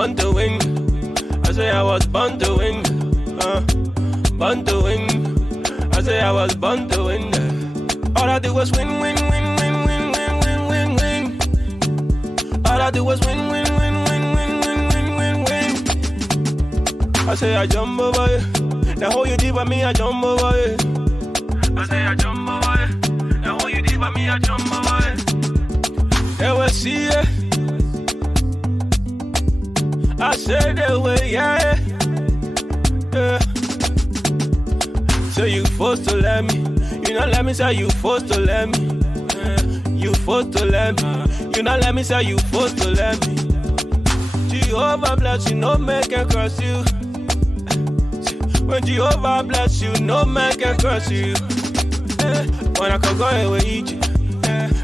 born to win. I say I was born to win. Born to win. I say I was born to win. All I do was win, win, win, win, win, win, win, win, win. All I do was win, win, win, win, win, win, win, win, win. I say I jump over it. The whole you did for me, I jump over it. I say I jump over it. The whole you did for me, I jump over it. They will see it. I said they will, yeah. So you forced to let me. You not let me say you forced to let me. You forced to let me. You not let me say you forced to let me. Jehovah bless you, no man can curse you. When Jehovah bless you, no man can curse you. When I can go here with eat you.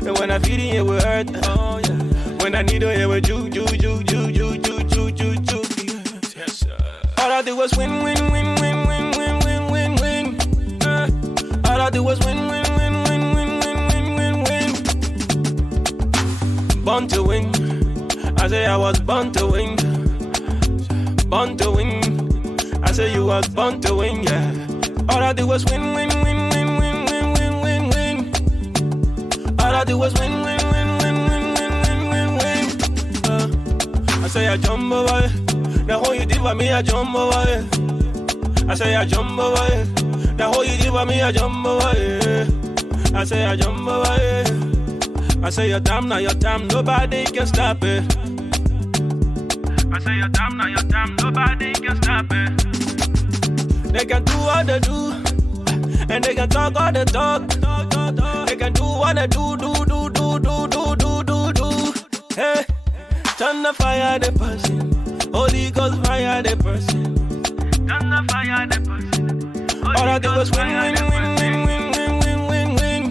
And when I feed it with hurt. Oh, yeah. When I need it with you. Yes, sir. All I do was win, win, win, win, win, win, win, win, win. All I do was win, win, win, win, win, win, win, win, win. Born to win. I say I was born to win. Born to win. I say you was born to win, yeah. All I do was win, win, win, win, win, win, win, win, win. All I do was win, win, win, win, win, win, win, win, win. I say I jump over it. The whole you did for me, I jump over it. I say I jump over it. The whole you did for me, I jump over it. I say I jump over it. I say your time, now your time, nobody can stop it. I say your time, now your time, nobody can stop it. They can do what they do, and they can talk all they talk. They can do what they do. Hey, turn the fire, the person. Holy Ghost fire, the person. Turn the fire, the person. All I do is win, win, win, win, win, win, win, win.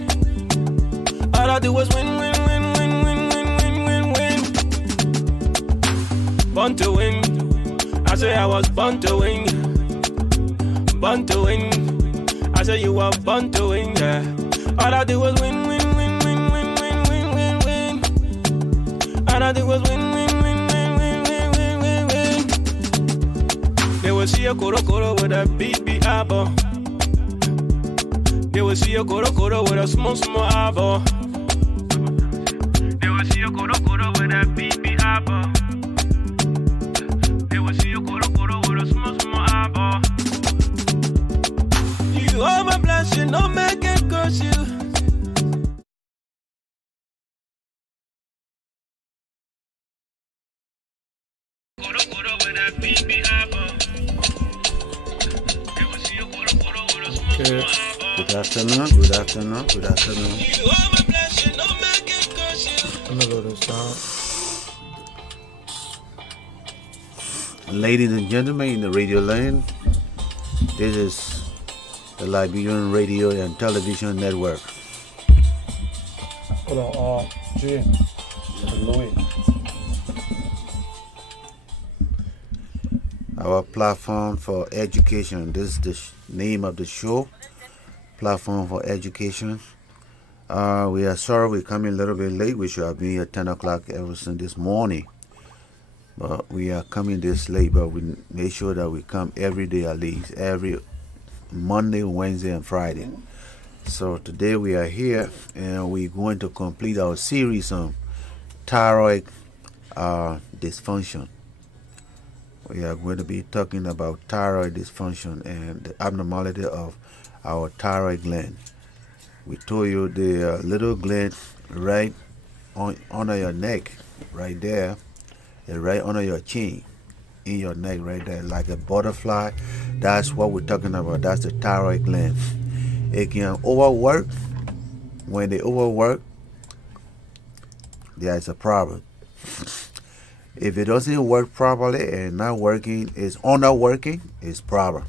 All I do is win, win, win, win, win, win, win, win. Born to win. I say I was born to win. Born to win. I say you were born to win, yeah. All I do was win, win, win, win, win, win, win, win, win. All I do was win, win, win, win, win, win, win, win, win. They will see a koro with a big eyeball. They will see a koro with a small eyeball. They will see a koro with a big eyeball. They will see a koro with a small eyeball. You are my blessing, no man can curse you. Good afternoon. You are my blessing, no man can curse you. I'm gonna go to start. Ladies and gentlemen in the radio land, this is the Liberian Radio and Television Network. Hold on, Jim. Louis. Our platform for education. This is the name of the show. Platform for education. We are sorry we're coming a little bit late. We should have been at 10 o'clock ever since this morning. But we are coming this late, but we make sure that we come every day at least. Every Monday, Wednesday, and Friday. So today we are here and we're going to complete our series on thyroid dysfunction. We are going to be talking about thyroid dysfunction and the abnormality of our thyroid gland. We told you the little gland right under your neck, right there, and right under your chin, in your neck right there, like a butterfly. That's what we're talking about. That's the thyroid gland. It can overwork. When they overwork, there is a problem. If it doesn't work properly and not working, is underworking, it's problem.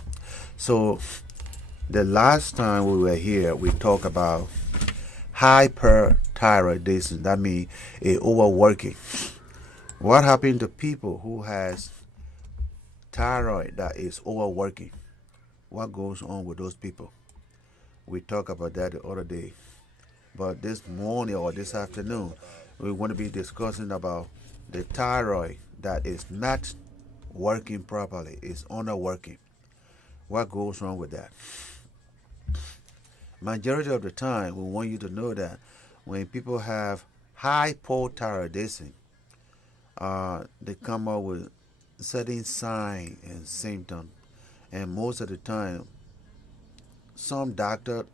So the last time we were here, we talked about hyperthyroidism. That means a overworking. What happened to people who has thyroid that is overworking? What goes on with those people? We talked about that the other day. But this morning or this afternoon, we want to be discussing about the thyroid that is not working properly. It's underworking. What goes wrong with that? Majority of the time, we want you to know that when people have hypothyroidism, they come up with certain signs and symptoms, and most of the time, some doctor,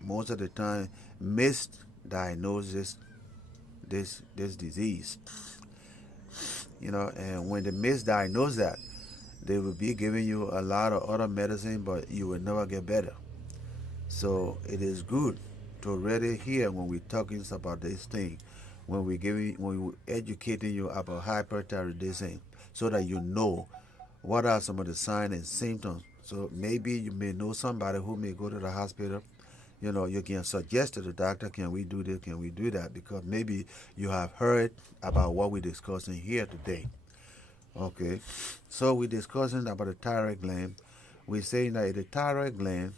most of the time, misdiagnoses this disease. And when they misdiagnose that, they will be giving you a lot of other medicine, but you will never get better. So it is good to really hear when we're talking about this thing, when we're educating you about hyperthyroidism, so that you know what are some of the signs and symptoms. So maybe you may know somebody who may go to the hospital. You can suggest to the doctor, can we do this, can we do that? Because maybe you have heard about what we're discussing here today. Okay, so we're discussing about the thyroid gland. We're saying that the thyroid gland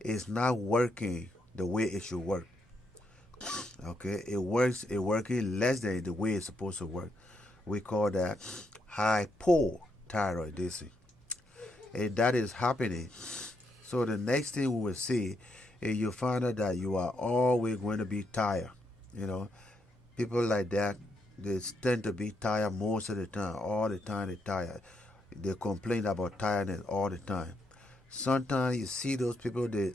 is not working the way it should work. Okay, it's working less than the way it's supposed to work. We call that hypothyroidism. And that is happening. So the next thing we will see is you find out that you are always going to be tired. People like that, they tend to be tired most of the time. All the time they're tired. They complain about tiredness all the time. Sometimes you see those people, they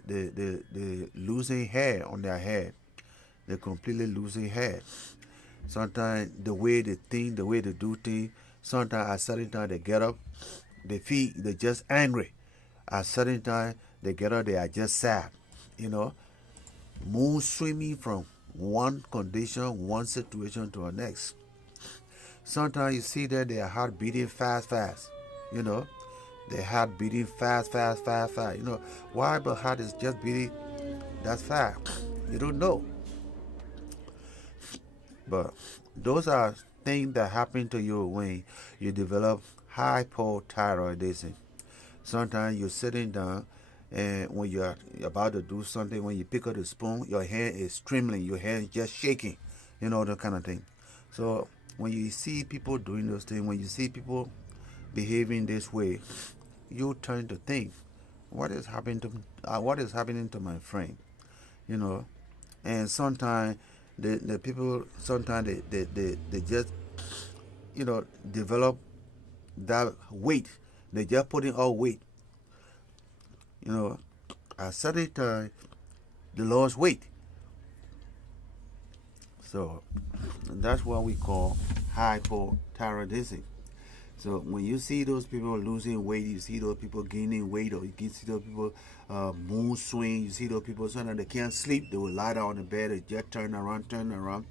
losing hair on their head. They're completely losing hair. Sometimes the way they think, the way they do things, sometimes at certain time they get up, they feel they're just angry. At certain time they get up, they are just sad. Mood swimming from one condition, one situation to the next. Sometimes you see that their heart beating fast. Their heart beating fast. Why the heart is just beating that fast? You don't know. But those are things that happen to you when you develop hypothyroidism. Sometimes you're sitting down, and when you're about to do something, when you pick up the spoon, your hand is trembling, your hand is just shaking, that kind of thing. So when you see people doing those things, when you see people behaving this way, you turn to think, what is happening to my friend? And sometimes the people, sometimes they just develop that weight. They just putting all weight. At certain time they lost weight. So that's what we call hypothyroidism. So when you see those people losing weight, you see those people gaining weight, or you can see those people mood swing, you see those people sometimes they can't sleep, they will lie down on the bed, they just turn around.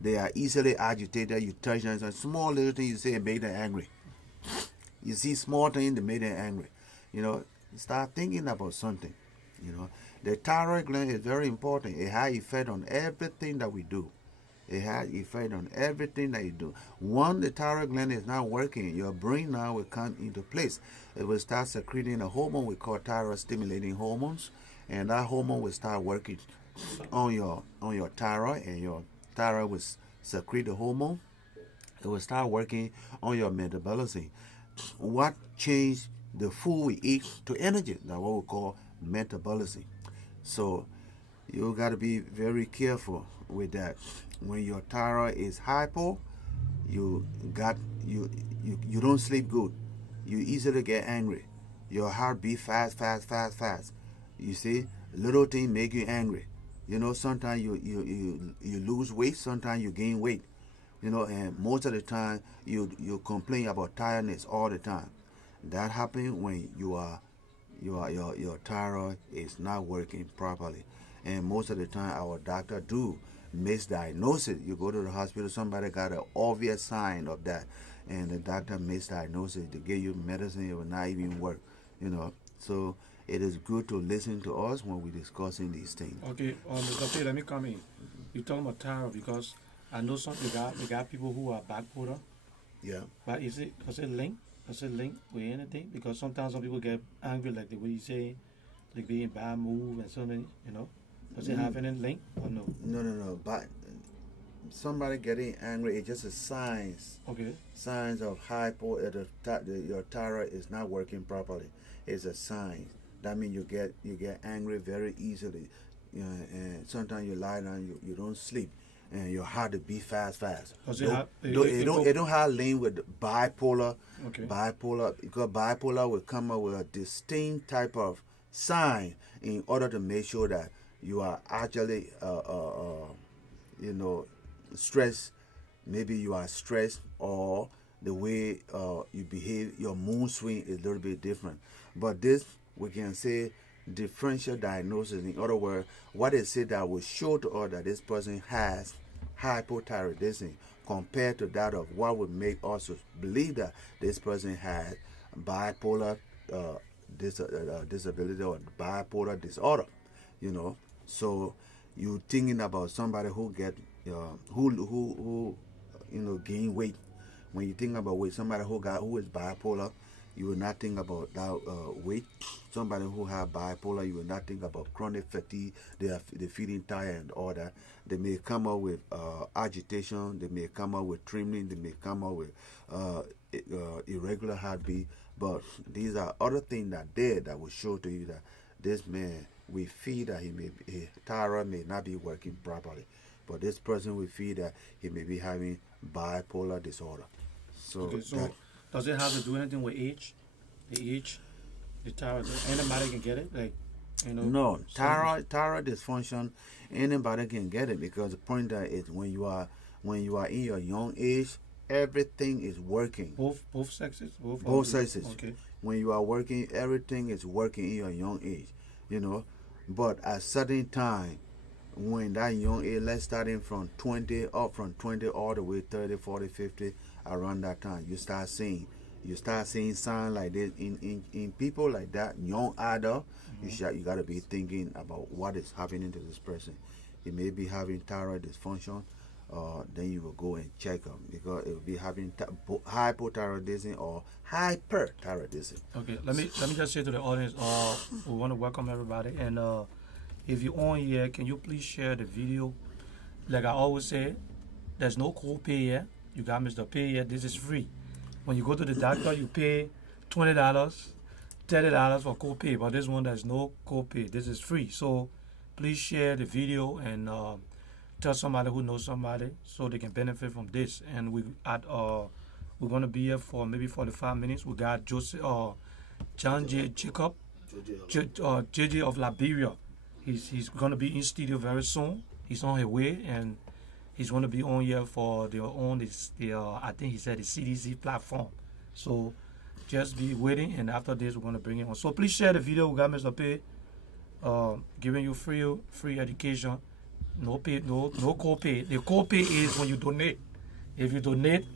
They are easily agitated. You touch them, it's a small little thing you say and make them angry. You see small things that make them angry. Start thinking about something. The thyroid gland is very important. It has effect on everything that we do. It has effect on everything that you do. Once the thyroid gland is not working, your brain now will come into place. It will start secreting a hormone we call thyroid stimulating hormones, and that hormone will start working on your thyroid, and your thyroid will secrete the hormone. It will start working on your metabolism. What changed the food we eat to energy? That's what we call metabolism. So you got to be very careful with that. When your thyroid is hypo, you don't sleep good. You easily get angry. Your heart beat fast. You see, little things make you angry. Sometimes you lose weight, sometimes you gain weight. And most of the time you complain about tiredness all the time. That happens when your thyroid is not working properly. And most of the time our doctor do misdiagnose it. You go to the hospital, somebody got an obvious sign of that, and the doctor misdiagnose it. They give you medicine, it will not even work. So it is good to listen to us when we're discussing these things. Okay, Dr. Let me come in. You're talking about thyroid because I know they got people who are bipolar. Yeah. But does it link? Does it link with anything? Because sometimes some people get angry, like the way you say, like being bad move and so many, Does it have any link or no? No. somebody getting angry, it's just a signs Okay. signs of hypo. Your thyroid is not working properly. It's a sign. That means you get angry very easily. And sometimes you lie down, you don't sleep, and your heart to beat fast. Does it have? It don't have link with bipolar. Okay. Bipolar, because bipolar will come up with a distinct type of sign in order to make sure that you are actually you know, stressed. Maybe you are stressed, or the way you behave, your mood swing is a little bit different. But this, we can say, differential diagnosis. In other words, what they say that will show to us that this person has hypothyroidism compared to that of what would make us believe that this person has bipolar disability or bipolar disorder. You know, so you thinking about somebody who get who gain weight. When you think about weight, somebody who is bipolar, you will not think about that weight. Somebody who have bipolar, you will not think about chronic fatigue. They feeling tired and all that. They may come up with agitation. They may come up with trembling. They may come up with irregular heartbeat. But these are other things that will show to you that this man, we feel that his thyroid may not be working properly. But this person, we feel that he may be having bipolar disorder. Okay. So does it have to do anything with age? The age, the thyroid. Anybody can get it. Like, no, so- thyroid dysfunction, anybody can get it, because the point that is when you are in your young age, everything is working. Both sexes. Both sexes. Okay. When you are working, everything is working in your young age. But at certain time, when that young age, let's starting from 20 all the way 30, 40, 50, around that time, you start seeing signs like this in people like that, young adult. You got to be thinking about what is happening to this person. He may be having thyroid dysfunction. Then you will go and check them, because it will be having hypothyroidism or hyperthyroidism. Okay. Let me just say to the audience, we want to welcome everybody, and if you're on here, can you please share the video? Like I always say, there's no co-pay here. You got Mr. Pay here. This is free. When you go to the doctor, you pay $20, $30 for co-pay. But this one, there's no co-pay. This is free. So please share the video and tell somebody who knows somebody so they can benefit from this. And we're gonna be here for maybe 45 minutes. We got John J. Jacob, JJ of Liberia. He's gonna be in studio very soon. He's on his way, and he's gonna be on here for I think he said the CDC platform. So just be waiting, and after this we're gonna bring him on. So please share the video. We got Mr. Pay giving you free education. No pay, no co-pay. The co-pay is when you donate. If you donate,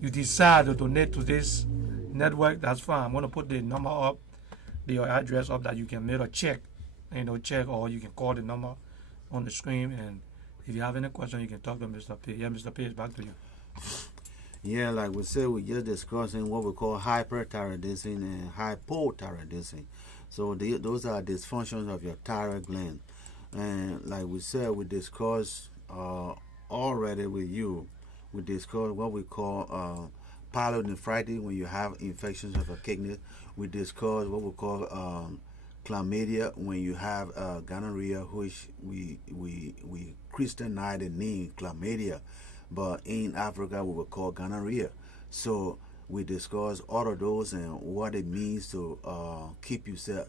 you decide to donate to this network, that's fine. I'm gonna put the number up, your address up, that you can mail a check, or you can call the number on the screen. And if you have any question, you can talk to Mr. P. Yeah, Mr. P, it's back to you. Yeah, like we said, we just discussing what we call hyperthyroidism and hypothyroidism. So those are dysfunctions of your thyroid gland. And like we said, we discussed already with you. We discussed what we call pyelonephritis, when you have infections of a kidney. We discussed what we call chlamydia, when you have gonorrhea, which we Christianize the name chlamydia, but in Africa we would call gonorrhea. So we discussed all of those and what it means to keep yourself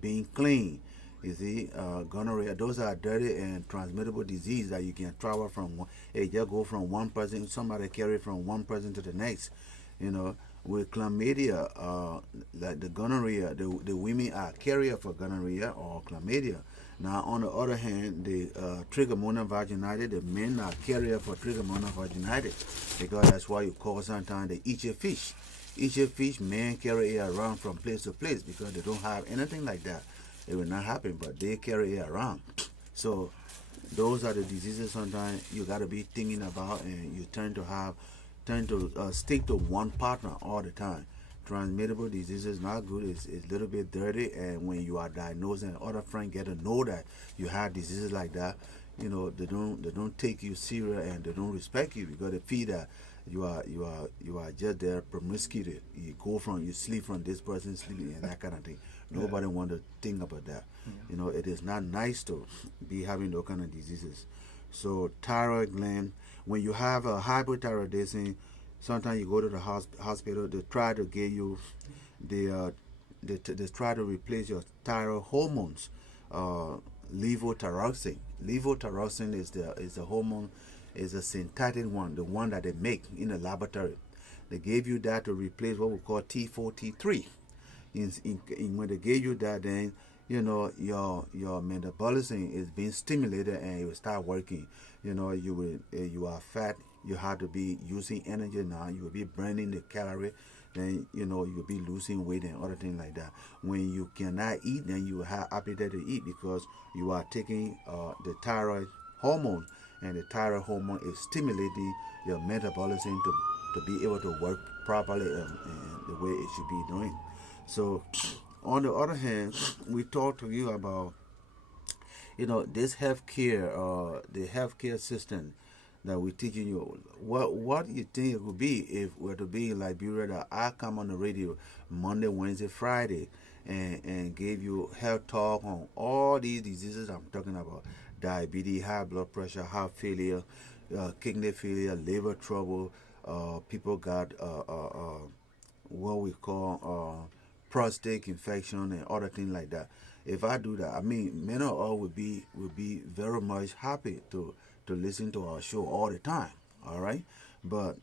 being clean. You see, gonorrhea, those are dirty and transmittable disease that you can travel from. It just go from one person, somebody carry from one person to the next. With chlamydia, like the gonorrhea, the women are carrier for gonorrhea or chlamydia. Now, on the other hand, the trichomonas vaginitis, the men are carrier for trichomonas vaginitis, because that's why you call sometimes the itchy fish. Itchy fish, men carry it around from place to place because they don't have anything like that. It will not happen, but they carry it around. So those are the diseases sometimes you got to be thinking about, and you tend to stick to one partner all the time. Transmittable disease is not good. It's a little bit dirty, and when you are diagnosed and other friends get to know that you have diseases like that, they don't take you serious, and they don't respect you because they feel that you are just there promiscuity. You sleep from this person sleeping and that kind of thing. Nobody want to think about that. It is not nice to be having those kind of diseases. So thyroid gland, when you have a hypothyroidism, sometimes you go to the hospital. They try to get you, they try to replace your thyroid hormones. Levothyroxine. Levothyroxine is the hormone, is a synthetic one, the one that they make in the laboratory. They gave you that to replace what we call T4, T3. When they gave you that, then your metabolism is being stimulated and it will start working. You are fat. You have to be using energy now. You will be burning the calorie. Then you'll be losing weight and other things like that. When you cannot eat, then you have appetite to eat because you are taking the thyroid hormone, and the thyroid hormone is stimulating your metabolism to be able to work properly and the way it should be doing. So, on the other hand, we talk to you about this healthcare, the healthcare system that we're teaching you. What you think it would be if we're to be in Liberia, that I come on the radio Monday, Wednesday, Friday and gave you health talk on all these diseases I'm talking about: diabetes, high blood pressure, heart failure, kidney failure, liver trouble. People got what we call prostate infection and other things like that. If I do that, I mean, many of us would be very much happy to listen to our show all the time. All right, but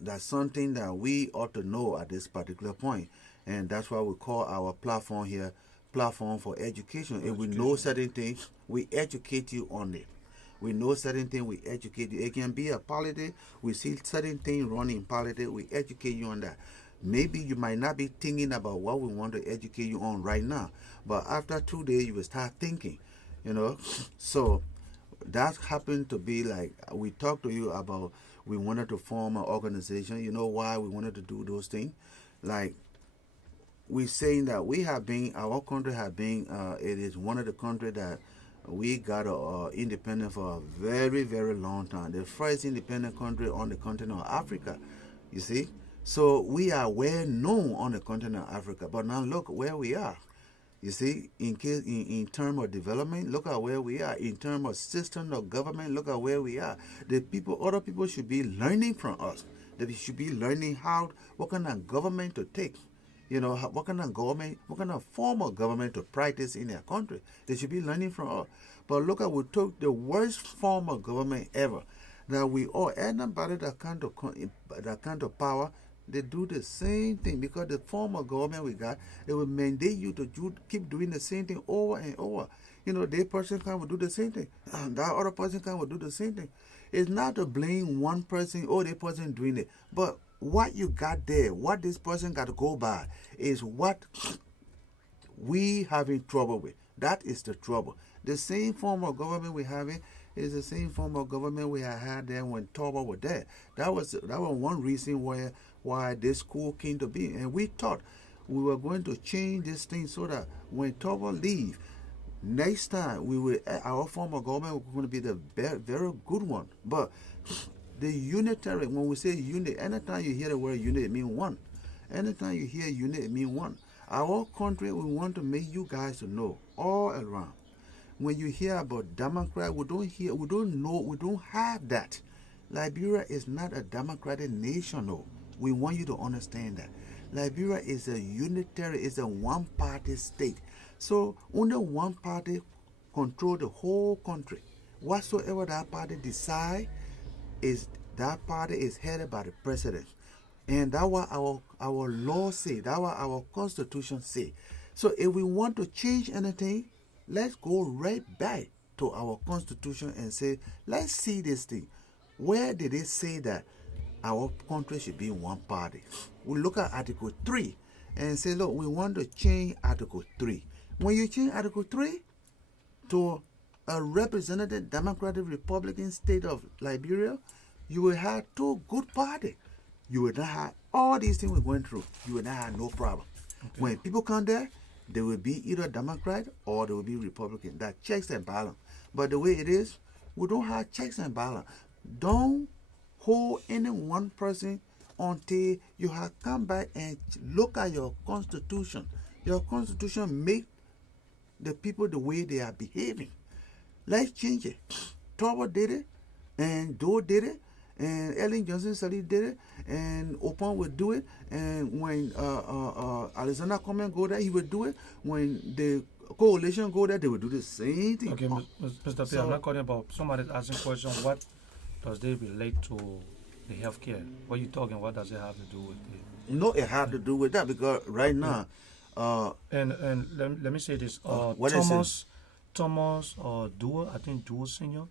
that's something that we ought to know at this particular point, and that's why we call our platform here platform for education. If we know certain things, we educate you on it. We know certain things, we educate you. It can be a politics. We see certain things running in politics, we educate you on that. Maybe you might not be thinking about what we want to educate you on right now, but after 2 days you will start thinking, So that happened to be like we talked to you about. We wanted to form an organization. You know why we wanted to do those things? Like we're saying that our country have been, it is one of the countries that we got independent for a very, very long time. The first independent country on the continent of Africa, you see. So we are well known on the continent of Africa. But now look where we are. You see, in terms of development, look at where we are. In terms of system of government, look at where we are. Other people should be learning from us. They should be learning what kind of government to take. What kind of form of government to practice in their country. They should be learning from us. But look at, we took the worst form of government ever. That we all, anybody that kind of power, they do the same thing, because the form of government we got, it will mandate you to keep doing the same thing over and over. That person will do the same thing. That other person will do the same thing. It's not to blame one person, that person doing it. But what you got there, what this person got to go by, is what we having trouble with. That is the trouble. The same form of government we having is the same form of government we had there when Toba was there. That was one reason why this school came to be. And we thought we were going to change this thing so that when Toba leave, next time our form of government was going to be the very good one. But the unitary, when we say unit, anytime you hear the word unit, it means one. Anytime you hear unit, it means one. Our country, we want to make you guys to know all around. When you hear about Democrat, we don't have that. Liberia is not a democratic nation, no. We want you to understand that. Liberia is a unitary, it's a one-party state. So only one party control the whole country. Whatsoever that party decide, that party is headed by the president. And that's what our law say, that's what our constitution say. So if we want to change anything, let's go right back to our constitution and say, let's see this thing. Where did it say that our country should be one party? We look at Article 3 and say, look, we want to change Article 3. When you change Article 3 to a representative Democratic Republican state of Liberia, you will have two good parties. You will not have all these things we're going through. You will not have no problem. Okay. When people come there, they will be either Democrat or they will be Republican. That checks and balance. But the way it is, we don't have checks and balance. Don't hold any one person until you have come back and look at your constitution. Your constitution make the people the way they are behaving. Let's change it. Tower did it, and Doe did it, and Ellen Johnson Sally did it, and Opon would do it, and when Alexander Cummings go there, he would do it. When the coalition go there, they would do the same thing. Okay, Mr. P, I'm not calling about somebody's asking question. What does they relate to the healthcare? What are you talking? What does it have to do with it? No, it had to do with that because right now, and let me say this. what is Thomas Duo, I think Duo Senior,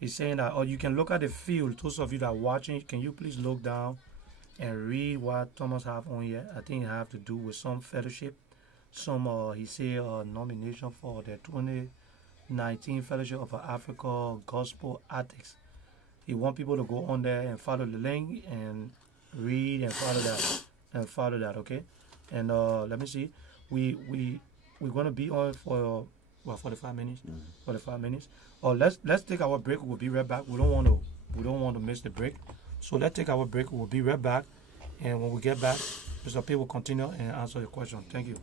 is saying that you can look at the field. Those of you that are watching, can you please look down and read what Thomas have on here? I think it have to do with some fellowship. Some he say nomination for the 2019 Fellowship of Africa Gospel Ethics. He want people to go on there and follow the link and read and follow that. Okay, and let me see. We're gonna be on for 45 minutes. 45 minutes. Let's take our break. We'll be right back. We don't want to miss the break. So let's take our break. We'll be right back. And when we get back, Mr. P will continue and answer your question. Thank you.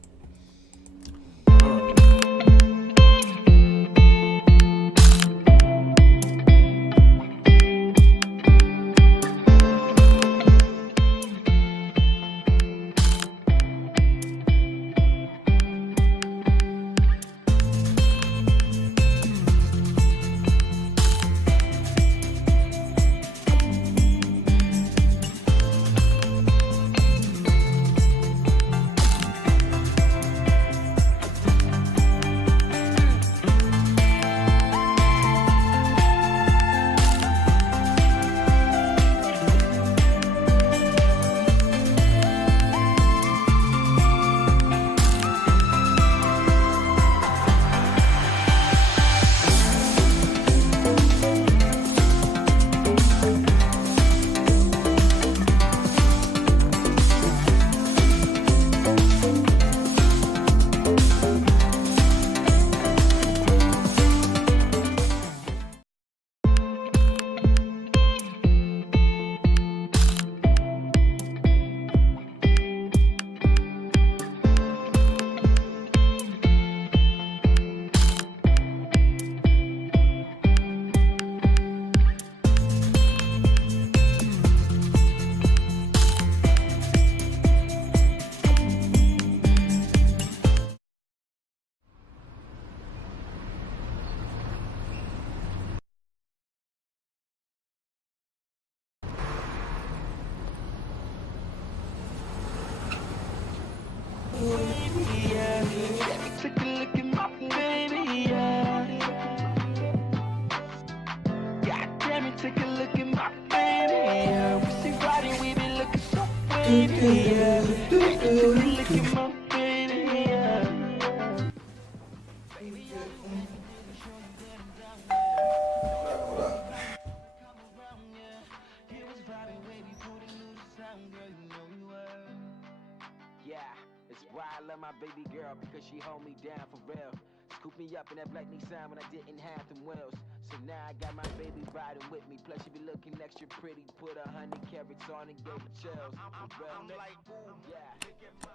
My baby girl, because she hold me down for real. Scoop me up in that black Nissan when I didn't have them wheels. So now I got my baby riding with me. Plus she be looking extra pretty. Put 100 carats on and gave her chills. I'm like, ooh, yeah. Look at my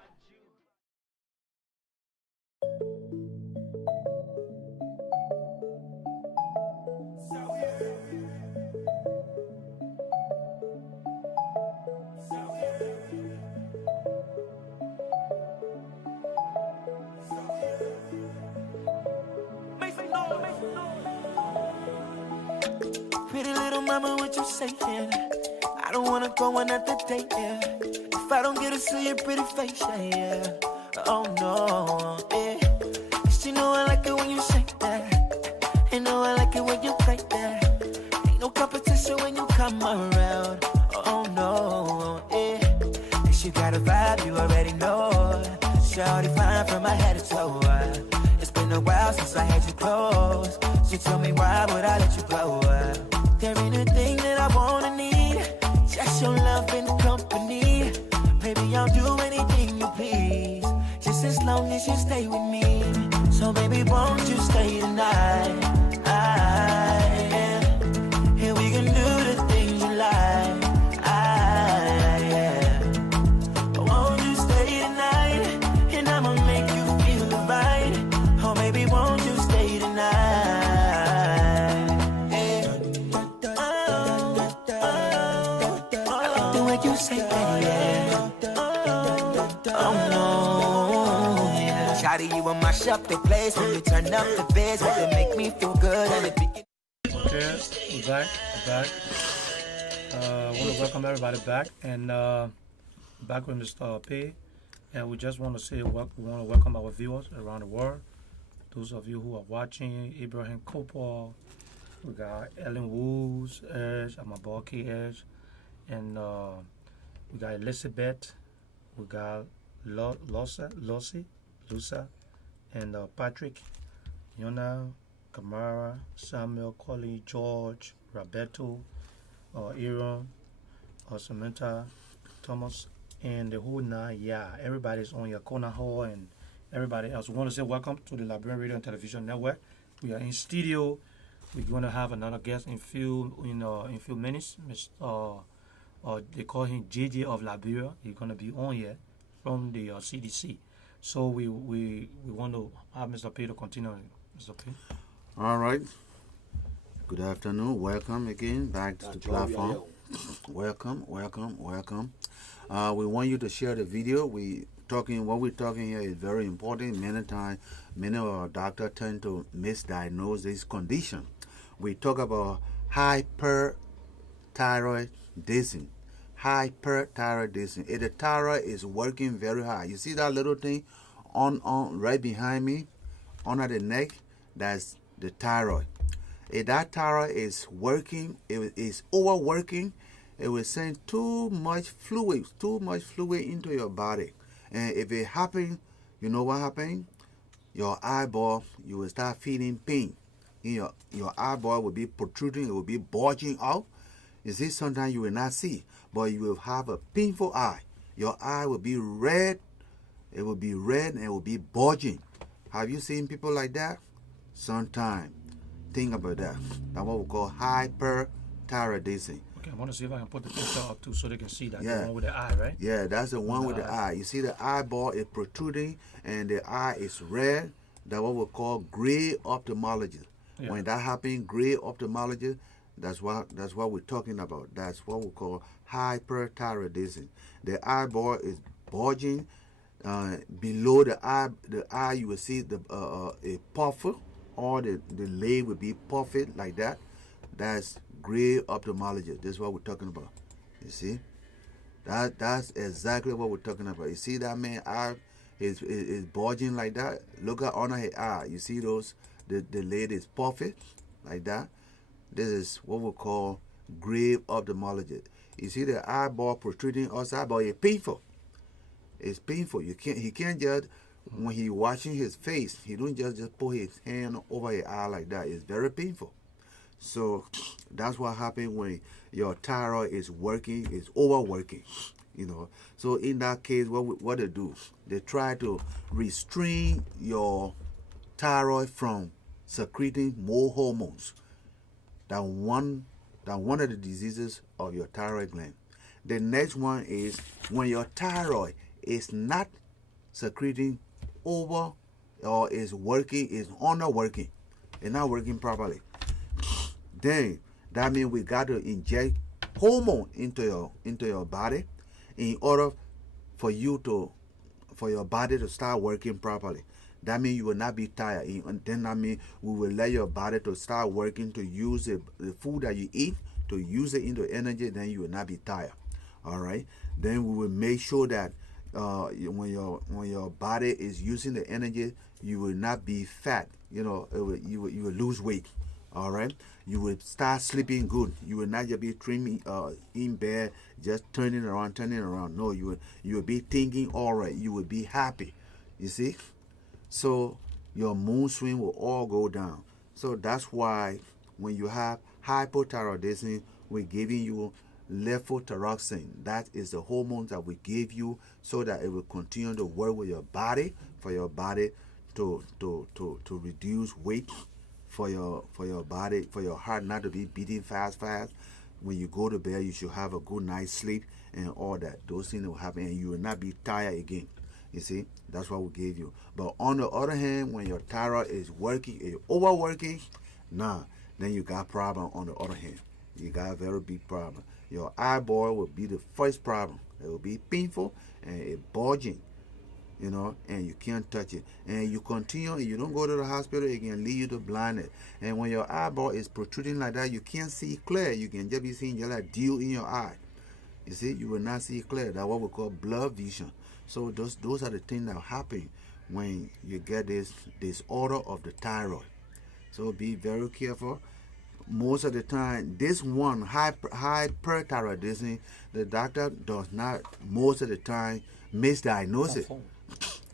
Pretty little mama, what you saying? I don't wanna go another day, yeah. If I don't get to see your pretty face, yeah. Oh no, yeah. 'Cause you know I like it when you say that. You know I like it when you play that. Ain't no competition when you come around. Oh no, yeah. 'Cause you got a vibe, you already know. Shawty fine from my head to toe. It's been a while since I had you close. So tell me why would I let you go? There ain't a thing that I wanna need, just your love and company. Baby, I'll do anything you please, just as long as you stay with me. So baby, won't you stay tonight? say that, yeah. Oh no, yeah. Shawty, you will mash up the place when you turn up the bass, to make me feel good at the beginning. Okay, we're back. I want to welcome everybody back, and back with Mr. P. And we just want to say we want to welcome our viewers around the world. Those of you who are watching, Ibrahim Cooper, we got Ellen Woods, Edge, I'm a Balky Edge, and we got Elizabeth, we got Lusa, and Patrick, Yona, Kamara, Samuel, Collie, George, Roberto, Aaron, Samantha, Thomas, and the whole nine. Yeah, everybody's on your corner hall and everybody else. We want to say welcome to the Lrtn Radio and Television Network. We are in studio. We're going to have another guest in few minutes. They call him JJ of Liberia. He's going to be on here from the CDC. So we want to have Mr. P to continue. Mr. P. All right. Good afternoon. Welcome again back to the platform. Welcome. We want you to share the video. What we're talking here is very important. Many of our doctors tend to misdiagnose this condition. We talk about hyperthyroidism. Hyperthyroidism. If the thyroid is working very hard, you see that little thing on right behind me, under the neck, that's the thyroid. If that thyroid is working, it is overworking, it will send too much fluid into your body. And if it happens, you know what happens? Your eyeball, you will start feeling pain. Your eyeball will be protruding, it will be bulging out. You see, sometimes you will not see, but you will have a painful eye. Your eye will be red, it will be red and it will be bulging. Have you seen people like that? Sometimes. Think about that. That's what we call hyperthyroidism. Okay, I want to see if I can put the picture up too so they can see that. Yeah. The one with the eye, right? Yeah, that's the one with the eye. You see the eyeball is protruding and the eye is red. That's what we call gray ophthalmology. Yeah. When that happens, gray ophthalmology, that's what we're talking about. That's what we call hyperthyroidism. The eyeball is bulging. Below the eye, you will see a puffer, or the lid will be puffy like that. That's gray ophthalmology. That's what we're talking about. You see, that's exactly what we're talking about. You see that man eye is bulging like that. Look at under his eye. You see those the lid is puffy like that. This is what we call gray ophthalmology. You see the eyeball protruding outside, but it's painful. It's painful. He can't just, when he washing his face, he don't just put his hand over his eye like that. It's very painful. So that's what happens when your thyroid is working, is overworking, you know. So in that case, what they do, they try to restrain your thyroid from secreting more hormones. That one of the diseases of your thyroid gland. The next one is when your thyroid is not secreting over, or is working, is underworking, it's not working properly. Then that means we got to inject hormone into your body in order for your body to start working properly. That means you will not be tired. And then that means we will let your body to start working to use the food that you eat, to use it into energy. Then you will not be tired. All right. Then we will make sure that when your body is using the energy, you will not be fat. You know, you will lose weight. All right. You will start sleeping good. You will not just be dreaming in bed, just turning around. No, you will be thinking all right. You will be happy. You see. So your mood swing will all go down. So that's why when you have hypothyroidism, we're giving you levothyroxine. That is the hormone that we give you so that it will continue to work with your body, for your body to reduce weight, for your body, for your heart not to be beating fast. When you go to bed, you should have a good night's sleep and all that. Those things will happen and you will not be tired again. You see, that's what we gave you. But on the other hand, when your thyroid is working, is overworking, then you got problem on the other hand. You got a very big problem. your eyeball will be the first problem. It will be painful and it bulging, you know, and you can't touch it. And you continue, you don't go to the hospital, it can lead you to blindness. And when your eyeball is protruding like that, you can't see clear. You can just be seeing just like dew in your eye. You see, you will not see clear. That's what we call blurred vision. So those are the things that happen when you get this disorder of the thyroid. So be very careful. Most of the time, this one, hyperthyroidism, the doctor does not, most of the time, misdiagnose it.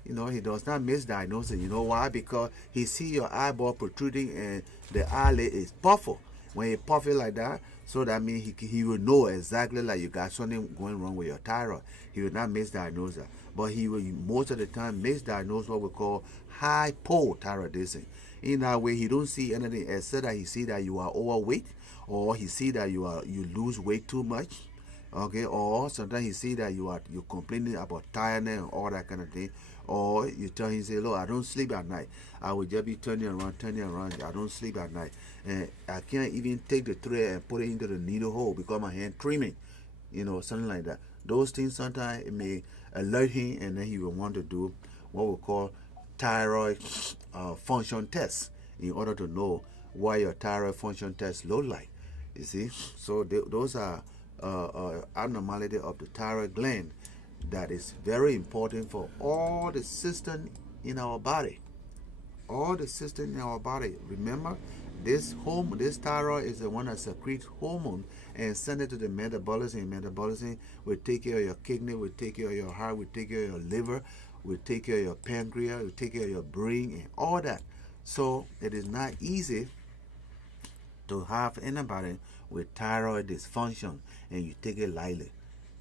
You know, he does not misdiagnose it. You know why? Because he see your eyeball protruding and the eyelid is puffy. When he puff it like that, so that means he will know exactly like you got something going wrong with your thyroid. He will not misdiagnose that. But he will most of the time misdiagnose what we call hypothyroidism. In that way, he don't see anything except that he see that you are overweight, or he see that you lose weight too much, okay, or sometimes he see that you're complaining about tiredness and all that kind of thing, or you tell him, say, look, I don't sleep at night. I will just be turning around. I don't sleep at night, and I can't even take the thread and put it into the needle hole because my hand trimming, you know, something like that. Those things sometimes it may alert him, and then he will want to do what we call thyroid function test in order to know what your thyroid function test look like. You see, so those are abnormality of the thyroid gland that is very important for all the system in our body. All the system in our body. Remember, this thyroid is the one that secretes hormone and send it to the metabolism. Metabolism will take care of your kidney, will take care of your heart, will take care of your liver, will take care of your pancreas, will take care of your brain and all that. So it is not easy to have anybody with thyroid dysfunction and you take it lightly.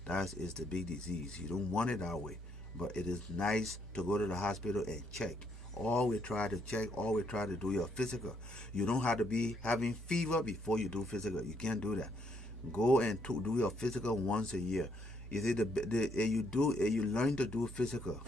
That is the big disease. You don't want it that way. But it is nice to go to the hospital and check. Always try to check, always try to do your physical. You don't have to be having fever before you do physical. You can't do that. Go and do your physical once a year. You see, you learn to do physical.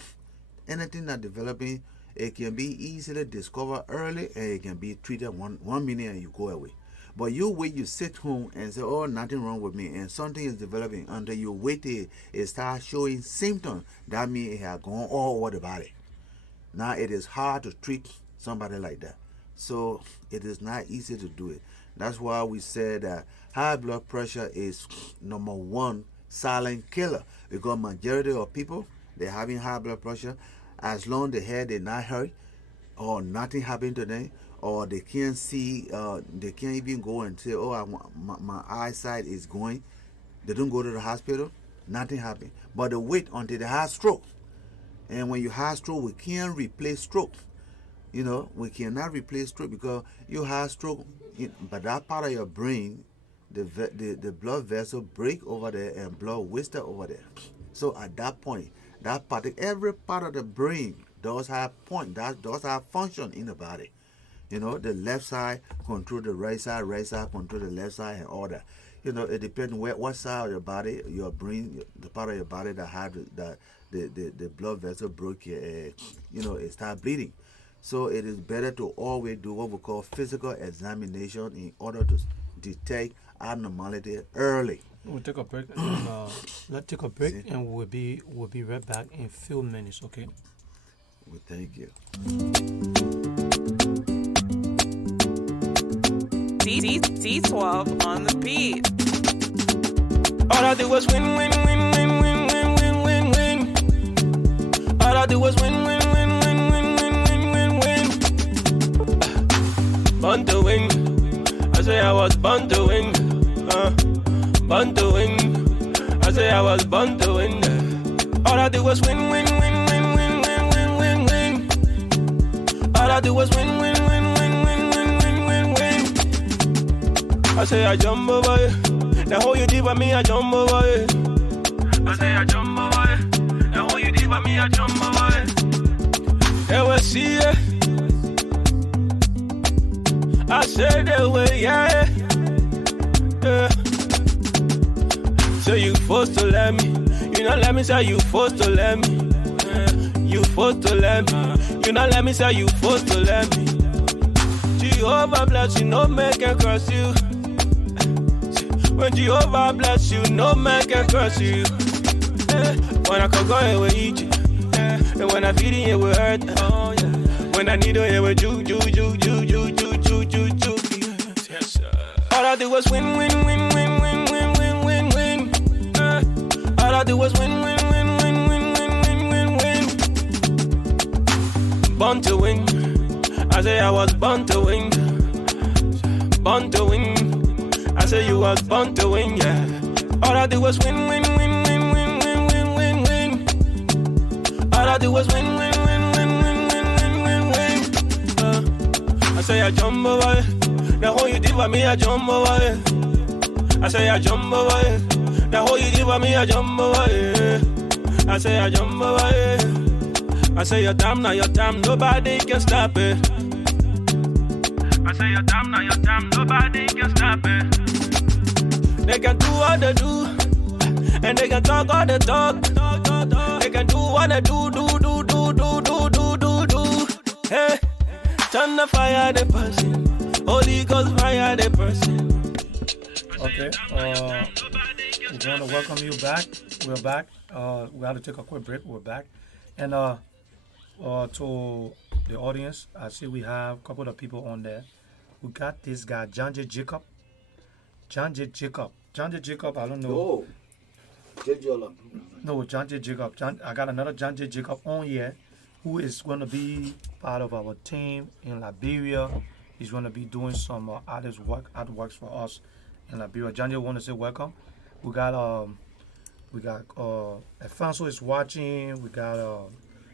Anything that developing, it can be easily discovered early and it can be treated one minute and you go away. But you wait, you sit home and say, oh, nothing wrong with me, and something is developing until you wait till it starts showing symptoms. That means it has gone all over the body. Now it is hard to treat somebody like that. So it is not easy to do it. That's why we said that high blood pressure is number one silent killer, because majority of people, they're having high blood pressure. As long as the head did not hurt or nothing happened to them, or they can't see, they can't even go and say, oh, my eyesight is going. They don't go to the hospital, nothing happened. But they wait until they have stroke. And when you have stroke, we can't replace stroke. You know, we cannot replace stroke because you have stroke, but that part of your brain, the blood vessel break over there and blood wasted over there. So at that point, every part of the brain does have function in the body. You know, the left side control the right side control the left side, and all that. You know, it depends what side of your body, your brain, the part of your body that have the blood vessel broke, you know, it start bleeding. So it is better to always do what we call physical examination in order to detect abnormality early. We'll take a break. And, let's take a break, and we'll be right back in a few minutes. Okay. Well, thank you. D12 on the beat. All I do is win, win, win, win, win, win, win, win, win. All I do is win, win, win, win, win, win, win, win, win. Born to win. I say I was born to win. Born to win. I say I was born to win. All I do is win, win, win, win, win, win, win, win, win. All I do is win, win, win, win, win, win, win, win, win. I say I jump over it. The whole you did for me, I jump over it. I say I jump over it. The whole you did for me, I jump over it. They will see it. I said they will, yeah. So you forced to let me. You not let me say you forced to let me. You forced to let me. You not let me say you forced to let me. Jehovah bless you, no man can curse you. When Jehovah bless you, no man can curse you. When I can go here with eat you. And when I feel it, it will hurt. Oh, yeah. When I need it, it will ju. Yes, sir. All I do was win. All I do was win. Born to win. I say I was born to win. Born to win. I say you was born to win, yeah. All I do was win. All I do was win. I say I jump over. The whole you did for me, I jump over. I say I jump over. The whole you did for me, I jump over. I say I jump over. I say your time, now your time, nobody can stop it. I say your time, now your time, nobody can stop it. They can do what they do, and they can talk all the talk. They can do what they do. Hey, turn the fire the person, Holy Ghost fire the person. Okay, we want to welcome you back. We're back. We had to take a quick break. We're back, and to the audience, I see we have a couple of people on there. We got this guy, John J. Jacob. I don't know. Oh, No, John J. Jacob. I got another John J. Jacob on here who is going to be part of our team in Liberia. He's going to be doing some artworks for us in Liberia. John J. want to say welcome. We got Alfonso is watching. We got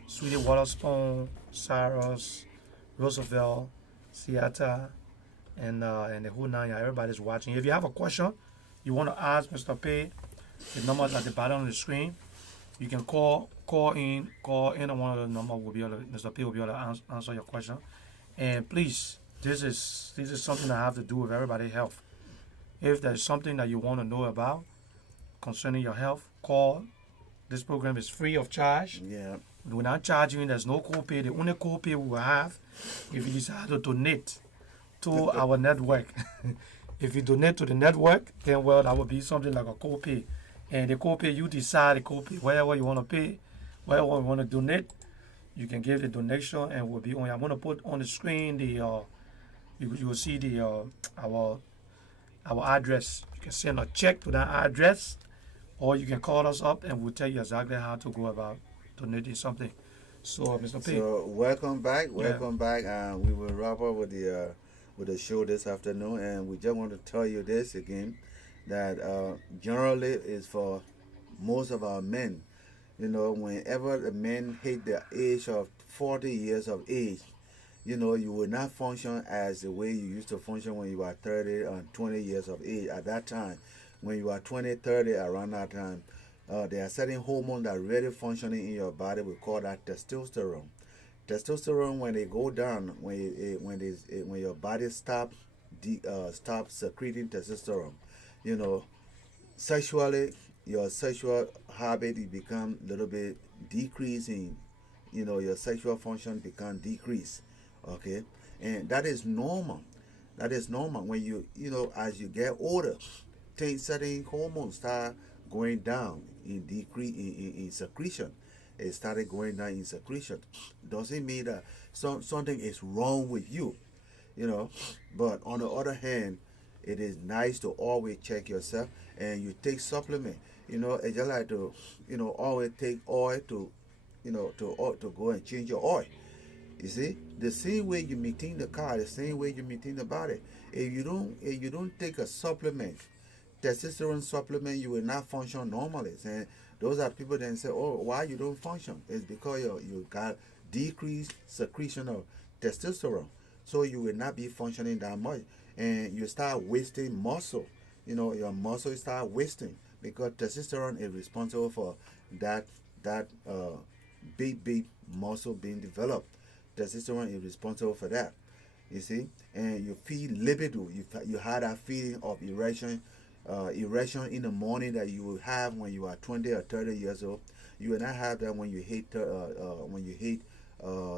Sweetie Waterspoon, Cyrus, Roosevelt, Seattle, and the whole nine. Everybody's watching. If you have a question you want to ask Mr. P, the numbers at the bottom of the screen. You can call in, and one of the numbers will be able to, Mr. P will be able to answer your question. And please, this is something that have to do with everybody's health. If there's something that you want to know about concerning your health, call. This program is free of charge. yeah. We're not charging. There's no copay. The only copay we will have if you decide to donate to our network. If you donate to the network, then well, that would be something like a copay. And the copay, you decide the copay, wherever you want to pay, wherever you want to donate, you can give the donation and we'll be on. I'm going to put on the screen the you will see the our address. You can send a check to that address, or you can call us up and we'll tell you exactly how to go about donating something. So, Mr. P. So welcome back. We will wrap up with the show this afternoon, and we just want to tell you this again, that generally is for most of our men. You know, whenever the men hit the age of 40 years of age, you know, you will not function as the way you used to function when you were 30 and 20 years of age. At that time, when you are 20, 30, around that time, there are certain hormones that really functioning in your body. We call that testosterone. Testosterone, when they go down, when your body stops secreting testosterone, you know, sexually, your sexual habit it become a little bit decreasing. You know, your sexual function become decreased. Okay, and that is normal. That is normal when you know, as you get older, certain hormones start going down in decrease in secretion. It started going down in secretion. Doesn't mean that something is wrong with you, you know. But on the other hand, it is nice to always check yourself, and you take supplement. You know, it's just like to, you know, always take oil to, you know, to go and change your oil. You see, the same way you maintain the car, the same way you maintain the body. If you don't take a supplement, testosterone supplement, you will not function normally. And those are people that say, oh, why you don't function? It's because you got decreased secretion of testosterone. So you will not be functioning that much. And you start wasting muscle. You know, your muscle start wasting because testosterone is responsible for that big muscle being developed. Testosterone is responsible for that. You see? And you feel libido. You had that feeling of erection in the morning that you will have when you are 20 or 30 years old. You will not have that when you hit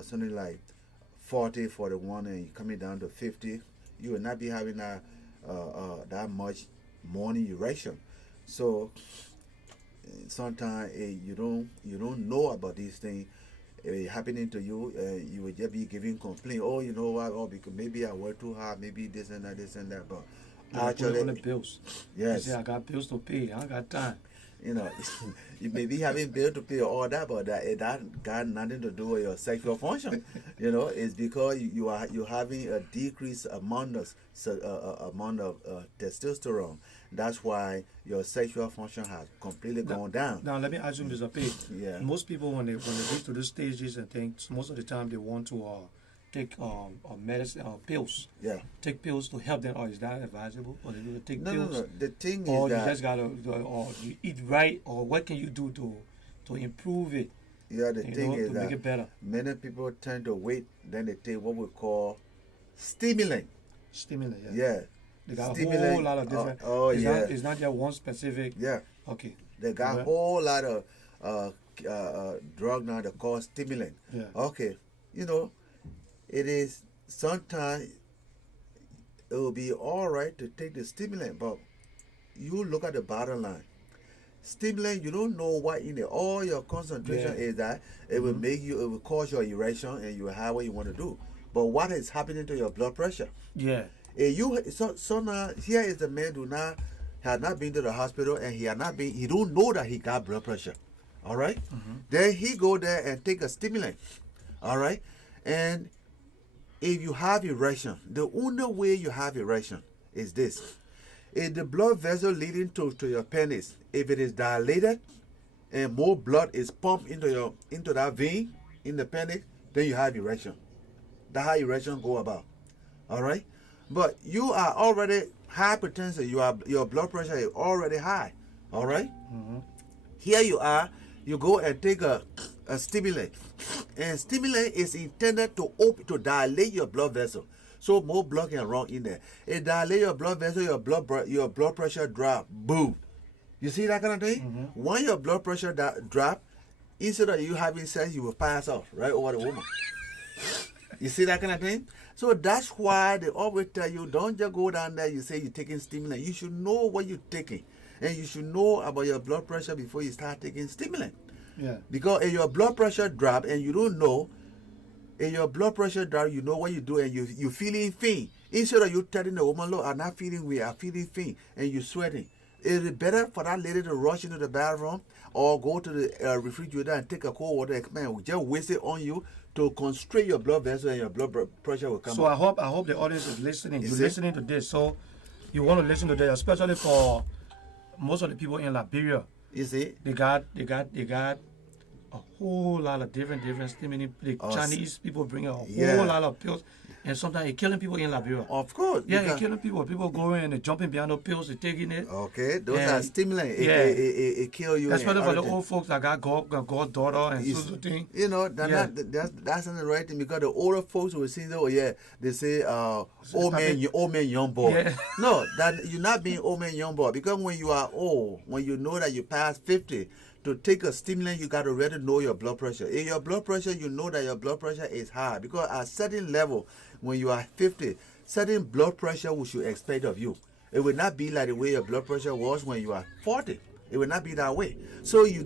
something like 40, 41, and you're coming down to 50. You will not be having that much morning erection. So sometimes you don't know about these things happening to you. You will just be giving complaint. Oh, you know what? Oh, because maybe I work too hard. Maybe this and that. But Put it on the actually, bills. You yes, say I got bills to pay. I ain't got time. you know, you may be having bill to pay all that, but that got nothing to do with your sexual function. You know, it's because you're having a decreased amount of testosterone. That's why your sexual function has completely gone down. Now let me ask you, Mr. P. Yeah. Most people when they reach to these stages and things, most of the time they want to take medicine pills. Yeah. Take pills to help them. Or is that advisable? Or they need to take No, pills? no. The thing is Or you that just gotta, or you eat right, or what can you do to improve it? yeah, the You thing know, is to that make it better. many people tend to wait, then they take what we call stimulant. Stimulant. Yeah. Yeah. They got a Stimulant. whole lot of different. Yeah. It's not just one specific. Yeah. Okay. They got a Yeah. whole lot of drug now that called stimulant. Yeah. Okay. You know, it is sometimes it will be all right to take the stimulant, but you look at the bottom line. Stimulant, you don't know what in it. All your concentration Yeah. is that it will make you, it will cause your erection and you will have what you want to do. But what is happening to your blood pressure? Yeah. So now here is the man who now had not been to the hospital and he don't know that he got blood pressure. All right? Then he go there and take a stimulant. All right? And if you have erection, the only way you have erection is this. If the blood vessel leading to your penis, if it is dilated and more blood is pumped into that vein in the penis, then you have erection. That's how erection go about. All right? But you are already hypertensive. Your blood pressure is already high. All right? Here you are. You go and take a stimulant. And stimulant is intended to dilate your blood vessel. So more blood can run in there. It dilate your blood vessel, your blood pressure drop. Boom. You see that kind of thing? When your blood pressure drop, instead of you having sex, you will pass off right over the woman. You see that kind of thing? So that's why they always tell you, don't just go down there, you say you're taking stimulant. You should know what you're taking. And you should know about your blood pressure before you start taking stimulant. Yeah. Because if your blood pressure drop and you don't know, if your blood pressure drop, you know what you do and you feeling faint. Instead of you telling the woman, look, I'm not feeling weak, I'm feeling faint, and you're sweating. Is it better for that lady to rush into the bathroom or go to the refrigerator and take a cold water and just waste it on you to constrict your blood vessel and your blood pressure will come So up? I hope the audience is listening. You You're see? listening to this, so you want to listen to this, especially for most of the people in Liberia. You see? They got a whole lot of different stimulant. The Chinese people bring a whole Yeah. lot of pills, and sometimes it's killing people in Liberia. Of course. Yeah, because- it's killing people. People go in and they're jumping behind the pills, they're taking it. Okay, those And- are stimulant. yeah. It kill you. and Especially for the everything. old folks that got goddaughter and It's- so thing. You know, Yeah. that's not the right thing because the older folks will say, oh yeah, they say old man, young boy. Yeah. No, that you're not being old man, young boy because when you are old, when you know that you past 50, to take a stimulant, you got to already know your blood pressure. If your blood pressure, you know that your blood pressure is high because at certain level, when you are 50, certain blood pressure we should expect of you. It will not be like the way your blood pressure was when you are 40. It will not be that way. So you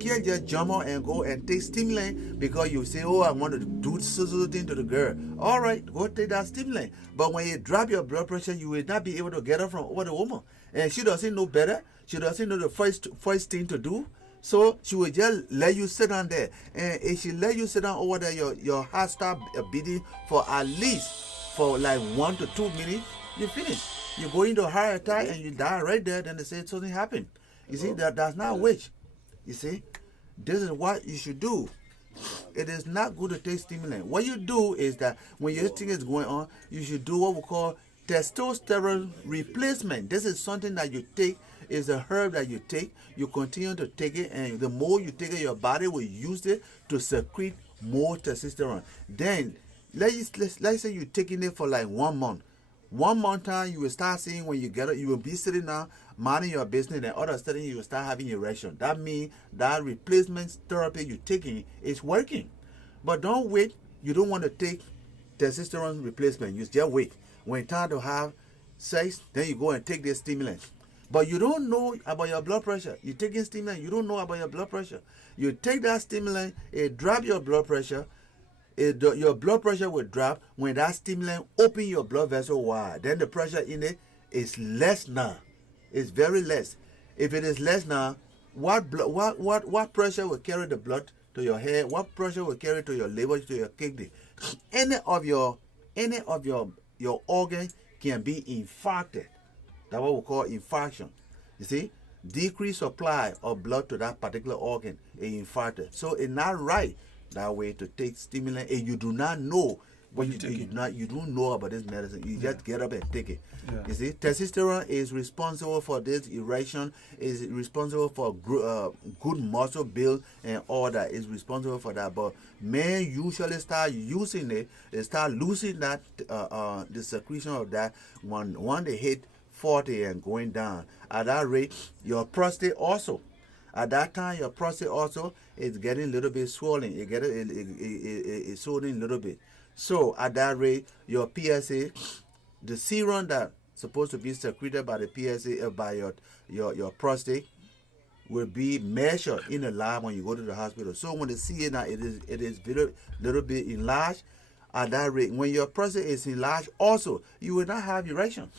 can't just jump on and go and take stimulant because you say, oh, I want to do so thing to the girl. All right, go take that stimulant. But when you drop your blood pressure, you will not be able to get her from over the woman. And she doesn't know better. She doesn't know the first thing to do. So she will just let you sit down there. And if she let you sit down over there, your heart start beating for at least for like 1 to 2 minutes, you finish. You go into a heart attack and you die right there, then they say something happened. You see, that's not witch. You see, this is what you should do. It is not good to take stimulant. What you do is that when your thing is going on, you should do what we call testosterone replacement. This is something that you take. Is a herb that you take. You continue to take it, and the more you take it, your body will use it to secrete more testosterone. Then, let's say you're taking it for like 1 month. 1 month time, you will start seeing when you get it, you will be sitting down, minding your business, and all of a sudden you will start having erection. That means that replacement therapy you're taking is working. But don't wait. You don't want to take testosterone replacement. You just wait. When it's time to have sex, then you go and take this stimulant. But you don't know about your blood pressure. You taking stimulant, you don't know about your blood pressure. You take that stimulant, it drop your blood pressure. Your blood pressure will drop when that stimulant open your blood vessel wide. Then the pressure in it is less now. It's very less. If it is less now, what pressure will carry the blood to your head? What pressure will carry to your liver, to your kidney? Any of your organ can be infarcted. That's what we call infarction. You see, decreased supply of blood to that particular organ is infarcted. So it's not right that way to take stimulant, and you do not know what you don't know about this medicine. You just get up and take it. You see, testosterone is responsible for this erection, is responsible for good muscle build and all that. Is responsible for that. But men usually start using it, they start losing that the secretion of that when they hit 40 and going down. At that rate, your prostate also. At that time, your prostate also is getting a little bit swollen. It's swollen a little bit. So at that rate, your PSA, the serum that's supposed to be secreted by the PSA by your prostate, will be measured in the lab when you go to the hospital. So when they see it now, it is little bit enlarged. At that rate, when your prostate is enlarged, also you will not have erection.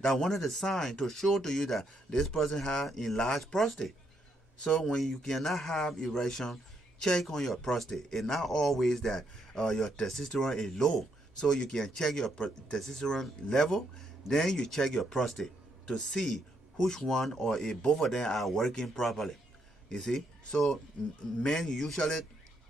That's one of the signs to show to you that this person has enlarged prostate. So when you cannot have erection, check on your prostate. It's not always that your testosterone is low. So you can check your testosterone level, then you check your prostate to see which one or if both of them are working properly. You see? So men usually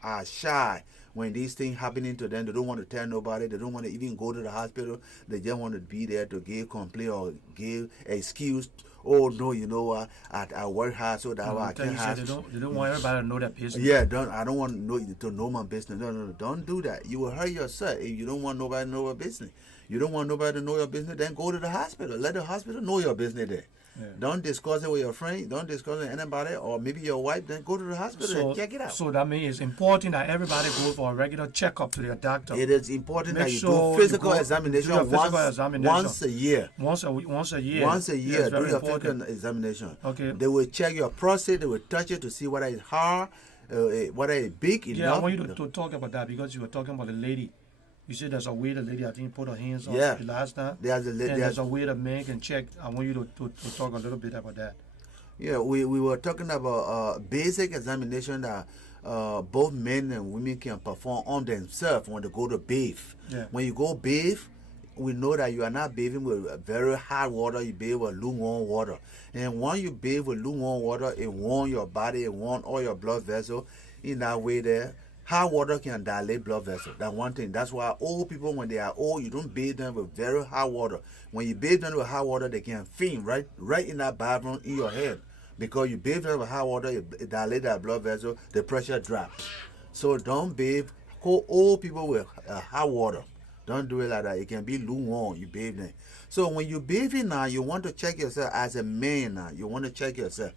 are shy when these things happening to them. They don't want to tell nobody. They don't want to even go to the hospital. They just want to be there to give complaint or give excuse. Oh no, you know what? I work hard so that I can't have. They don't want everybody to know that business. Yeah, I don't want to know my business. No, don't do that. You will hurt yourself if you don't want nobody to know your business. You don't want nobody to know your business, then go to the hospital. Let the hospital know your business there. Yeah. Don't discuss it with your friend. Don't discuss it with anybody, or maybe your wife. Then go to the hospital and check it out. So that means it's important that everybody go for a regular checkup to their doctor. It is important that you do physical examination once a year. Once a year. Once a year, yes, do your important. physical examination. Okay. They will check your prostate. They will touch it to see whether it's hard, whether it's big enough. Yeah, I want you to talk about that because you were talking about the lady. You said there's a way the lady, I think, put her hands on the last time. There's a way the man can check. I want you to talk a little bit about that. Yeah, we were talking about basic examination that both men and women can perform on themselves when they go to bathe. Yeah. When you go bathe, we know that you are not bathing with very hot water. You bathe with lukewarm water. And when you bathe with lukewarm water, it warms your body, it warms all your blood vessels. In that way there, hot water can dilate blood vessels. That's one thing. That's why old people, when they are old, you don't bathe them with very hot water. When you bathe them with hot water, they can faint right in that bathroom in your head. Because you bathe them with hot water, it dilates that blood vessel, the pressure drops. So don't bathe old people with hot water. Don't do it like that. It can be lukewarm. You bathe them. So when you bathe now, you want to check yourself as a man now. You want to check yourself.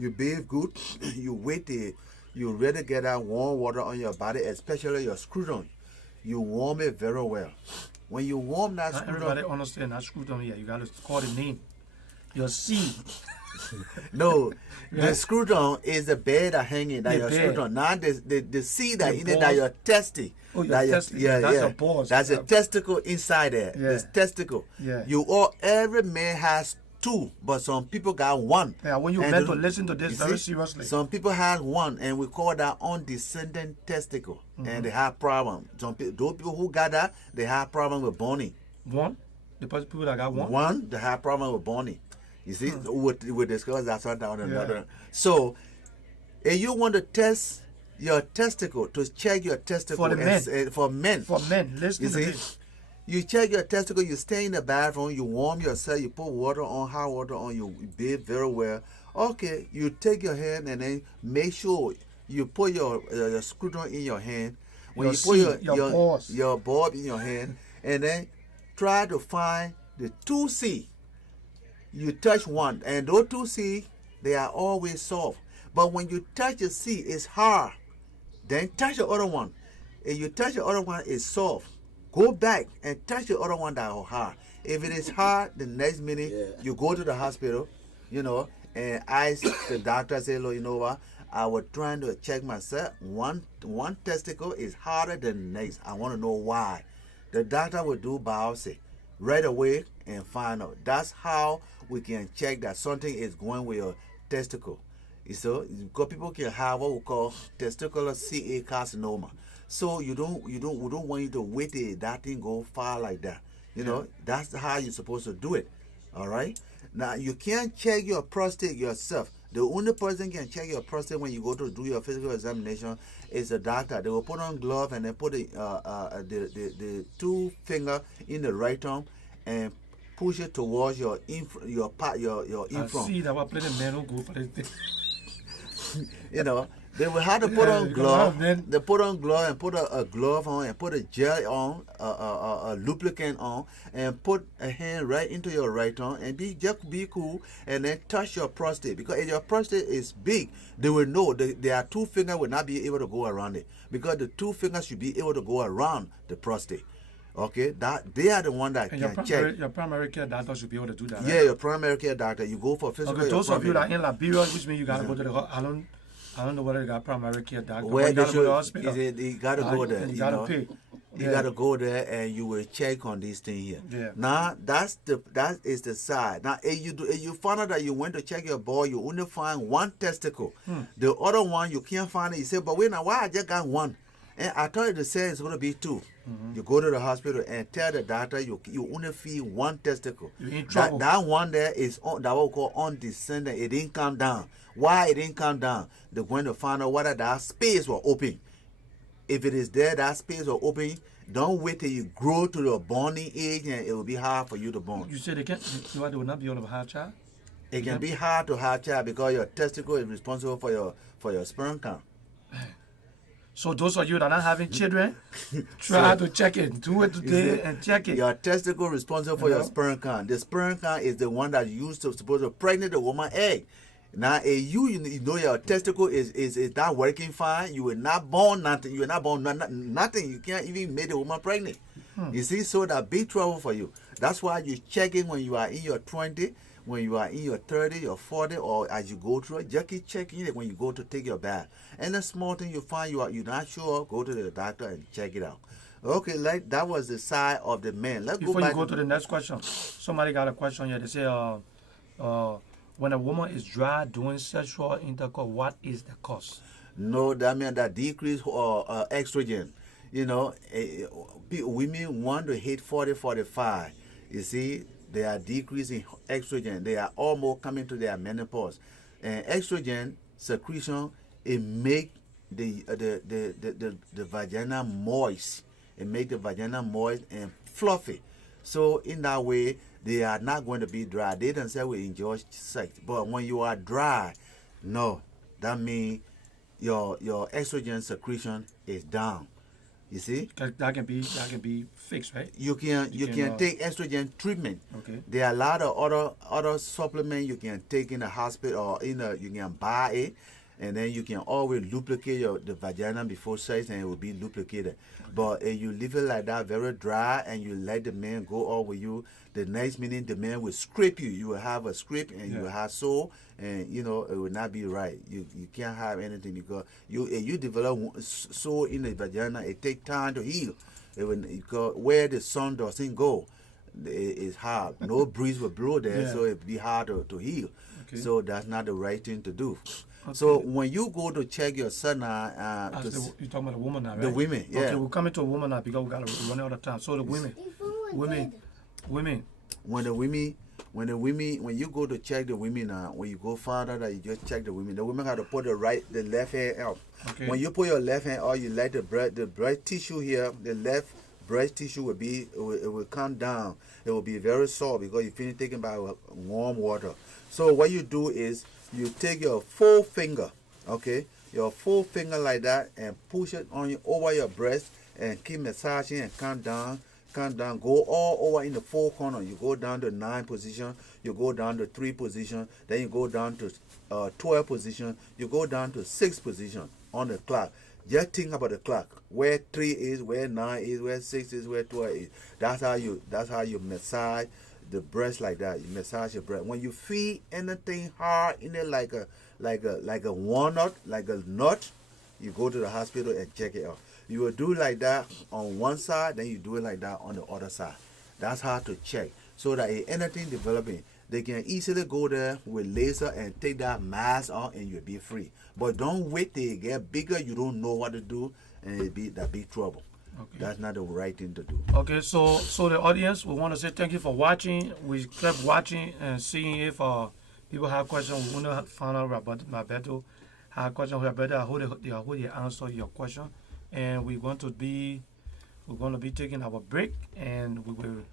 You bathe good. You wait till you really get that warm water on your body, especially your scrotum. You warm it very well. When you warm that scrotum... Everybody understand that scrotum here. You got to call the name. Your C. No, the scrotum is the bed that hanging that your scrotum. Now the C that in it that your testy. Oh, your testy. That's a balls. That's a testicle inside there. Yeah. This testicle. Yeah. Every man has two, but some people got one. Yeah, when you meant to listen to this very seriously. Some people have one, and we call that undescending testicle, and they have problem. Those people who got that, they have problem with bony. One? The people that got one? One, they have problem with bony. You see, we discuss that one on another. So, if you want to test your testicle, to check your testicle for men. For men, listen to this. You check your testicle, you stay in the bathroom, you warm yourself, you put water on, hot water on, you bathe very well. Okay, you take your hand and then make sure you put your scrotum in your hand. When you put your bulb in your hand, and then try to find the 2C. You touch one, and those 2C, they are always soft. But when you touch the C, it's hard. Then touch the other one. If you touch the other one, it's soft. Go back and touch the other one that is hard. If it is hard, the next minute you go to the hospital. you know, and the doctor said, look, you know what? I was trying to check myself. One testicle is harder than the next. I want to know why. The doctor will do biopsy right away and find out. That's how we can check that something is going with your testicle. So because people can have what we call testicular CA carcinoma. So we don't want you to wait till that thing go far like that. You know, that's how you're supposed to do it. All right. Now you can't check your prostate yourself. The only person can check your prostate when you go to do your physical examination is the doctor. They will put on glove and then put the two finger in the right arm and push it towards your infront. I see that we're playing men who go for this thing. You know, they will have to put on glove. They put on glove and put a glove on and put a gel on, a lubricant on, and put a hand right into your right arm and just be cool and then touch your prostate. Because if your prostate is big, they will know their two fingers will not be able to go around it. Because the two fingers should be able to go around the prostate. Okay, that they are the one that and can check. Your primary care doctor should be able to do that. Yeah, right? your primary care doctor. You go for physical. Okay, those of you that in Liberia, which means you gotta go to the I don't know whether they got primary care doctor. Where you they gotta go to the hospital. you gotta go there. You gotta pay. You gotta go there and you will check on this thing here. Yeah. Now that is the side. Now if you find out that you went to check your ball, you only find one testicle. The other one you can't find it. You say, but wait now, why I just got one? And I thought they said it's gonna be two. You go to the hospital and tell the doctor you only feel one testicle. You're in trouble. That one there is on that what we call undescending. It didn't come down. Why it didn't come down? They're going to find out whether that space will open. If it is there, that space will open. Don't wait till you grow to the bonding age and it will be hard for you to bond. You said they will not be able to have a child? It can be hard to have child because your testicle is responsible for your sperm count. So those of you that are not having children, try to check it. Do it today and check it. Your testicle responsible for your sperm count. The sperm count is the one that you used to supposed to pregnant the woman egg. Now, you know your testicle is not working fine. You will not born nothing. You will not born nothing. You can't even make the woman pregnant. You see, so that big trouble for you. That's why you check in when you are in your 20, when you are in your 30, your 40, or as you go through it. Just keep checking it when you go to take your bath. And the small thing you find you're not sure, go to the doctor and check it out. Okay, like that was the side of the man. Let's Before go back you go to the next question, somebody got a question here. They say, when a woman is dry doing sexual intercourse, what is the cause? No, that means that decrease estrogen. You know, women want to hit 40, 45. You see, they are decreasing estrogen. They are almost coming to their menopause. And estrogen secretion, it make the vagina moist. It make the vagina moist and fluffy. So in that way, they are not going to be dry. They themselves will enjoy sex. But when you are dry, no, that means your estrogen secretion is down. You see? That can be fixed, right? You can take estrogen treatment. Okay. There are a lot of other supplements you can take in the hospital or you can buy it, and then you can always lubricate the vagina before sex and it will be lubricated. But if you leave it like that, very dry, and you let the man go off with you, the next minute the man will scrape you. You will have a scrape and you will have sore, and it will not be right. You can't have anything because you develop sore in the vagina. It takes time to heal. Because where the sun doesn't go, it's hard. No breeze will blow there, so it'll be hard to heal. Okay. So that's not the right thing to do. Okay. So when you go to check your son, you're talking about the woman now, right? The women, yeah. Okay, we're coming to a woman now because we got to run out of time. So the women. When you go to check the women now, when you go further that you just check the women have to put the left hand out. Okay. When you put your left hand out, you let the breast tissue here, the left breast tissue will come down. It will be very soft because you finish taking by warm water. So what you do is you take your full finger, okay, your full finger like that, and push it over your breast and keep massaging and come down, go all over in the 4 corner. You go down to 9 position, you go down to 3 position, then you go down to 12 position, you go down to 6 position on the clock. Just think about the clock. Where 3 is, where 9 is, where 6 is, where 12 is. That's how you massage the breast like that. You massage your breast. When you feel anything hard in it, like a walnut, like a nut, you go to the hospital and check it out. You will do like that on one side, then you do it like that on the other side. That's how to check. So that if anything developing, they can easily go there with laser and take that mass off and you'll be free. But don't wait till it get bigger, you don't know what to do, and it'll be that big trouble. Okay. That's not the right thing to do. Okay, so the audience, we want to say thank you for watching. We kept watching and seeing if people have questions. We want to find out about Roberto. Have questions, Roberto. I hope they answer your question. And we're going to be taking our break, and we will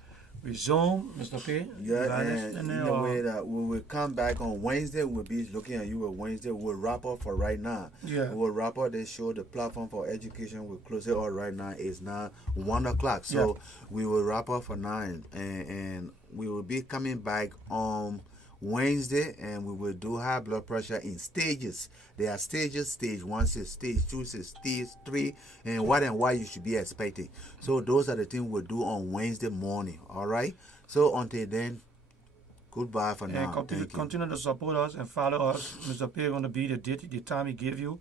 resume, Mr. P. Yeah, and in the way that we will come back on Wednesday, we'll be looking at you on Wednesday. We'll wrap up for right now. Yeah. We'll wrap up this show. The platform for education, we'll close it all right now. It's now 1 o'clock. So we will wrap up for 9. And we will be coming back on Wednesday, and we will do high blood pressure in stages. There are stages. Stage 1 says stage 2 says stage 3, and what you should be expecting. So those are the things we'll do on Wednesday morning. All right. So until then, goodbye for now. Continue to support us and follow us. Mr. P is going to be the time he gave you.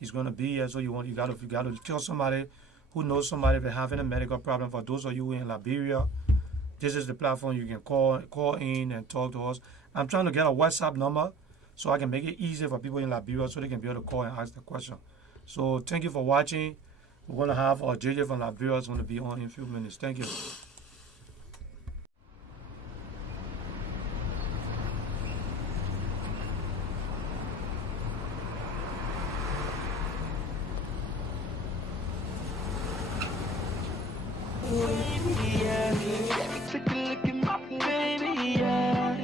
He's going to be here. So you got to tell somebody who knows somebody that's having a medical problem. For those of you in Liberia, this is the platform you can call in and talk to us. I'm trying to get a WhatsApp number so I can make it easier for people in Liberia so they can be able to call and ask the question. So thank you for watching. We're going to have our JJ from Liberia is going to be on in a few minutes. Thank you. Take a look at my baby, yeah.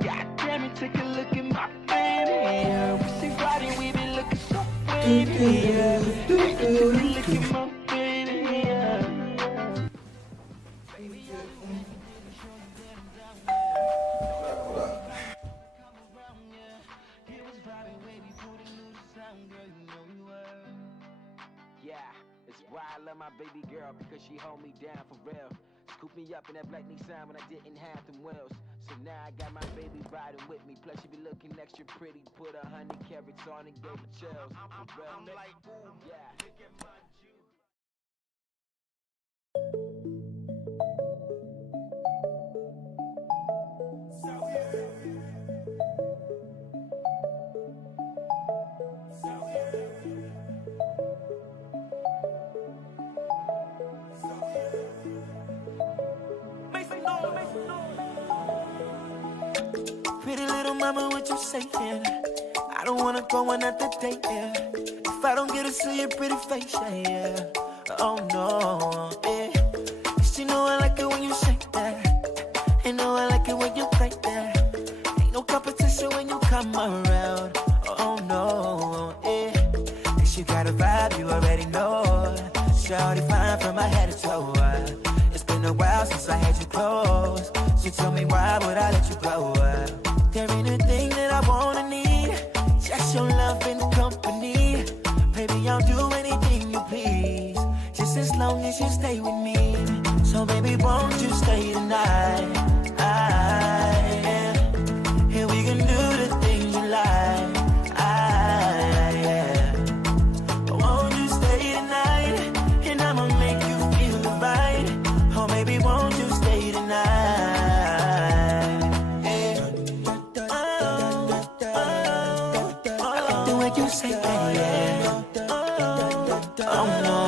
God damn it, take a look at my baby, yeah. We see riding, we been looking so baby, yeah. Take a look at my baby, yeah. It's why I love my baby girl, because she hold me down for real. Scoop me up in that black Nissan when I didn't have them wheels. So now I got my baby riding with me. Plus she be looking extra pretty. Put 100 carats on and gave her chills. I'm like, ooh, yeah. Look at my Pretty little mama, what you saying? I don't wanna go another day, yeah. If I don't get to see your pretty face, yeah. Oh no, yeah. She know I like it when you shake that. You know I like it when you break that. Ain't no competition when you come around. Oh no, yeah. Cause you got a vibe, you already know. Shawty fine from my head to toe. It's been a while since I had you close. So tell me why would I let you go? There ain't a thing that I wanna need, just your love and company. Baby, I'll do anything you please, just as long as you stay with me. So baby, won't you stay tonight? Yeah. And we can do the things you like. Yeah. Won't you stay tonight? And I'ma make you feel right. Oh baby, won't you stay tonight? You say that, yeah. Oh no,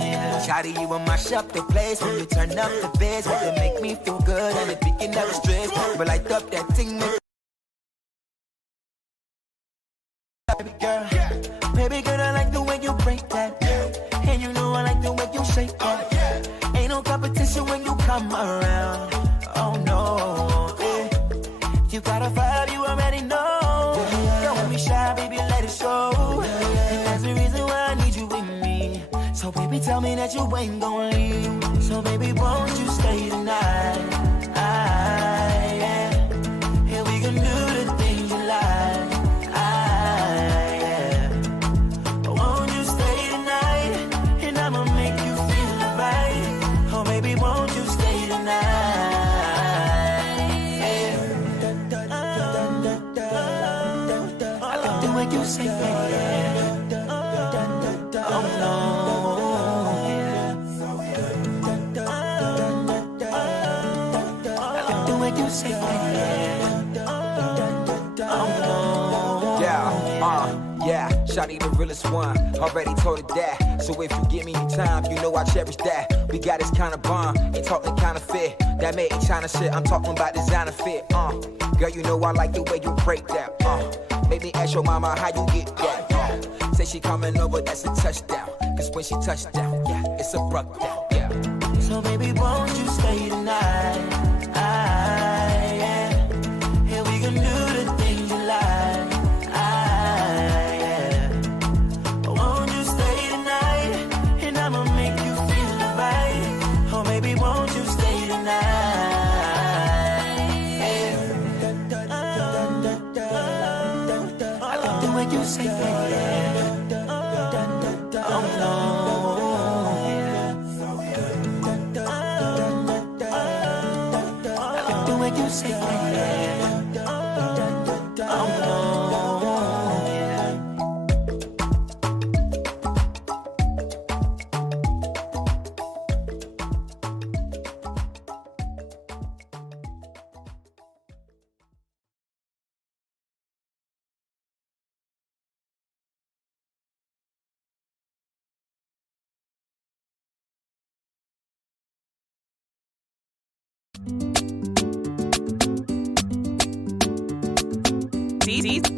yeah. Shawty, you will mash up the place when you turn up the bass. When you make me feel good and it picking up the stress. But light up that thing, baby girl, I like the way you break that. And you know I like the way you shake that. Ain't no competition when you come around. Oh no, yeah. You got a vibe, you already know. Don't be shy, baby, let it show. And that's the reason why I need you with me. So baby, tell me that you ain't gon' leave. So baby, won't you stay tonight? Yeah. And we can do the things you like. Yeah. Won't you stay tonight? And I'ma make you feel right. Oh baby, won't what you say, yeah. Oh no. I like the way you say, yeah. Oh no. Yeah, Shawty the realest one, already told her that. So if you give me time, you know I cherish that. We got this kind of bond, ain't talking kind of fit. That made in China shit, I'm talking about designer fit. Girl, you know I like the way you break that. Make me ask your mama how you get that. Say she coming over, that's a touchdown. Cause when she touched down, yeah, it's a bruck down, yeah. So baby, won't you stay tonight? Yeah. And we can do the things you like. Yeah. Won't you stay tonight? And I'ma make you feel right. Oh baby, won't you stay tonight? Yeah. I like the way you say that. Oh no. You say yeah. Oh no. Yeah.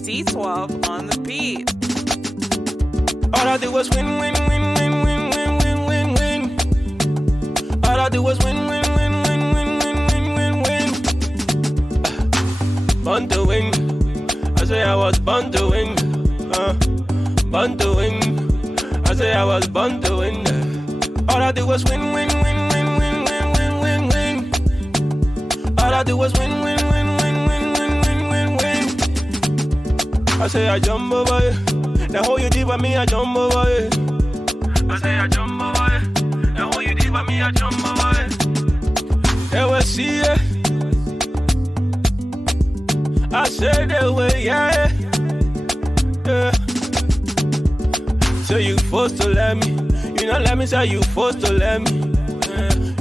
D12 on the beat. All I do is win, win, win, win, win, win, win, win, win. All I do is win, win, win, win, win, win, win, win, win. Born to win. I say I was born to win. Born to win. I say I was born to win. All I do is win, win, win, win, win, win, win, win, win. All I do is win, win, win, win, win, win, win, win, win. I say I jump over it. The whole you did for me, I jump over it. I say I jump over it. The whole you did for me, I jump over it. They will see it. I said they will, yeah. So you forced to let me. You not let me say you forced to let me.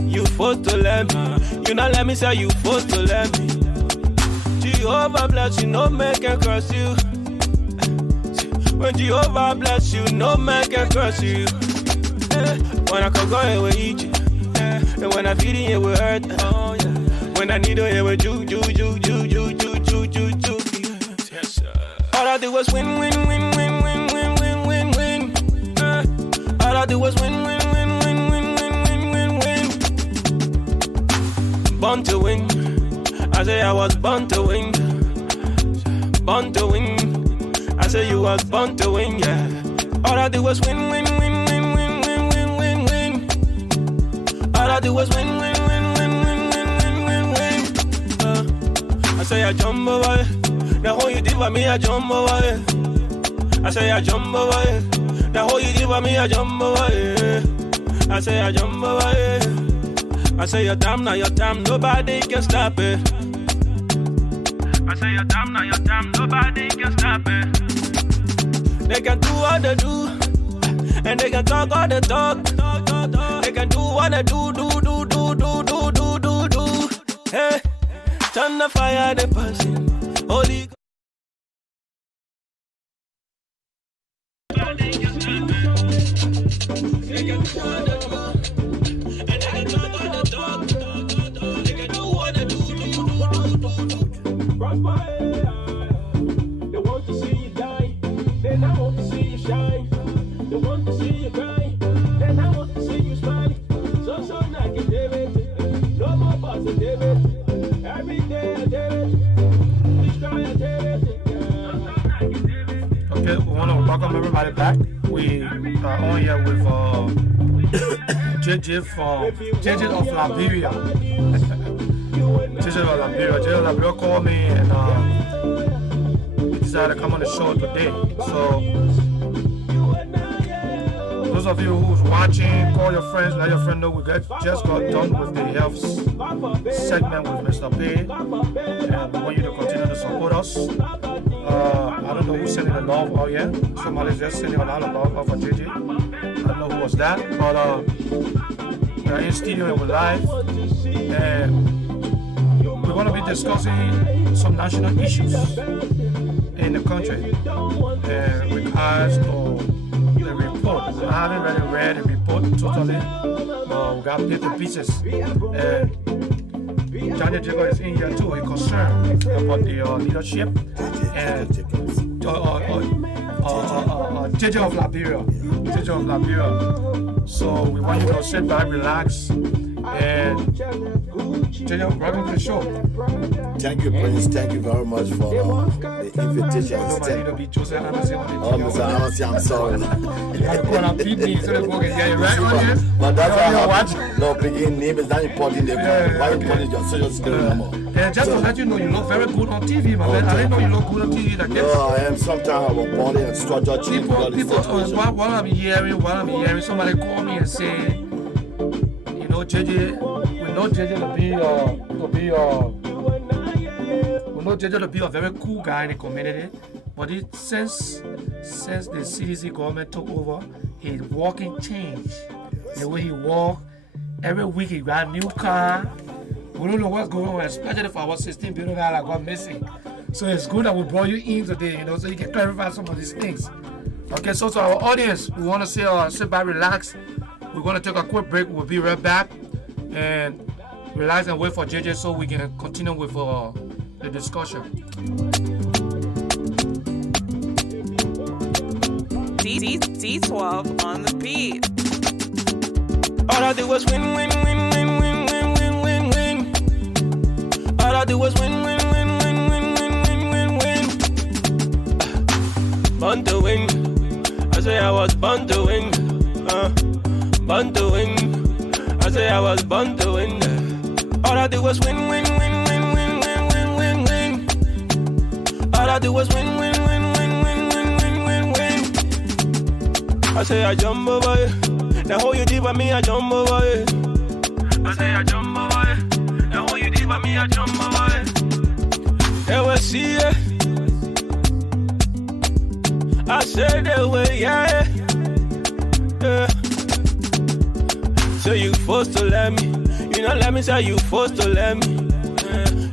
You forced to let me. You not let me say you forced to let me. Jehovah bless you, no man can curse you. When Jehovah bless you, no man can curse you. When I can go here with eat you. And when I feed it with hurt. When I need it, it with ju. All I do is win, win, win, win, win, win, win, win, win. All I do is win, win, win, win, win, win, win, win, win. Born to win. I say I was born to win. Born to win. I say you was born to win, yeah. All I do is win, win, win, win, win, win, win, win, win. All I do is win, win, win, win, win, win, win, win. I say I jump over it. The whole you did for me, I jump over it. I say I jump over it. The whole you did for me, I jump over it. I say I jump over it. I say your time, now your time, nobody can stop it. I say your time, now your time, nobody can stop it. They can do what they do, and they can talk all the talk. They can do what they do. Hey, turn the fire, the person. Holy they can do what they do, and they can talk all the talk. They can do what they do. They want to see you die, then I want to see you shine. They want to see you cry, then I want to see you smile. So I can do it, no more positivity. Every day I do it. Okay, we want to welcome everybody back. We are on here with JJ of Liberia. JJ of Liberia. JJ of Liberia called me and he decided to come on the show today. So those of you who's watching, call your friends, let your friend know we just got done with the health segment with Mr. P, and we want you to continue to support us. I don't know who's sending the love out here. Somebody's just sending a lot of love out for JJ. I don't know who was that, but we are in studio and we're live. And we're going to be discussing some national issues in the country in regards to the report. I haven't really read the report totally, but we got bits and pieces. And Johnny Jacob is in here too. He's concerned about the leadership and JJ of Liberia. JJ of Liberia. So we want you to sit back, relax, and JJ, welcome to the show. Thank you, Prince. Thank you very much for the invitation. Oh, Mr. Amasi, I'm sorry. But that's why no, begin name is not important. Why important is your social security number. And just to let you know, you look very good on TV, my man. I didn't know you look good on TV like this. No, I am sometimes I was body and structure change. People, what I'm hearing, somebody call me and say, you know, JJ, we know JJ to be a very cool guy in the community, but since the CDC government took over, his walking changed. The way he walk, every week he got a new car. We don't know what's going on, especially for our 16 billion that got missing. So it's good that we brought you in today, you know, so you can clarify some of these things. Okay, so to our audience, we want to say, sit back, relax. We're going to take a quick break. We'll be right back and relax and wait for JJ so we can continue with the discussion. D12 on the beat. All I do was win, win, win, win, win, win, win, win, win. All I do was win, win, win, win, win, win, win, win, win. Born to win. I say I was born to win. Born to win. I say I was born to win. All I do was win, win, win, win, win, win, win, win, win. All I do was win, win, win, win, win, win, win, win, win. I say I jump over it. Now how you deep on me, I jump over it. I say I jump over it. Now how you deep on me, I jump over it. They will see it. I say they will, yeah. So you forced to let me. You not let me say you forced to let me.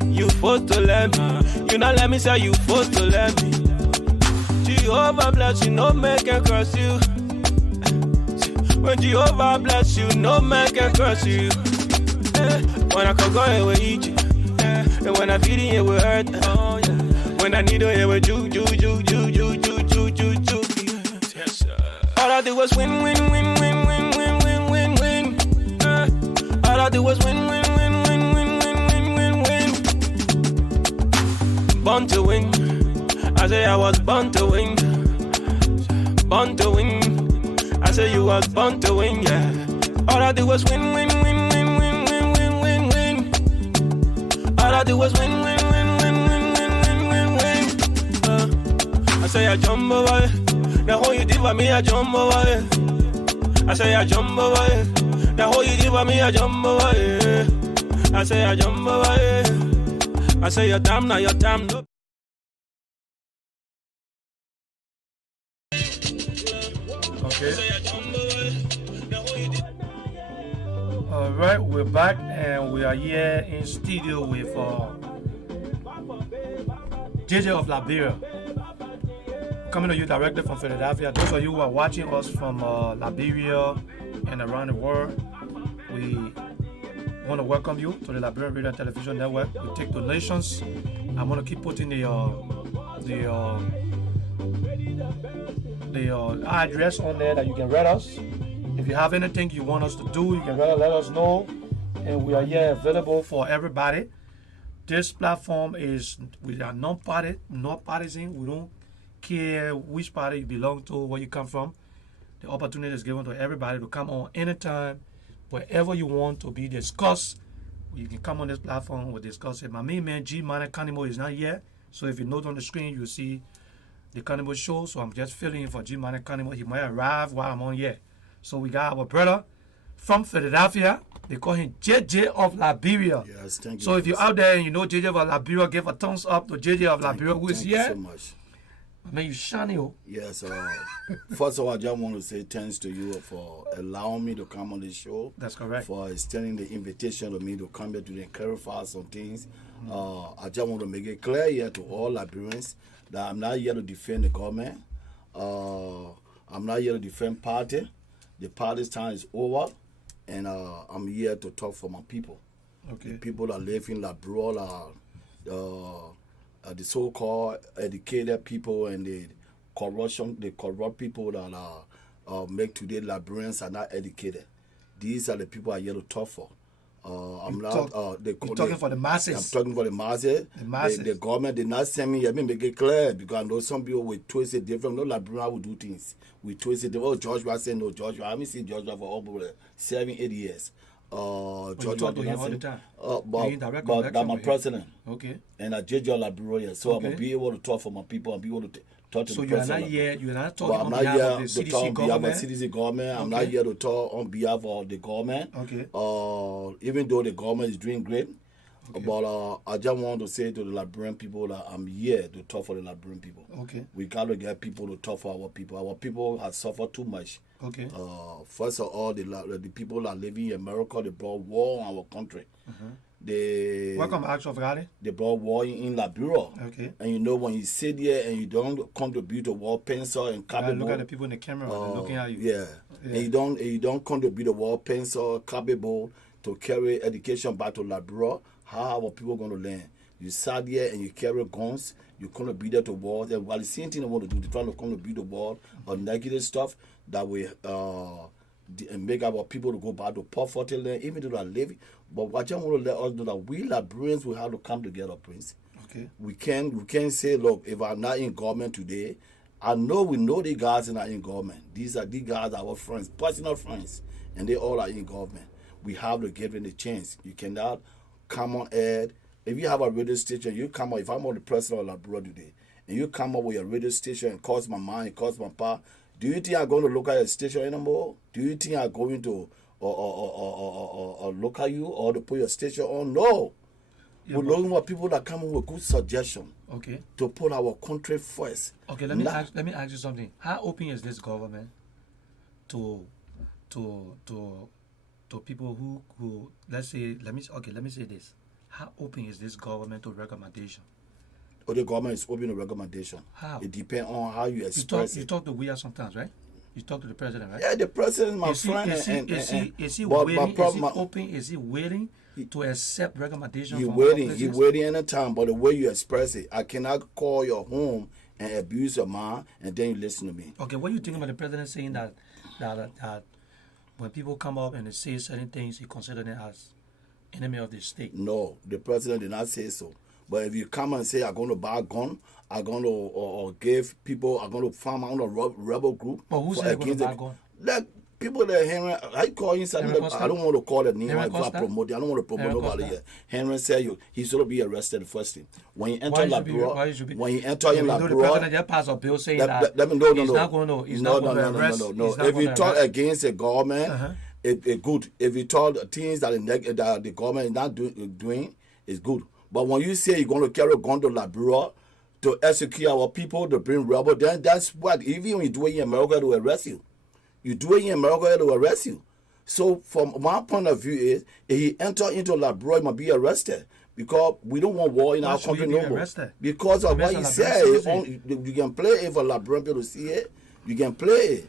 You forced to let me. You not let me say you forced to let me. Jehovah bless you, no man can curse you. When Jehovah bless you, no man can curse you. When I can go away, eat you. And when I feed it will hurt. When I need it will ju. All I do was win, win, win, win, win, win, win, win, win. All I do was win, win, win, win, win, win, win, win, win. Born to win. I say I was born to win. Born to win. I say you was born to win, yeah. All I do was win, win, win, win, win, win, win, win, win. All I do was win, win, win, win, win, win, win, win, win. I say I jump over it. Now how you did for me, I jump over it. I say I jump over it. Now how you did for me, I jump over it. I say I jump over it. I say your time, now your time, no. Okay. All right, we're back and we are here in studio with JJ of Liberia. Coming to you directly from Philadelphia. Those of you who are watching us from Liberia and around the world, we want to welcome you to the Liberian Radio and Television Network. We take donations. I'm going to keep putting the address on there that you can read us. If you have anything you want us to do, you can let us know. And we are here available for everybody. This platform we are non-partisan. We don't care which party you belong to, where you come from. The opportunity is given to everybody to come on anytime, wherever you want to be discussed. You can come on this platform, we'll discuss it. My main man, G Money Cannibal, is not here. So if you note on the screen, you'll see the Cannibal Show. So I'm just filling in for G Money Cannibal. He might arrive while I'm on here. So we got our brother from Philadelphia. They call him JJ of Liberia. Yes, thank you. So if you're out there and you know JJ of Liberia, give a thumbs up to JJ of Liberia who is here. Thank you so much. I mean, you shiny, oh. Yes, first of all, I just want to say thanks to you for allowing me to come on the show. That's correct. For extending the invitation to me to come here to clarify some things. I just want to make it clear here to all Liberians that I'm not here to defend the government. I'm not here to defend party. The party's time is over, and I'm here to talk for my people. Okay. The people that live in Labrador are the so-called educated people, and the corrupt people that make today Liberians are not educated. These are the people I'm here to talk for. I'm not. You're talking for the masses. I'm talking for the masses. The masses. The government did not send me. Let me make it clear, because I know some people will twist it different. No Liberian will do things. We twist it different. Oh, Joshua said no. Joshua, I haven't seen Joshua for over 7-8 years. Joshua did not send. But I'm a president. Okay. And I judge your Liberian, so I'm gonna be able to talk for my people and be able to talk to the president. So you're not talking But I'm on not behalf of here the to talk CDC on behalf government? of CDC government. I'm not here to talk on behalf of the government. Okay. Even though the government is doing great, but I just want to say to the Liberian people that I'm here to talk for the Liberian people. Okay. We gotta get people to talk for our people. Our people have suffered too much. Okay. First of all, the people that live in America, they brought war on our country. Welcome, Actual Friday. They brought war in Liberia. Okay. And you know, when you sit there and you don't contribute to war pencil and copyboard. Look at the people in the camera. They're looking at you. Yeah. And you don't contribute to war pencil, copyboard to carry education back to Liberia. How are people going to learn? You sat there and you carry guns. You contribute there to war. And while the same thing they want to do, they're trying to contribute to war or negative stuff that will make our people to go back to poverty land, even though they're living. But what I just want to let us know that we Liberians will have to come together, Prince. Okay. We can't say, look, if I'm not in government today, we know the guys are not in government. These guys are our friends, personal friends, and they all are in government. We have to give them a chance. You cannot come on air. If you have a radio station, you come on. If I'm on the president of Liberia today, and you come up with your radio station and cost my mind, cost my power, do you think I'm going to look at your station anymore? Do you think I'm going to look at you or to put your station on? No. We're looking for people that come up with good suggestions. Okay. To put our country first. Okay, let me ask you something. How open is this government to people who let me say this. How open is this government to recommendation? Or the government is open to recommendation. How? It depends on how you express it. You talk to we sometimes, right? You talk to the president, right? Yeah, the president is my friend. Is he willing? Is he willing to accept recommendation? He's waiting anytime, but the way you express it, I cannot call your home and abuse your mind and then you listen to me. Okay, what do you think about the president saying that when people come up and they say certain things, he considers them as enemy of the state? No, the president did not say so. But if you come and say, I'm going to buy a gun, I'm going to give people, I'm going to form my own rebel group. But who said going to buy a gun? Like people that Henry, I call inside. I don't want to call the name. I promote. I don't want to promote nobody here. Henry said he's going to be arrested first thing. When you enter Labrador, when you enter in Labrador, the president just passed a bill saying that he's not going to arrest. No. If you talk against the government, it's good. If you talk things that the government is not doing, it's good. But when you say you're going to carry a gun to Liberia to execute our people, to bring rebel, then that's what, even when you do it in America, they will arrest you. You do it in America, they will arrest you. So from my point of view is, if he enter into Liberia, he must be arrested. Because we don't want war in our country no more. Because of what he said, you can play it for Liberian people to see it. You can play it.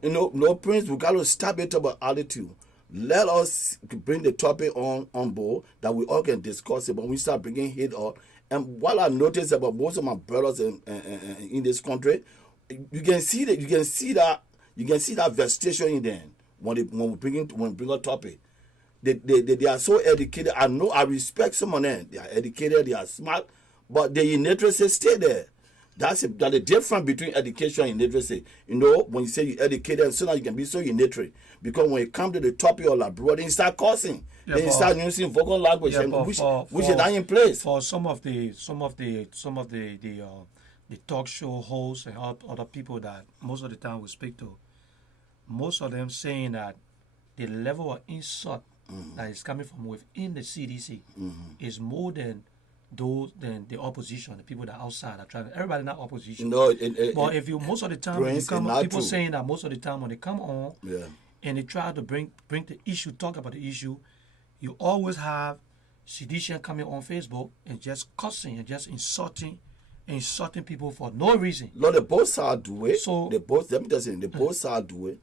You know, no Prince, we got to stop it about attitude. Let us bring the topic on board that we all can discuss it. But we start bringing hate up. And what I noticed about most of my brothers in this country, you can see that vestation in them when we bring a topic. They are so educated. I respect some of them. They are educated. They are smart, but the illiteracy stay there. That's the difference between education and illiteracy. You know, when you say you're educated, so now you can be so illiterate. Because when you come to the topic of Labrador, then you start cursing. Yeah, then you start using vocal language, which is not in place. For some of the talk show hosts and other people that most of the time we speak to, most of them saying that the level of insult that is coming from within the CDC is more than those than the opposition, the people that are outside are trying. Everybody not opposition. No, but if you most of the time when you Prince, come, not people true. saying that most of the time when they come on, Yeah. and they try to bring the issue, talk about the issue, you always have sedition coming on Facebook and just cussing and just insulting people for no reason. No, the both sides do it. So- the both, let me tell you, the both sides do it.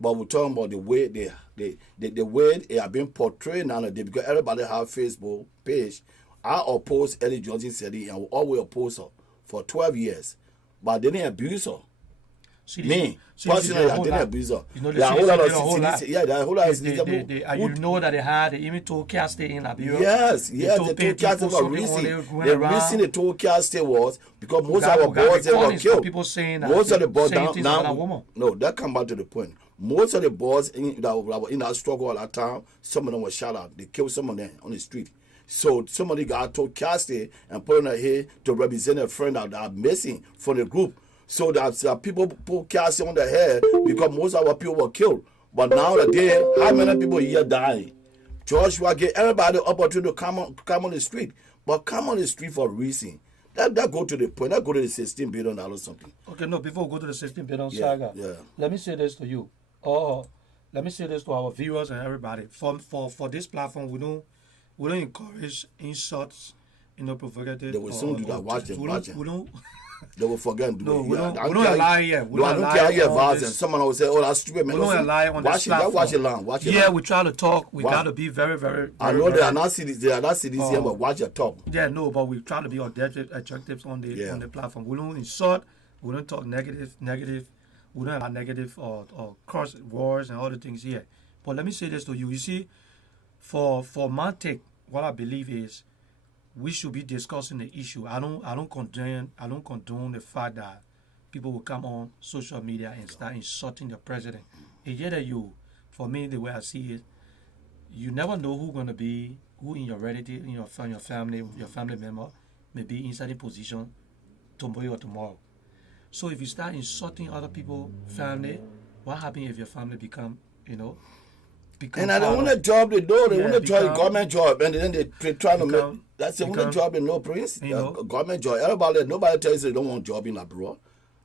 But we're talking about the way the way they are being portrayed nowadays, because everybody have Facebook page. I oppose Ellie Johnson said it, and will always oppose her for 12 years. But I didn't abuse her. Me, personally, I didn't abuse her. You know, There are a whole lot of whole lot. CDC, yeah, there are a whole lot of They, CDC. you know that they even told Cat State in Liberia. Yes, they told Cat State for reason. The reason they told Cat State was because most of our boys they were killed. People saying that Most of the boys saying things about a woman. no, that come back to the point. Most of the boys that were in that struggle at that time, some of them were shot out. They killed some of them on the street. So somebody got told Cat State and put on her head to represent a friend that are missing from the group. So that people put Cat State on their head because most of our people were killed. But nowadays, how many people here dying? Joshua gave everybody the opportunity to come on the street, but come on the street for a reason. That go to the point. That go to the $16 billion or something. Okay, no, before we go to the 16 billion Yeah, saga, yeah. let me say this to you. Let me say this to our viewers and everybody. For this platform, we don't encourage insults, provocative. They will soon do that. Watch them. We don't. They will forget and do No, it. we Yeah, don't I allow here. We No, I don't don't allow care here on violence. this- Someone will say, "Oh, that's stupid, man." We don't Listen, rely on this watch it. platform. Watch it long. Watch it Yeah, long. we try to talk. We Wow. got to be very, very. I very, know they very- are not CDs. They are not CDs here, but watch your talk. Yeah, no, but we try to be objectives on Yeah. the platform. We don't insult. We don't talk negative. We don't have negative or cross words and all the things here. But let me say this to you. You see, for my take, what I believe is we should be discussing the issue. I don't condone the fact that people will come on social media and start insulting the president. It's just that for me, the way I see it, you never know who in your relative, in your family member may be inside a position tomorrow or tomorrow. So if you start insulting other people, family, what happens if your family become And I don't want a job they know. They Yeah, want to try a become- government job, and then they try to make. become- That's the only become- job they know, Prince. You know. A government job. Nobody tells you they don't want job in abroad.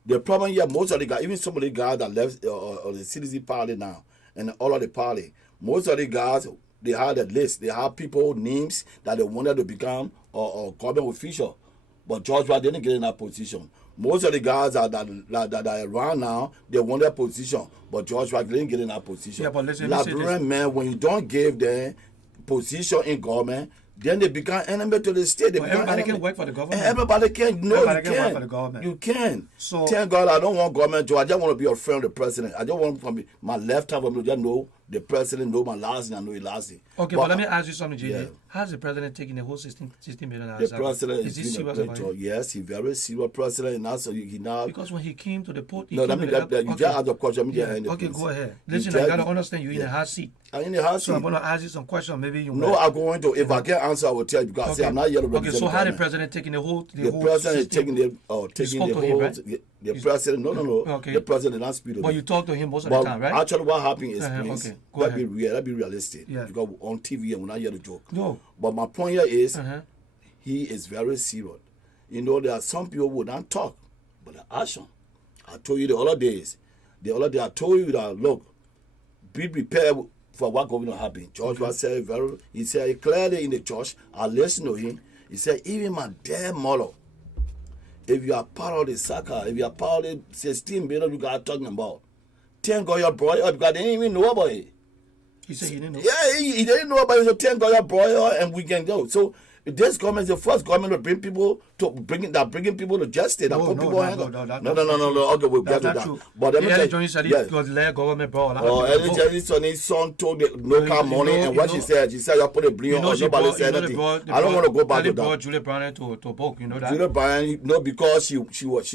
The problem here, most of the guys, even some of the guys that left or the CDC party now, and all of the party, most of the guys, they had a list. They have people names that they wanted to become or government official, but George Bush didn't get in that position. Most of the guys that are around now, they want that position, but George Bush didn't get in that position. Yeah, but listen, let me say Liberian man, when you don't give them position in government, then they become enemy to the state. They But become everybody enemy. can work for the government. Everybody can. No, Everybody you can work can. for the government. You can. So- Thank God I don't want government job. I just want to be a friend of the president. I just want from my left hand from just know the president, know my last name, I know his last name. Okay, but let me ask you something, JJ. Yeah. How's the president taking the whole 16 million? The president is he is doing a serious great about job. it? Yes, he's very serious president, and now so he now. Because when he came to the port, No, let me. You just ask the question. Let me just end it, Okay, please. go ahead. You Listen, just- I gotta understand you in a hot seat. I'm in the house. So I'm gonna ask you some questions. Maybe you No, will. I'm going to. If I can't answer, I will tell you because I say I'm not here to Okay, represent so how the government. president taking the whole The president is taking the spoke to him, whole. right? The president. No. Okay. The president did not speak to But me. you talk to him most of But the time, right? actually, what happened is, Uh-huh, please, okay. Go let's be ahead. real, let's be realistic. Yeah. Because on TV, we're not here to joke. No. But my point here is, Uh-huh. he is very serious. There are some people who don't talk, but the action. I told you the other day, I told you that, look, be prepared for what going to happen. George was said he said clearly in the church, I listened to him. He said, even my dead mother, if you are part of the soccer, if you are part of the 16 billion you guys talking about, thank God your brother, because they didn't even know about it. He said he didn't know. Yeah, he didn't know about it, so thank God your brother, and we can go. So this government is the first government to bring people bringing people to justice. That put people in. No. Okay, we'll get to That's not that. true. But let me Ellen tell Johnson you, said yes. it was let government bro. Ellen Johnson's son told the local money, and what she said, you put a blame on nobody said anything. I don't want to go back to that. Julia Brown to book, you know that. Julia Bryan, no, because she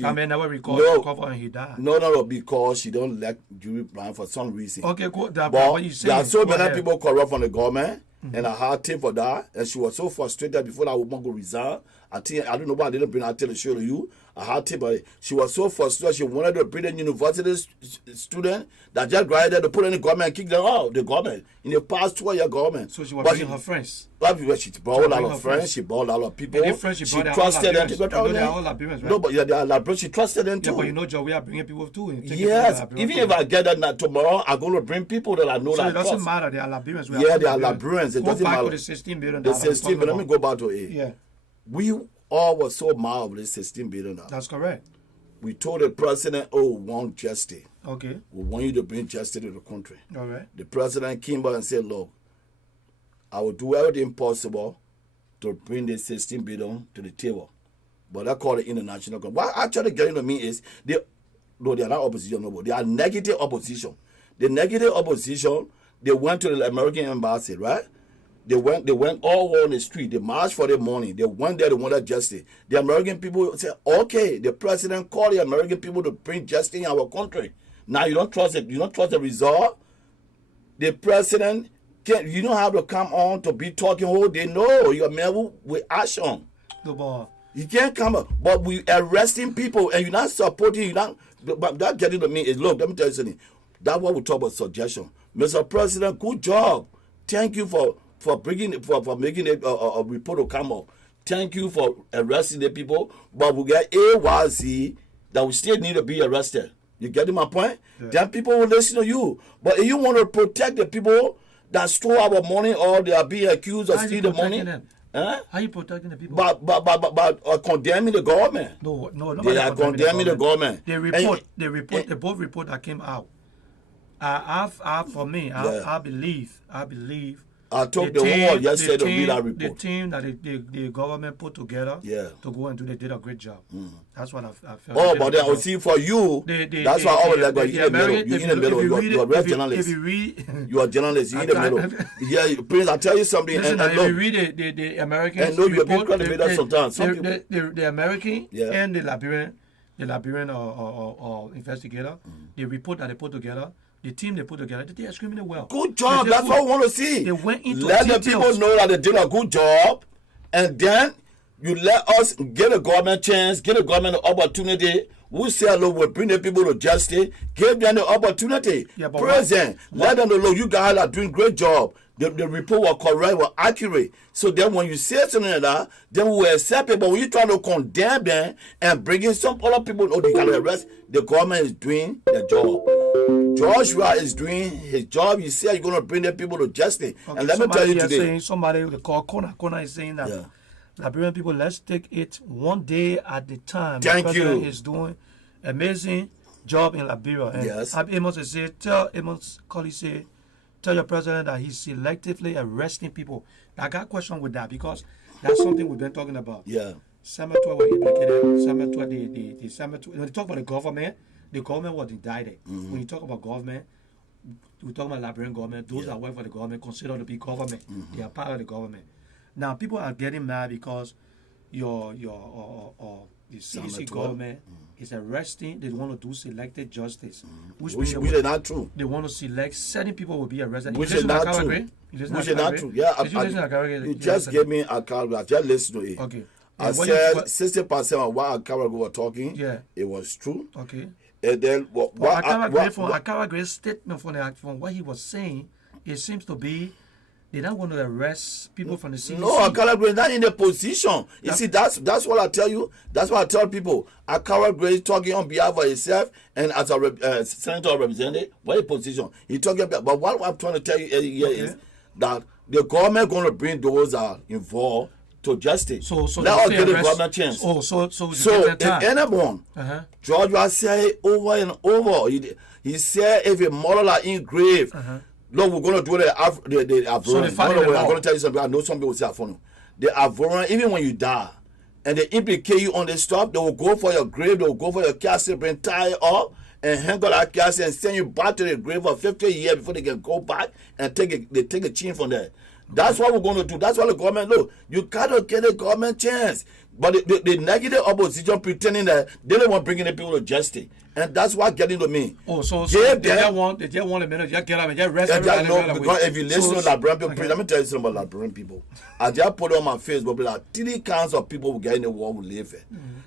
I mean, never recorded cover and he died. No, because she don't like Julia Bryan for some reason. Okay, cool. That, But what you there are saying? so Go many ahead. people corrupt from the government, and I had tape for that, and she was so frustrated before that woman go resign. I don't know why I didn't bring her to the show to you. I had to, but she was so frustrated. She wanted to bring a university student that just graduated to put in the government and kick them out. The government in the past 2-year government. So she was bringing her friends. She brought a lot of friends. She brought a lot of people. She trusted them. They're all Liberians, right? No, but they are Liberians. She trusted them too. Yeah, but you know, Joe, we are bringing people too. Yes, even if I get that tomorrow, I'm going to bring people that I know. So it doesn't matter. They are Liberians. Yeah, they are Liberians. It doesn't matter. Go back to the 16 billion. The 16 billion. Let me go back to it. Yeah. We all were so mad with the 16 billion. That's correct. We told the president, we want justice. Okay. We want you to bring justice to the country. All right. The president came back and said, look, I will do everything possible to bring this 16 billion to the table. But I call it international. What actually getting to me is, they are not opposition, no, but they are negative opposition. The negative opposition, they went to the American embassy, right? They went all over on the street. They marched for the money. They went there to want justice. The American people said, okay, the president called the American people to bring justice in our country. Now you don't trust it. You don't trust the result. The president you don't have to come on to be talking whole day. No, you're man with action. You can't come up. But we arresting people and you're not supporting, you're not, but that getting to me is, look, let me tell you something. That's what we talk about suggestion. Mr. President, good job. Thank you for making a report to come up. Thank you for arresting the people, but we get AYZ that we still need to be arrested. You getting my point? Yeah. Then people will listen to you. But if you want to protect the people that stole our money or they are being accused of stealing the money, how are you protecting the people? But condemning the government. No, they are condemning the government. The both report that came out. I believe. I took the whole yesterday to read that report. The team that the government put together to go and do, they did a great job. That's what I felt. Oh, but then, see, for you, that's why I always like, you're in the middle. You're in the middle. You're a real journalist. If you read... You're a journalist. You're in the middle. Yeah, Prince, I'll tell you something. Listen, and if you read the American report... And no, you're being credited sometimes. The American and the Liberian or investigator, the report that they put together, the team they put together, they are extremely well. Good job. That's what I want to see. They went into let details. The people know that they did a good job, and then you let us get a government chance, get a government opportunity. We say, look, we'll bring the people to justice, give them the opportunity. Yeah, President, let them know, look, you guys are doing great job. The report was correct, was accurate. So then when you say something like that, then we will accept it. But when you try to condemn them and bring in some other people, they can arrest, the government is doing the job. Joshua is doing his job. He said you're going to bring the people to justice. Okay, and let me tell you today. Somebody they call Kona is saying that Liberian people, let's take it one day at a time. Thank the you. Is doing amazing job in Liberia. And yes. Amos say, tell your president that he's selectively arresting people. I got a question with that because that's something we've been talking about. Yeah. Summer-12 were implicated. Summer-12, the Summer-12. When you talk about the government was indicted. When you talk about government, we talk about Liberian government. Those that work for the government consider to be government. They are part of the government. Now people are getting mad because the CDC government is arresting. They want to do selected justice, which is not true. They want to select certain people will be arrested. Which is not true. Which is not true. Yeah, you just gave me a card. I just listened to it. Okay. I said 60% of what Akara were talking. It was true. Okay. And then Akara Gray's statement from what he was saying, it seems to be they don't want to arrest people from the CDC. No, Akara Gray is not in a position. You see, that's what I tell you. That's what I tell people. Akara Gray is talking on behalf of himself and as a senator representative. What position? He's talking about. But what I'm trying to tell you here is that the government going to bring those that are involved to justice. So let us get the government chance. So if anyone, George was say over and over. He said if a model are in grave, look, we're going to do the Avoron. I'm going to tell you something. I know some people say Avoron. The Avoron, even when you die, and they implicate you on the stuff, they will go for your grave, they will go for your casket, bring tie up, and hang on that casket and send you back to the grave for 50 years before they can go back and take a chin from there. That's what we're going to do. That's what the government, look, you got to get a government chance. But the negative opposition pretending that they don't want bringing the people to justice. And that's what getting to me. Oh, so they just want a minute, just get up and just rest everybody. No, because if you listen to Lrtn people, let me tell you something about Lrtn people. I just put it on my Facebook, like 3 kinds of people who get in the world who live here.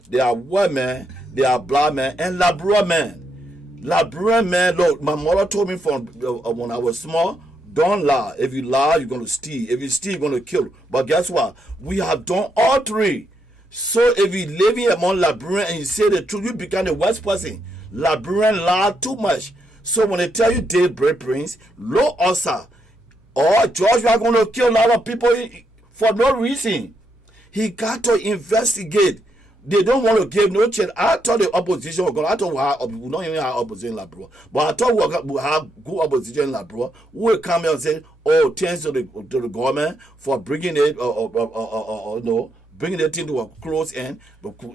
They are white men, they are black men, and Labrador men. Labrador men, look, my mother told me from when I was small, don't lie. If you lie, you're going to steal. If you steal, you're going to kill. But guess what? We have done all 3. So if you living among Labrador and you say the truth, you become the worst person. Labrador lie too much. So when they tell you daybreak prince, low ulcer, or George, we are going to kill a lot of people for no reason. He got to investigate. They don't want to give no chance. I thought the opposition was going to, I thought we don't even have opposition in Labrador. But I thought we have good opposition in Labrador. We will come here and say, oh, thanks to the government for bringing it, no, bringing the thing to a close end,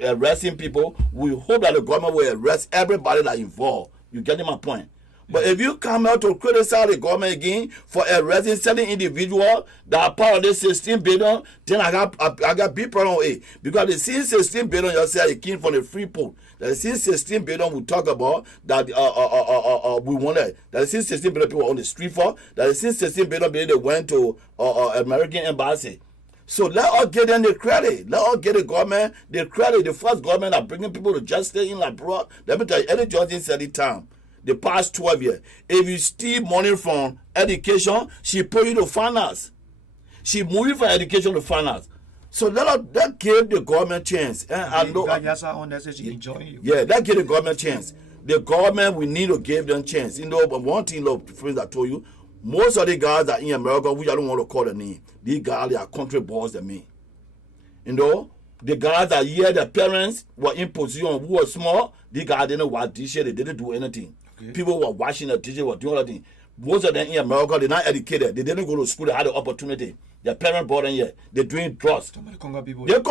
arresting people. We hope that the government will arrest everybody that involved. You getting my point? But if you come out to criticize the government again for arresting certain individuals that are part of this 16 billion, then I got big problem with it. Because the 16 billion you say it came from the free pool. The 16 billion we talk about that we wanted. That the 16 billion people on the street for. That the 16 billion they went to American embassy. So let us get them the credit. Let us get the government the credit. The first government that bringing people to justice in Labrador. Let me tell you, any judge in said it time. The past 12 years. If you steal money from education, she put you to finance. She move you from education to finance. So let give the government chance. I know. Yeah, let give the government chance. The government, we need to give them chance. You know, but one thing, look, friends, I told you, most of the guys that in America, which I don't want to call the name, these guys, they are country boys than me. You know, the guys that here, their parents were in position who were small, these guys didn't watch this shit, they didn't do anything. Okay. People were watching the teacher, were doing other things. Most of them in America, they're not educated. They didn't go to school, they had the opportunity. Their parents brought them here. They're doing drugs. They conquer people that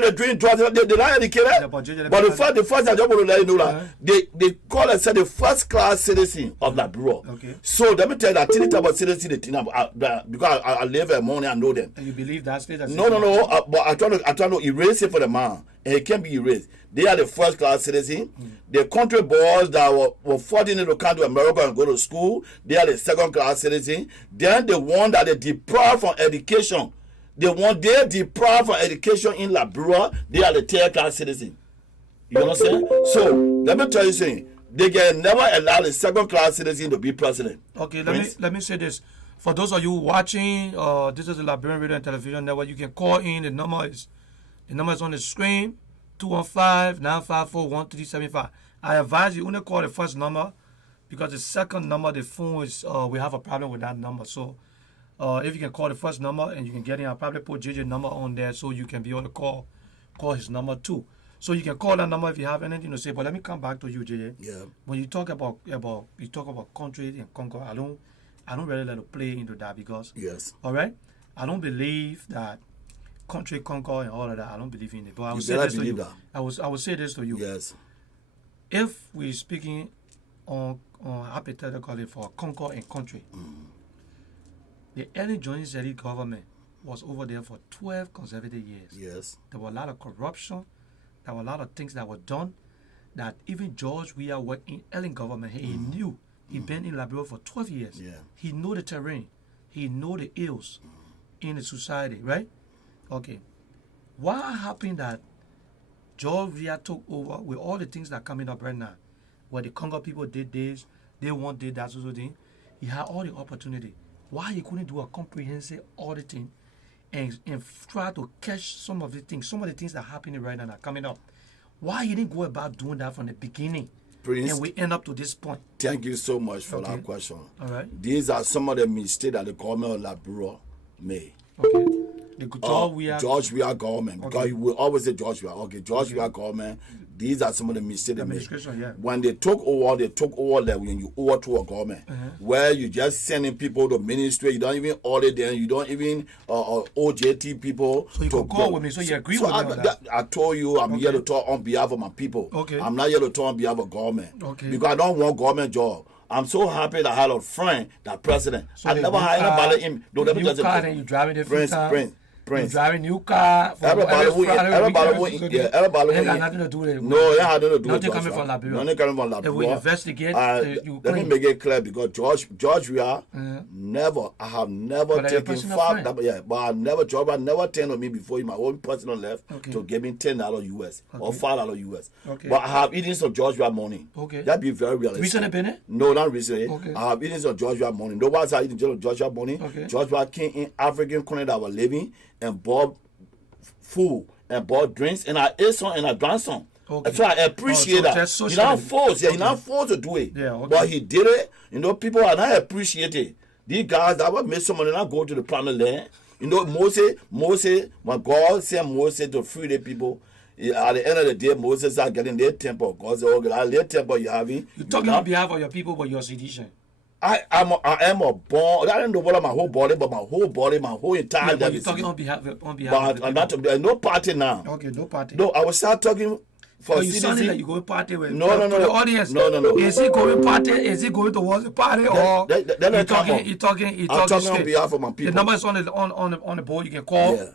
they're doing drugs. They're not educated. Yeah, but the first I just want to let you know that they call themselves the first class citizen of Labrador. Okay. So let me tell you that any type of citizen they think because I live among them, I know them. And you believe that state? No. But I try to erase it for the man. And it can't be erased. They are the first class citizen. The country boys that were fortunate to come to America and go to school, they are the second class citizen. Then the one that they deprived from education, the one they deprived from education in Labrador, they are the third class citizen. You understand? So let me tell you something. They can never allow the second class citizen to be president. Okay, let me say this. For those of you watching, this is the Liberian Radio and Television Network. You can call in. The number is on the screen. 215-954-1375. I advise you only call the first number because the second number, the phone is we have a problem with that number. So if you can call the first number and you can get in, I'll probably put JJ number on there so you can be able to call his number too. So you can call that number if you have anything to say. But let me come back to you, JJ. Yeah. When you talk about country and conquer, I don't really let it play into that because all right, I don't believe that country conquer and all of that. I don't believe in it. But I will say this to you. I will say this to you. Yes. If we're speaking on hypothetically for conquer and country, the early joint Zeri government was over there for 12 consecutive years. Yes. There were a lot of corruption. There were a lot of things that were done that even George we are working in government, he knew. He'd been in Labrador for 12 years. Yeah. He knew the terrain. He knew the ills in the society, right? Okay. What happened that George Weah took over with all the things that are coming up right now? Where the Congo people did this, they did that sort of thing. He had all the opportunity. Why he couldn't do a comprehensive auditing and try to catch some of the things that are happening right now that are coming up? Why he didn't go about doing that from the beginning? Prince, and we end up to this point. Thank you so much for that question. All right. These are some of the mistakes that the government of Labrador made. Okay. George Weah government. Because you will always say George Weah. Okay, George Weah government. These are some of the mistakes they made. Yeah. When they took over like when you overthrow a government, where you just sending people to ministry, you don't even audit them, you don't even OJT people. So you can call with me, so you agree with me on that? I told you I'm here to talk on behalf of my people. Okay. I'm not here to talk on behalf of government. Okay. Because I don't want government job. I'm so happy that I had a friend, that president. So I never had anybody in. You driving the Prince, prince. Driving new car. Everybody who everybody ain't got nothing to do with it. No, it had nothing to do with nothing George coming Weah. from Liberia. Nothing coming from Liberia. If we investigate, you let me make it clear because George Weah I have never But taken George Weah never turned on me before in my own personal life to give me $10 US or $5 US. Okay. But I have eaten some George Weah money. Okay. That be very realistic. Recently been it? No, not recently. Okay. I have eaten some George Weah money. Nobody's eating George Weah money. Okay. George Weah came in African country that was living and bought food and bought drinks and I ate some and I drank some. Okay. So I appreciate that. He's not forced. He's not forced to do it. Yeah, okay. But he did it. People are not appreciated. These guys that were made someone not go to the promised land. Moses, when God sent Moses to free the people, at the end of the day, Moses are getting their temple. God said, okay, their temple you having. You're talking on behalf of your people, but you're sedition. I am a born. I don't know what my whole body, but my whole entire. Yeah, but you're talking on behalf of but I'm not. There's no party now. Okay, no party. No, I will start talking for you sounding like you going party with No. the audience. No. Is he going party? Is he going towards the party or he talking I'm talking straight? on behalf of my people. The number is on the board. You can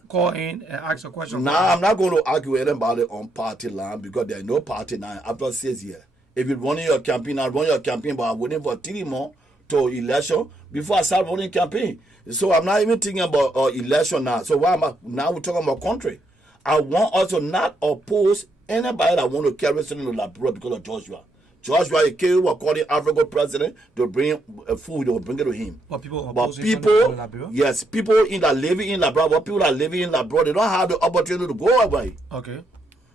call in and ask a question. Nah, I'm not going to argue with anybody on party line because there's no party now after 6 years. If you're running your campaign, I run your campaign, but I'm waiting for 3 more to election before I start running campaign. So I'm not even thinking about election now. So now we're talking about country. I want us to not oppose anybody that want to carry something to Liberia because of George Weah. George Weah came according African president to bring food, they will bring it to him. But people yes, people living in Liberia, but people that living in Liberia, they don't have the opportunity to go away. Okay.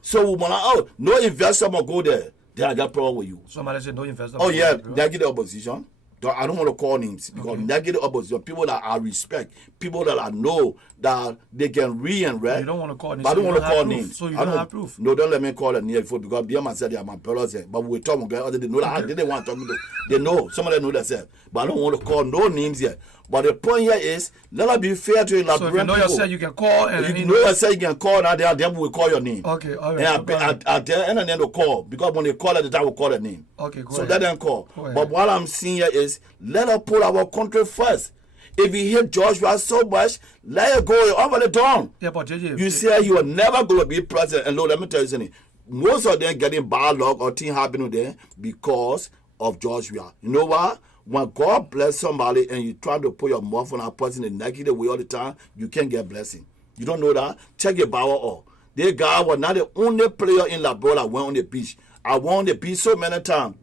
So when no investor will go there, then I got problem with you. Somebody said no investor. Oh yeah, negative opposition. I don't want to call names because negative opposition, people that I respect, people that I know that they can read and read. You don't want to call names. But I don't want to call names. So you don't have proof. No, don't let me call a name before because BM said they are my brothers here. But we talk about they know that they didn't want to talk to them. They know. Some of them know themselves. But I don't want to call no names yet. But the point here is, let us be fair to Liberian people. So if you know yourself, you can call. And you know yourself, you can call. Now then we will call your name. Okay, all right. And at the end of the call, because when they call at the time, we call the name. Okay, go so ahead. let them call. But what I'm seeing here is, let us put our country first. If you hate George Weah so much, let it go. You're already done. Yeah, but JJ, you say you are never going to be president. And Lord, let me tell you something. Most of them getting bad luck or things happening to them because of George Weah. You know what? When God bless somebody and you try to put your mouth on a person in a negative way all the time, you can't get blessing. You don't know that? Check your Bible out. They guy was not the only player in Liberia that went on the beach. I went on the beach so many times.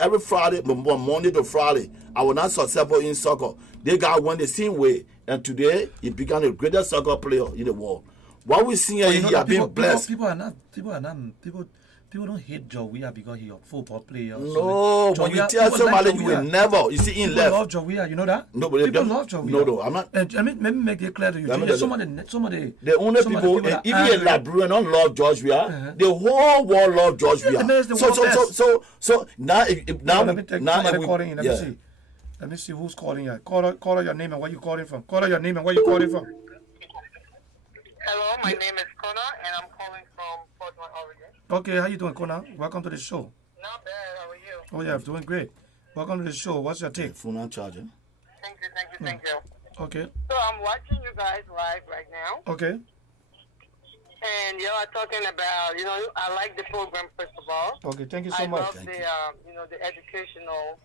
Every Friday, Monday to Friday, I was not successful in soccer. They guy went the same way. And today, he became the greatest soccer player in the world. What we see here, he has been blessed. People don't hate Joe Weah because he's a football player. No, when you tell somebody you will never, you see in left. People love Joe Weah, you know that? No, but people love Joe Weah. No, I'm not. Let me make it clear to you. Some of the the only people even in Liberia don't love George Weah. The whole world love George Weah. So now, let me see who's calling you. Call your name and where you calling from. Call your name and where you calling from. Hello, my name is Kona, and I'm calling from Portland, Oregon. Okay, how you doing, Kona? Welcome to the show. Not bad. How are you? Oh yeah, I'm doing great. Welcome to the show. What's your take? Phone on charging. Thank you. Okay. So I'm watching you guys live right now. Okay. And you are talking about, I like the program first of all. Okay, thank you so much. I love the educational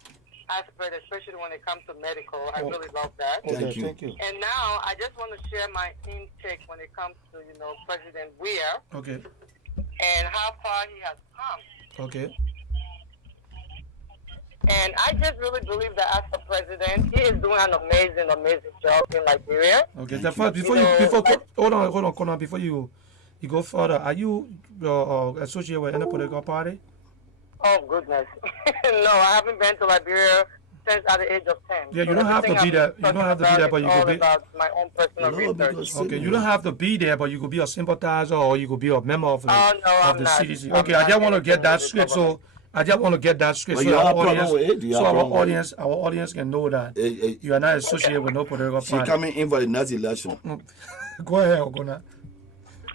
aspect, especially when it comes to medical. I really love that. Okay, thank you. And now I just want to share my intake when it comes to, President Weah. Okay. And how far he has come. Okay. And I just really believe that as a president, he is doing an amazing job in Liberia. Okay. Hold on, Conan. Before you go further, are you associated with any political party? Oh goodness, no, I haven't been to Liberia since at the age of 10. Yeah, you don't have to be there. You don't have to be there, but you could be. About my own personal research. Okay, you don't have to be there, but you could be a sympathizer or you could be a member of the CDC. Okay, I just want to get that straight. So our audience can know that you are not associated with no political party. She's coming in for the next election. Go ahead, Ogona.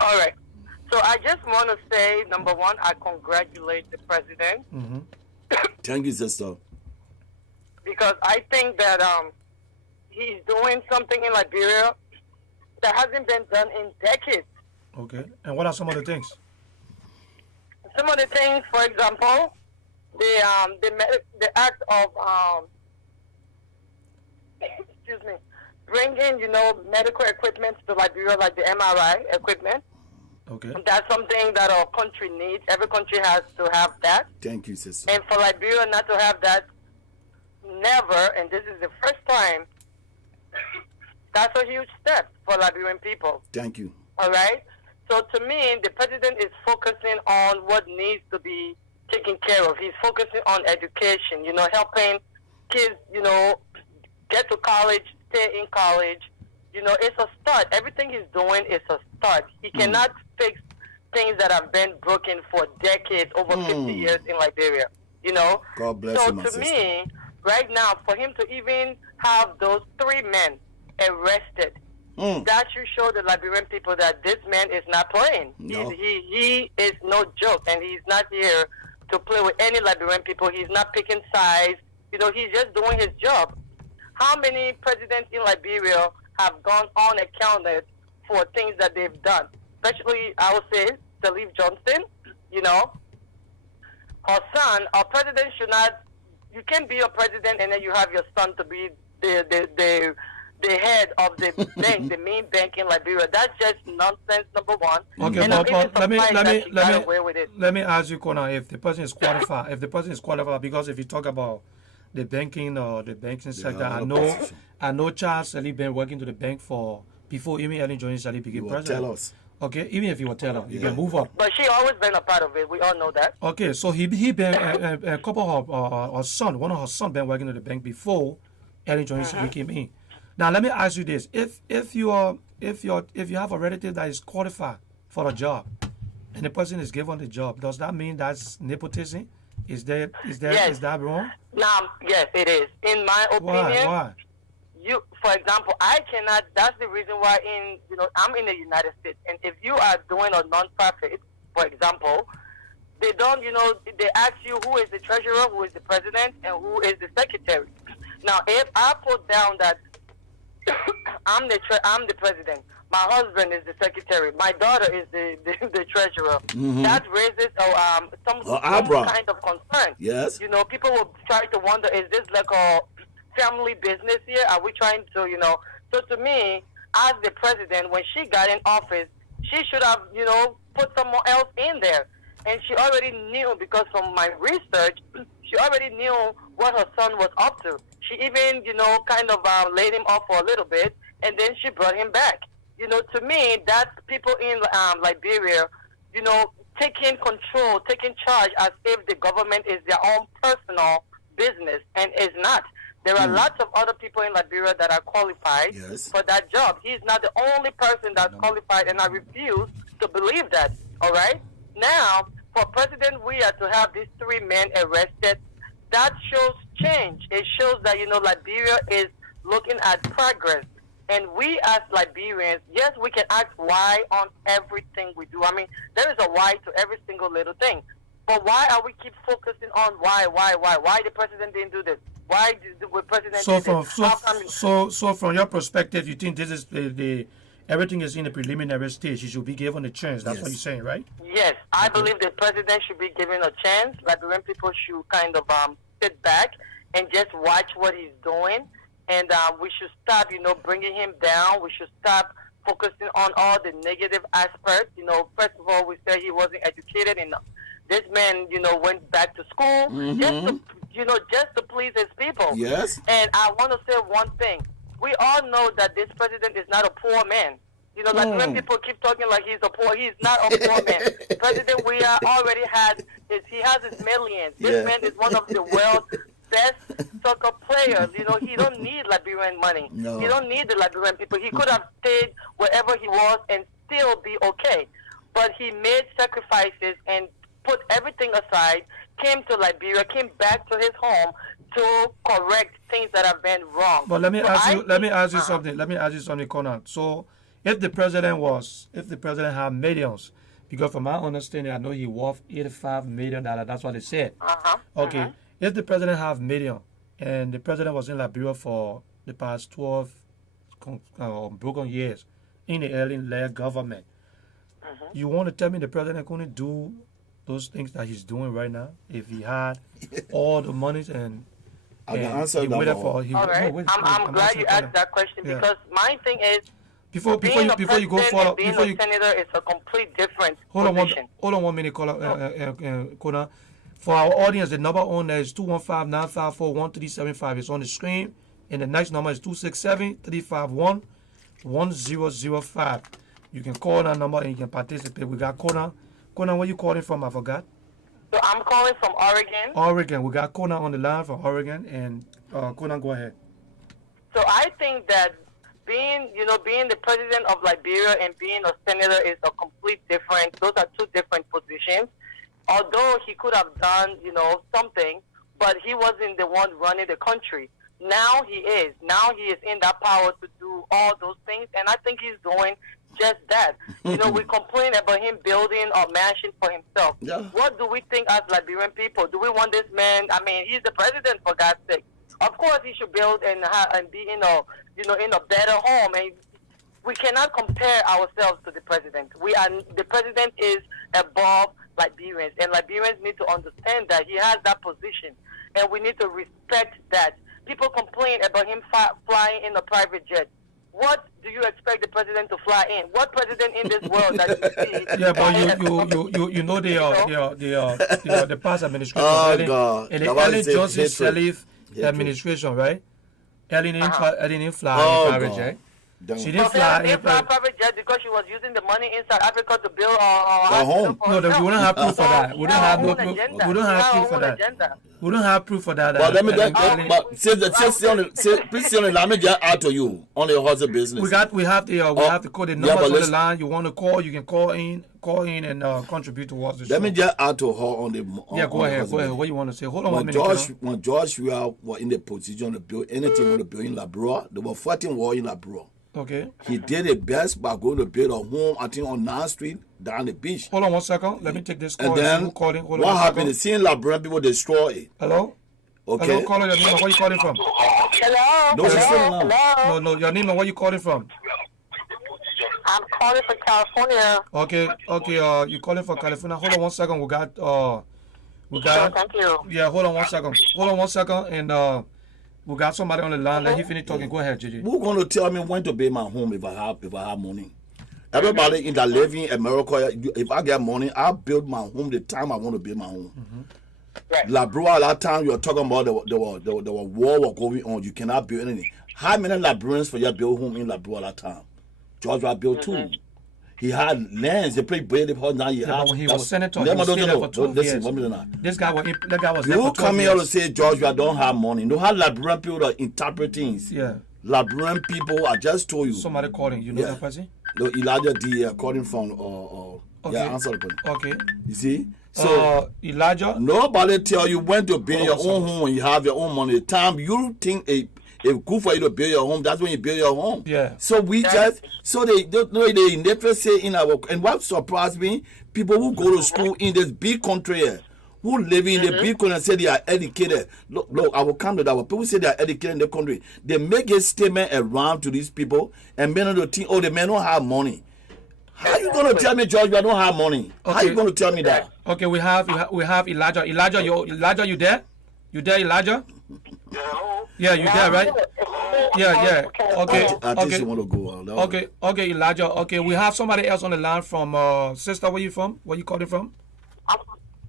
All right. So I just want to say, number one, I congratulate the president. Mm-hmm. Thank you, sister. Because I think that he's doing something in Liberia that hasn't been done in decades. Okay. And what are some of the things? Some of the things, for example, the act of excuse me, bringing medical equipment to Liberia, like the MRI equipment. Okay. That's something that our country needs. Every country has to have that. Thank you, sister. And for Liberia not to have that, never, and this is the first time, that's a huge step for Liberian people. Thank you. All right? So to me, the president is focusing on what needs to be taken care of. He's focusing on education, helping kids, get to college, stay in college. It's a start. Everything he's doing is a start. He cannot fix things that have been broken for decades, over 50 years in Liberia. God bless so you, my to sister. me, right now, for him to even have those 3 men arrested, that should show the Liberian people that this man is not playing. No. He is no joke, and he's not here to play with any Liberian people. He's not picking sides. He's just doing his job. How many presidents in Liberia have gone unaccounted for things that they've done? Especially, I would say, Salif Johnson, her son. Our president should not, you can't be a president and then you have your son to be the head of the bank, the main bank in Liberia. That's just nonsense, number one. Okay, and but let me ask you, Kona, if the person is qualified, because if you talk about the banking or the banking sector, I know Charles Sally been working to the bank before even Ellen Johnson Sally became president. Tell us. Okay, even if you will tell her, you can move up. But she always been a part of it. We all know that. Okay, so he been a couple of her son, one of her son been working at the bank before Ellen Johnson came in. Now let me ask you this: if you have a relative that is qualified for a job, and the person is given the job, does that mean that's nepotism? Is that wrong? Yes, it is. In my opinion, Why? For example, I cannot. That's the reason why I'm in the United States, and if you are doing a non-profit, for example, they don't. They ask you who is the treasurer, who is the president, and who is the secretary. Now, if I put down that I'm the president, my husband is the secretary, my daughter is the treasurer, that raises some kind of concern. Yes. People will try to wonder, is this like a family business here? Are we trying to, So to me, as the president, when she got in office, she should have, put someone else in there. And she already knew, because from my research, she already knew what her son was up to. She even, kind of laid him off for a little bit, and then she brought him back. To me, that's people in Liberia, taking control, taking charge as if the government is their own personal business, and it's not. There are lots of other people in Liberia that are qualified for that job. He's not the only person that's qualified, and I refuse to believe that. All right? Now, for President Weah to have these 3 men arrested, that shows change. It shows that, Liberia is looking at progress. And we as Liberians, yes, we can ask why on everything we do. I mean, there is a why to every single little thing. But why are we keep focusing on why? Why the president didn't do this? Why did the president do this? So from your perspective, you think this is the everything is in the preliminary stage. He should be given a chance. That's what you're saying, right? Yes, I believe the president should be given a chance. Liberian people should kind of sit back and just watch what he's doing. And we should stop, bringing him down. We should stop focusing on all the negative aspects. First of all, we say he wasn't educated enough. This man, went back to school just to please his people. Yes. And I want to say one thing. We all know that this president is not a poor man. When people keep talking like he's not a poor man. President Weah already has his millions. This man is one of the world's best soccer players. He don't need Liberian money. No. He don't need the Liberian people. He could have stayed wherever he was and still be okay. But he made sacrifices and put everything aside, came to Liberia, came back to his home to correct things that have been wrong. But let me ask you something, Conan. So if the president had millions, because from my understanding, I know he worth $85 million. That's what they said. Okay. If the president have million, and the president was in Liberia for the past 12 broken years, in the alien-led government. You want to tell me the president couldn't do those things that he's doing right now if he had all the monies and I can answer he that waited one. for he, All right. no, wait, I'm glad you asked that question Yeah. because my thing is before being a you go president follow and being before a you senator is a complete different hold position. on 1 minute, Kona. For our audience, the number on there is 215-954-1375. It's on the screen, and the next number is 267-351-1005. You can call that number and you can participate. We got Kona. Kona, where you calling from? I forgot. So I'm calling from Oregon. Oregon. We got Kona on the line from Oregon, and Kona, go ahead. So I think that being the president of Liberia and being a senator is a complete different. Those are two different positions. Although he could have done, something, but he wasn't the one running the country. Now he is. Now he is in that power to do all those things, and I think he's doing just that. We complain about him building a mansion for himself. Yeah. What do we think as Liberian people? Do we want this man? I mean, he's the president, for God's sake. Of course, he should build and be in a better home. And we cannot compare ourselves to the president. The president is above Liberians, and Liberians need to understand that he has that position, and we need to respect that. People complain about him flying in a private jet. What do you expect the president to fly in? What president in this world that you see? Yeah, but you know the past administration. Oh, God. And the That was Ellen Johnson hatred. Sirleaf administration, right? Ellen didn't fly Oh, in private God. jet. Don't. She didn't She fly didn't in fly a private. private jet because she was using the money in South Africa to build a home. for No, herself. we don't have proof for that. We don't have Her no own proof. agenda. We don't Her have proof own for that. agenda. We don't have proof for that. But let me Ellen- but please let me just add to you on the horse business. we have the code, the yeah, numbers but on the listen- line. You want to call? You can call in and contribute towards the show. Let me just add to her on the. On, Yeah, go on ahead. the Go ahead. horse What you want to say? Hold on When 1 minute. when George was in the position to build anything on the build in Labrador, they were fighting war in Labrador. Okay. He did the best by going to build a home, I think, on 9th Street, down the beach. Hold on 1 second. Let me take this call. And then, Who calling? Hold on what 1 happened second. is seeing Labrador people destroy it. Hello? Okay? Hello, caller, your name and where you calling from? Hello? No, she's still on. No, your name and where you calling from? I'm calling from California. Okay, you calling from California. Hold on 1 second. We got, Thank you. yeah, hold on 1 second. And, we got somebody on the line. Let him finish talking. Go ahead, Gigi. Who's going to tell me when to build my home if I have money? Everybody in that living in America, if I get money, I'll build my home the time I want to build my home. Right. Labrador, that time you were talking about the war was going on. You cannot build anything. How many Labradorians for you build home in Labrador that time? George was built too. He had lands. They played big because now he Yeah, had. but when he was senator, he No, was no, there no, for 12 listen, years. 1 minute now. That guy was there You for 12 come here to years. say George, I don't have money. You know how Labradorian people that interpret things. Yeah. Labradorian people, I just told you. Somebody calling. You know Yeah. that person? No, Elijah D. According from Okay. yeah, answer the question. Okay. You see, so Elijah? nobody tell you when to build your Hold on, own home when you have your own money. The time you think it's good for you to build your home, that's when you build your home. Yeah. So we just they never say in our, and what surprised me, people who go to school in this big country here, who live in the big country and say they are educated. Look, I will come to that. When people say they are educated in the country, they make a statement around to these people and men don't think, oh, the men don't have money. How you gonna tell me, George, I don't have money? How Okay. you gonna tell me that? Okay, we have Elijah. Elijah, you there? You there, Elijah? Yeah, you there, right? Yeah. Okay. I think she want to go out. Okay, Elijah. Okay, we have somebody else on the line from sister. Where you from? Where you calling from? I'm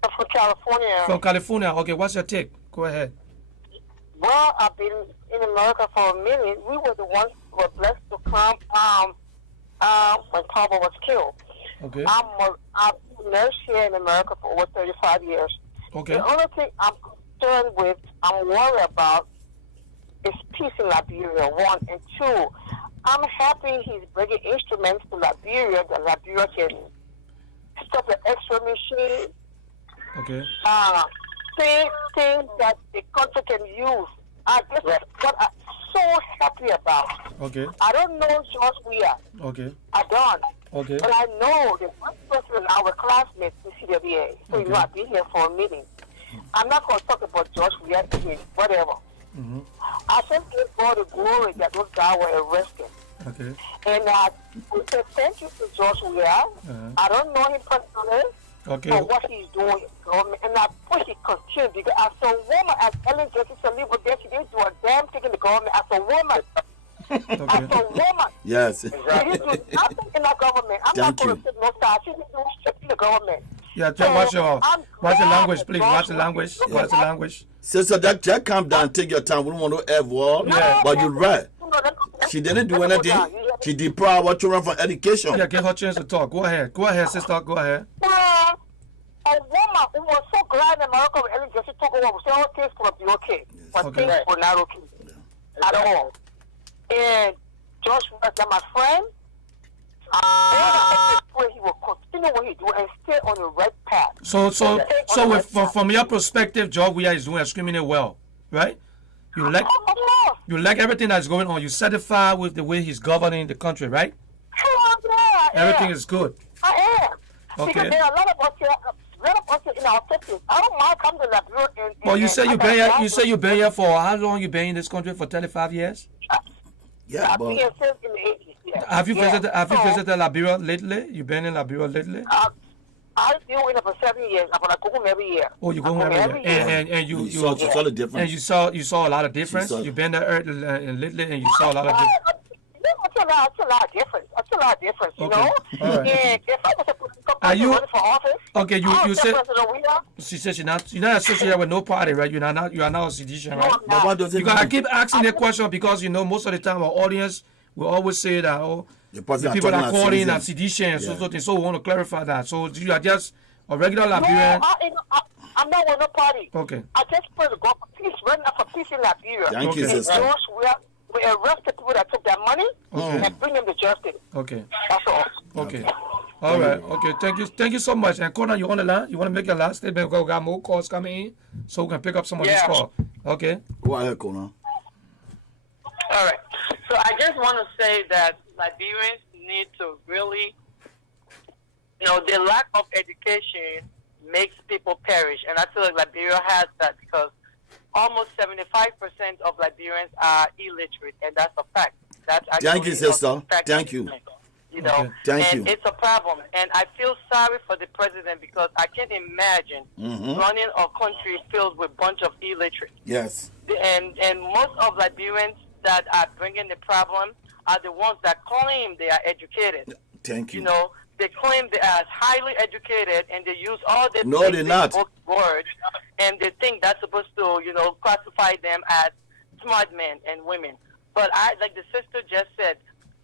from California. From California. Okay, what's your take? Go ahead. Well, I've been in America for a minute. We were the ones who were blessed to come when Pablo was killed. Okay. I'm a nurse here in America for over 35 years. Okay. The only thing I'm concerned with, I'm worried about, is peace in Liberia, 1. And 2, I'm happy he's bringing instruments to Liberia that Liberia can stop the X-ray machine, Okay. things that the country can use. This is what I'm so happy about. Okay. I don't know George Weah. Okay. I don't. Okay. But I know the first person, our classmates in CWA. So, you know, I've been here for a meeting. I'm not going to talk about George Weah, whatever. Mm-hmm. I just give God the glory that those guys were arrested. Okay. And we say thank you to George Weah. I don't know him personally Okay. for what he's doing in government. And I wish he continued because as a woman, as Ellen Johnson said, live with them, she didn't do a damn thing in the government as a woman. As a woman. Yes. She didn't do nothing in the government. I'm not going to say no side. She didn't do shit in the government. Yeah, watch the language, please. Watch the language. Watch the language. Sister, just calm down. Take your time. We don't want to ever. Yeah. But you're right. She didn't do anything. She deprived our children from education. Yeah, give her a chance to talk. Go ahead. Go ahead, sister. Go ahead. A woman who was so glad in America when Ellen Johnson took over, said all things will be okay. But things were not okay at all. And George was my friend. He will continue what he do and stay on the right path. So from your perspective, George Weah is doing extremely well, right? You like everything that's going on. You satisfied with the way he's governing the country, right? Everything is good. I am. Okay. Because there are a lot of us here, in our cities. I don't mind coming to Liberia and Well, you say you've been here. You say you've been here for how long? You've been in this country for 35 years. Yeah, I've been here since in the 80s. Yeah. Have you visited Liberia lately? You've been in Liberia lately? I've been in it for 7 years. I'm gonna go home every year. Oh, you go home every year. And you saw the difference. And you saw a lot of difference. You've been there lately, and you saw a lot of difference. It's a lot of difference. It's a lot of difference, you know. All right. And if I was a running for office, okay? You said President Weah. she said you're not associated with no party, right? You are not a sedition, right? No, I'm not. Because I keep asking that question because most of the time our audience will always say that the people that call in are sedition, so we want to clarify that. So you are just a regular Liberian. No, I'm not with no party. Okay. I just pray to God for peace, running up for peace in Liberia. Thank you, sister. We arrest the people that took that money and bring them to justice. Okay. That's all. Okay. All right. Okay. Thank you so much. And Conan, you on the line? You want to make your last statement? We got more calls coming in, so we can pick up some of these calls. Okay. Go ahead, Conan. All right. So I just want to say that Liberians need to really, the lack of education makes people perish, and I feel like Liberia has that because almost 75% of Liberians are illiterate, and that's a fact. That's Thank you, sister. Thank you. Okay. Thank you. It's a problem, and I feel sorry for the president because I can't imagine running a country filled with a bunch of illiterates. Yes. And most of Liberians that are bringing the problem are the ones that claim they are educated. Thank you. They claim they are highly educated and they use all the words and they think that's supposed to, classify them as smart men and women. But like the sister just said,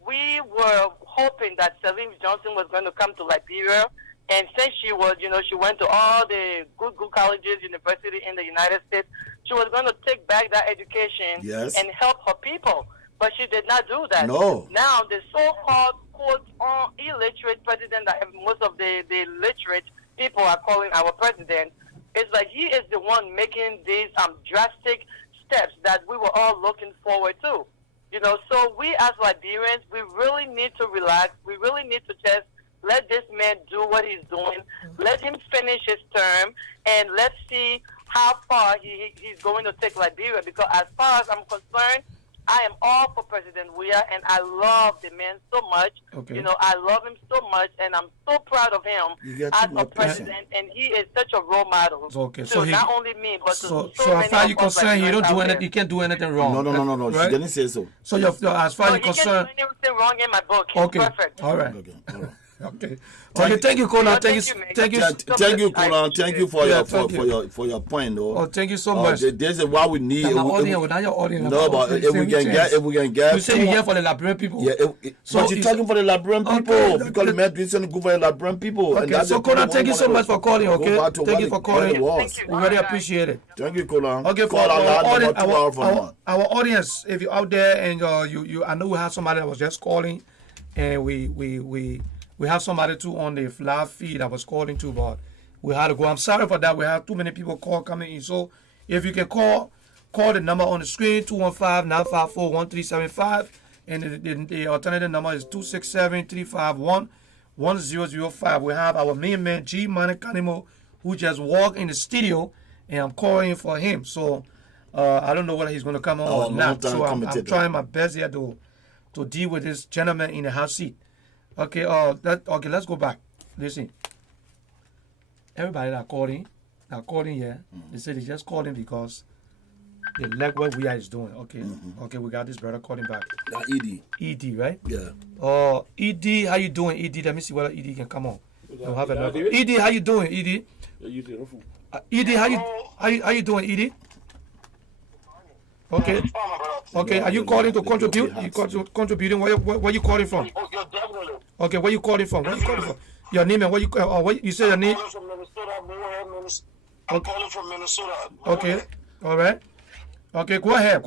we were hoping that Celine Johnson was going to come to Liberia, and since she was, she went to all the good colleges, university in the United States, she was going to take back that education and help her people. But she did not do that. No. Now, the so-called, quote, illiterate president that most of the literate people are calling our president, it's like he is the one making these drastic steps that we were all looking forward to. So we as Liberians, we really need to relax. We really need to just let this man do what he's doing. Let him finish his term, and let's see how far he's going to take Liberia. Because as far as I'm concerned, I am all for President Weah, and I love the man so much. Okay. I love him so much, and I'm so proud of him as a president, and he is such a role model. Okay. To not only me, but to so as far as you're concerned, you don't do anything. You can't do anything wrong. No. Right? She didn't say so. So as far as you're concerned, you can't do anything wrong in my book. He's perfect. All right. Okay. Okay. Thank you, Conan. Thank you, Conan. Thank you for your point, though. Oh, thank you so much. This is what we need. Not your audience. No, but if we can get. You say you're here for the Liberian people. Yeah. But you're talking for the Liberian people because the man doing something good for the Liberian people. Okay. So Conan, thank you so much for calling. Okay. Thank you for calling. We really appreciate it. Thank you, Conan. Okay, for our audience, if you're out there and you, I know we have somebody that was just calling, and we have somebody too on the live feed that was calling too, but we had to go. I'm sorry for that. We have too many people coming in. So if you can call the number on the screen, 215-954-1375, and the alternative number is 267-351-1005. We have our main man, G Money Kanimo, who just walked in the studio, and I'm calling for him. So I don't know whether he's going to come on or not. So I'm trying my best here to to deal with this gentleman in the hot seat. Okay, let's go back. Listen. Everybody that calling here, they say they just calling because they like what we are is doing. Okay, okay, we got this brother calling back. That ED. ED, right? Yeah. ED, how you doing, ED? Let me see whether ED can come on. We'll have another. ED, how you doing, ED? ED, how you doing, ED? Okay. Okay, are you calling to contribute? You contributing? Where you calling from? Okay, where you calling from? Where you calling from? Your name and where you say your name? I'm calling from Minnesota. Okay, all right. Okay, go ahead.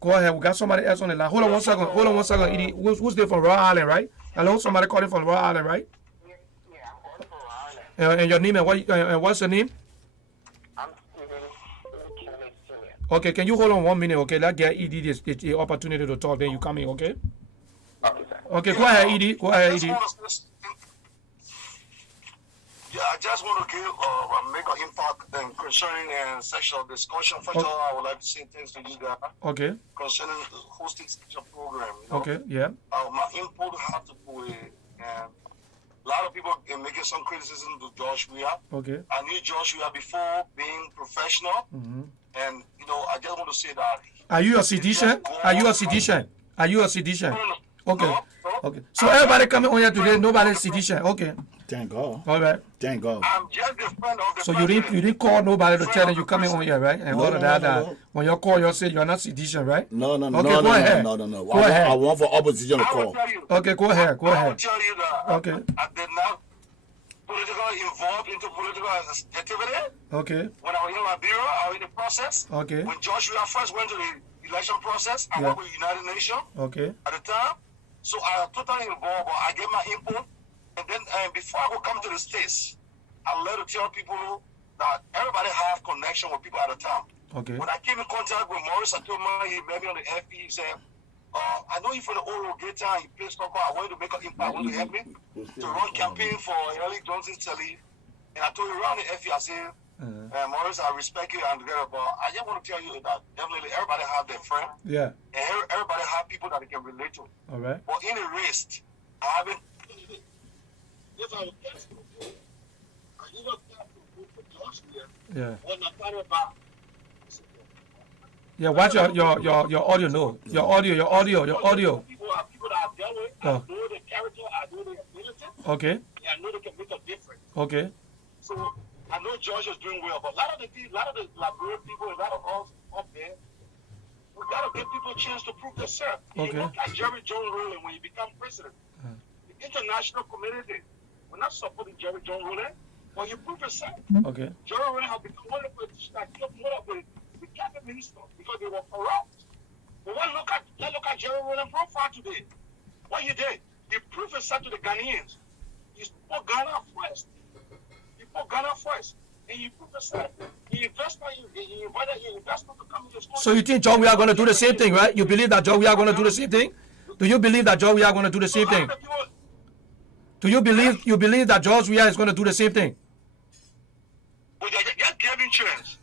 We got somebody else on the line. Hold on one second. ED. Who's there from Rhode Island, right? Hello, somebody calling from Rhode Island, right? Yeah, I'm calling from Rhode Island. And your name and what's your name? I'm Steven Senior. Okay, can you hold on 1 minute? Okay, let's get ED the opportunity to talk. Then you come in. Okay. Okay, sir. Okay, go ahead, ED. Go ahead, ED. Yeah, I just want to give make an impact concerning sexual discussion. First of all, I would like to say thanks to you guys Okay. concerning hosting such a program. You know? Okay. Yeah. My input have to do with a lot of people are making some criticism to George Weah. Okay. I knew George Weah before being professional, and I just want to say that. Are you a seditious? Are you a seditious? Are you a seditious? No. Okay. Okay. So everybody coming on here today, nobody's sedition. Okay. Thank God. All right. Thank God. I'm just the friend of the So you didn't call nobody to tell them you coming on here, right? And all of that. No. When you call, you say you're not sedition, right? No. Okay, go ahead. No. Go ahead. I want for opposition to I will call. tell you. Okay, go ahead. I will tell you that Okay. I did not politically involved into political activity. Okay. When I was in Liberia, I was in the process. Okay. When Joshua first went to the election process, I worked with the United Nations Okay. at the time. So I was totally involved, but I gave my input. And then before I would come to the States, I love to tell people that everybody have connection with people at the time. Okay. When I came in contact with Morris, I told him he met me on the FB. He said, I know you from the old Gator. He plays soccer. I want you to make an impact. I want you to help me to run campaign for Ellie Johnson's Telly. And I told you around the FB, I said, Morris, I respect you and together, but I just want to tell you that definitely everybody have their friend. Yeah. And everybody have people that they can relate to. All right. But in the race, I haven't. If I was cast to vote, I even cast to vote for George here. Yeah. When I thought about. Yeah. Watch your audio. No. Your audio. People that I've dealt with, I know the character, I know the ability, Okay. and I know they can make a difference. Okay. So I know George is doing well, but a lot of the Liberian people, a lot of us up there, we gotta give people a chance to prove themselves. Okay. You look at Jerry Jones ruling when he become president. The international community, we're not supporting Jerry Jones ruling, but you prove yourself. Okay. Jerry ruling have become one of the cabinet minister because they were corrupt. But let's look at Jerry ruling profile today. What you did, you proved yourself to the Ghanaians. You put Ghana first. And you put yourself. You invited your investment to come to this country. So you think John, we are going to do the same thing, right? You believe that John, we are going to do the same thing? Do you believe that John, we are going to do the same thing? Do you believe that George Weah is going to do the same thing? We just gave him chance.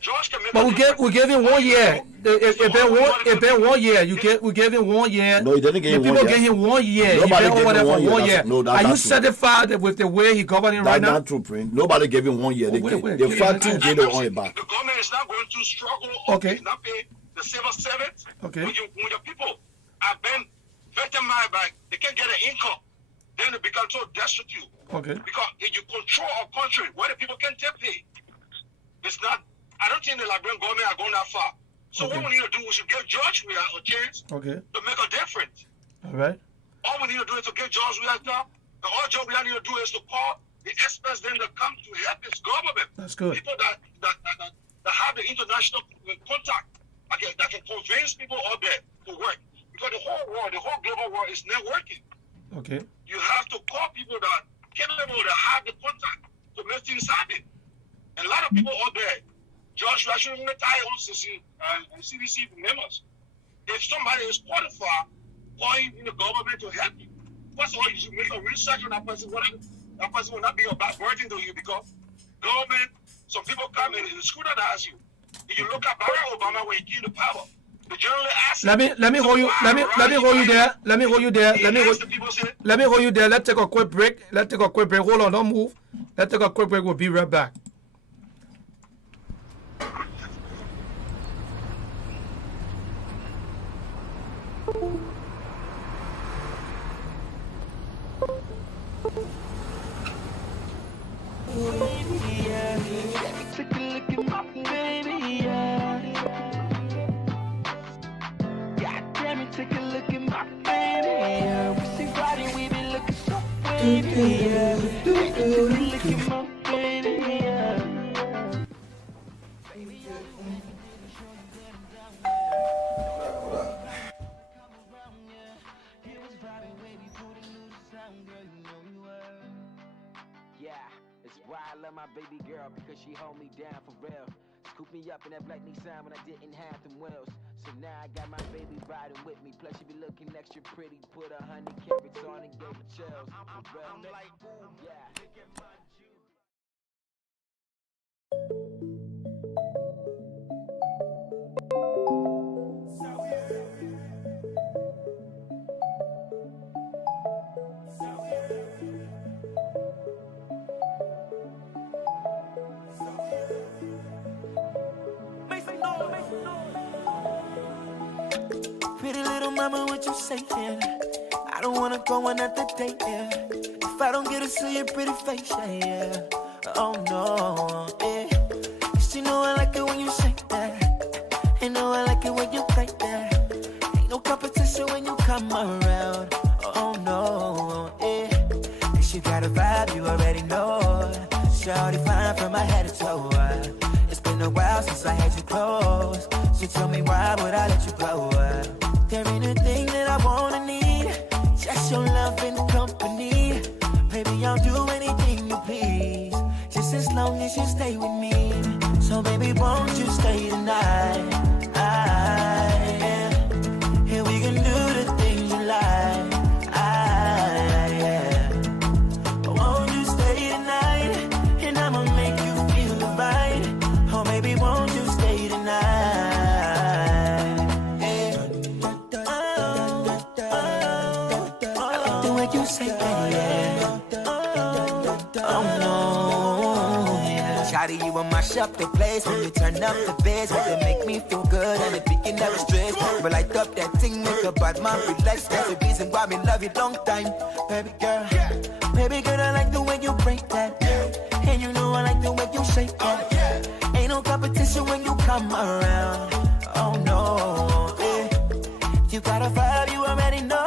George can make But we gave him 1 year. If been 1 year, we gave him 1 year. No, he didn't give him 1 year. People gave him 1 year. Nobody he been over there for 1 year. No, that's Are you not true. satisfied with the way he governing right That's now? not true, Prince. Nobody gave him 1 year. They flat two gave him on it back. The government is not going to struggle Okay. not pay the civil servants. Okay. When your people have been victimized by, they can't get an income, then they become so destitute. Okay. Because if you control a country where the people can't take pay, it's not. I don't think the Liberian government are going that far. So Okay. what we need to do, we should give George Weah a chance Okay. to make a difference. All right. All we need to do is to get George Weah down. And all George Weah need to do is to call the experts then to come to help his government. That's good. People that have the international contact that can convince people out there to work. Because the whole world, the whole global world is not working. Okay. You have to call people that capable to have the contact to make things happen. And a lot of people out there, George Weah shouldn't retire on CDC members. If somebody is qualified, call in the government to help you. First of all, you should make a research on that person. That person will not be a bad burden to you because government, some people come and scrutinize you. If you look at Barack Obama when he came to power, The journalist asked Let me hold you. Let me hold you there. Let me hold you there. Let me hold. Let me hold you there. Let's take a quick break. Hold on, don't move. Let's take a quick break. We'll be right back. Take a look at my baby, yeah. God damn it, take a look at my baby, yeah. We see riding, we be looking so wavy, yeah. Take a look at my baby, yeah. Yeah, it's why I love my baby girl, because she hold me down for real. Scoop me up in that black Nissan when I didn't have them wheels. So now I got my baby riding with me. Plus she be looking extra pretty. Put 100 carats on and gave her chills. For real. I'm like, ooh, yeah. Pretty little mama, what you saying? I don't wanna go another day, yeah. If I don't get to see your pretty face, yeah. Oh no, yeah. 'Cause you know I like it when you say that. You know I like it when you play that. Ain't no competition when you come around. Oh no, yeah. 'Cause you got a vibe, you already know. Shawty fine from my head to toe. It's been a while since I had you close. So tell me why would I let you go? There ain't a thing that I wanna need, just your love and company. Baby, I'll do anything you please, just as long as you stay with me. So baby, won't you stay tonight? Yeah. Here we can do the things you like. Yeah. Won't you stay tonight? And I'ma make you feel right. Oh baby, won't you stay tonight? You say that, yeah. Oh no, yeah. Shawty, you will mash up the place when you turn up the bass. When you make me feel good and it begin never stress. But light up that thing, make a bad man relax. That's the reason why me love you long time, baby girl. Baby girl, I like the way you break that. And you know I like the way you shake that. Ain't no competition when you come around. Oh no, yeah. You got a vibe, you already know.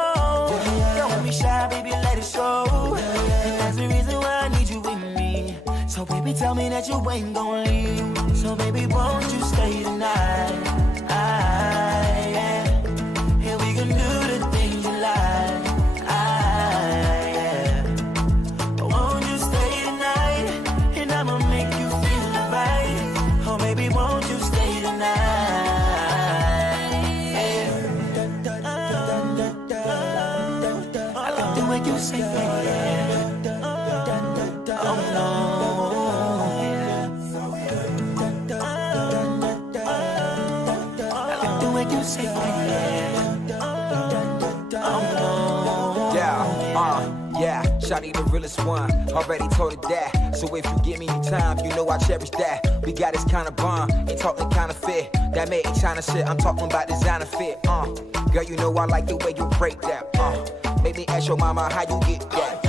Don't be shy, baby, let it show. And that's the reason why I need you with me. So baby, tell me that you ain't gon' leave. So baby, won't you stay tonight? Yeah. Here we can do the things you like. Yeah. Won't you stay tonight? And I'ma make you feel right. Oh baby, won't you stay tonight? You say that, yeah. Oh no, yeah. I like the way you say that, yeah. Oh no, yeah. Shawty the realest one, already told her that. So if you give me your time, you know I cherish that. We got this kind of bond, ain't talking kind of fit. That made in China shit, I'm talking about designer fit. Girl, you know I like the way you break that. Make me ask your mama how you get that.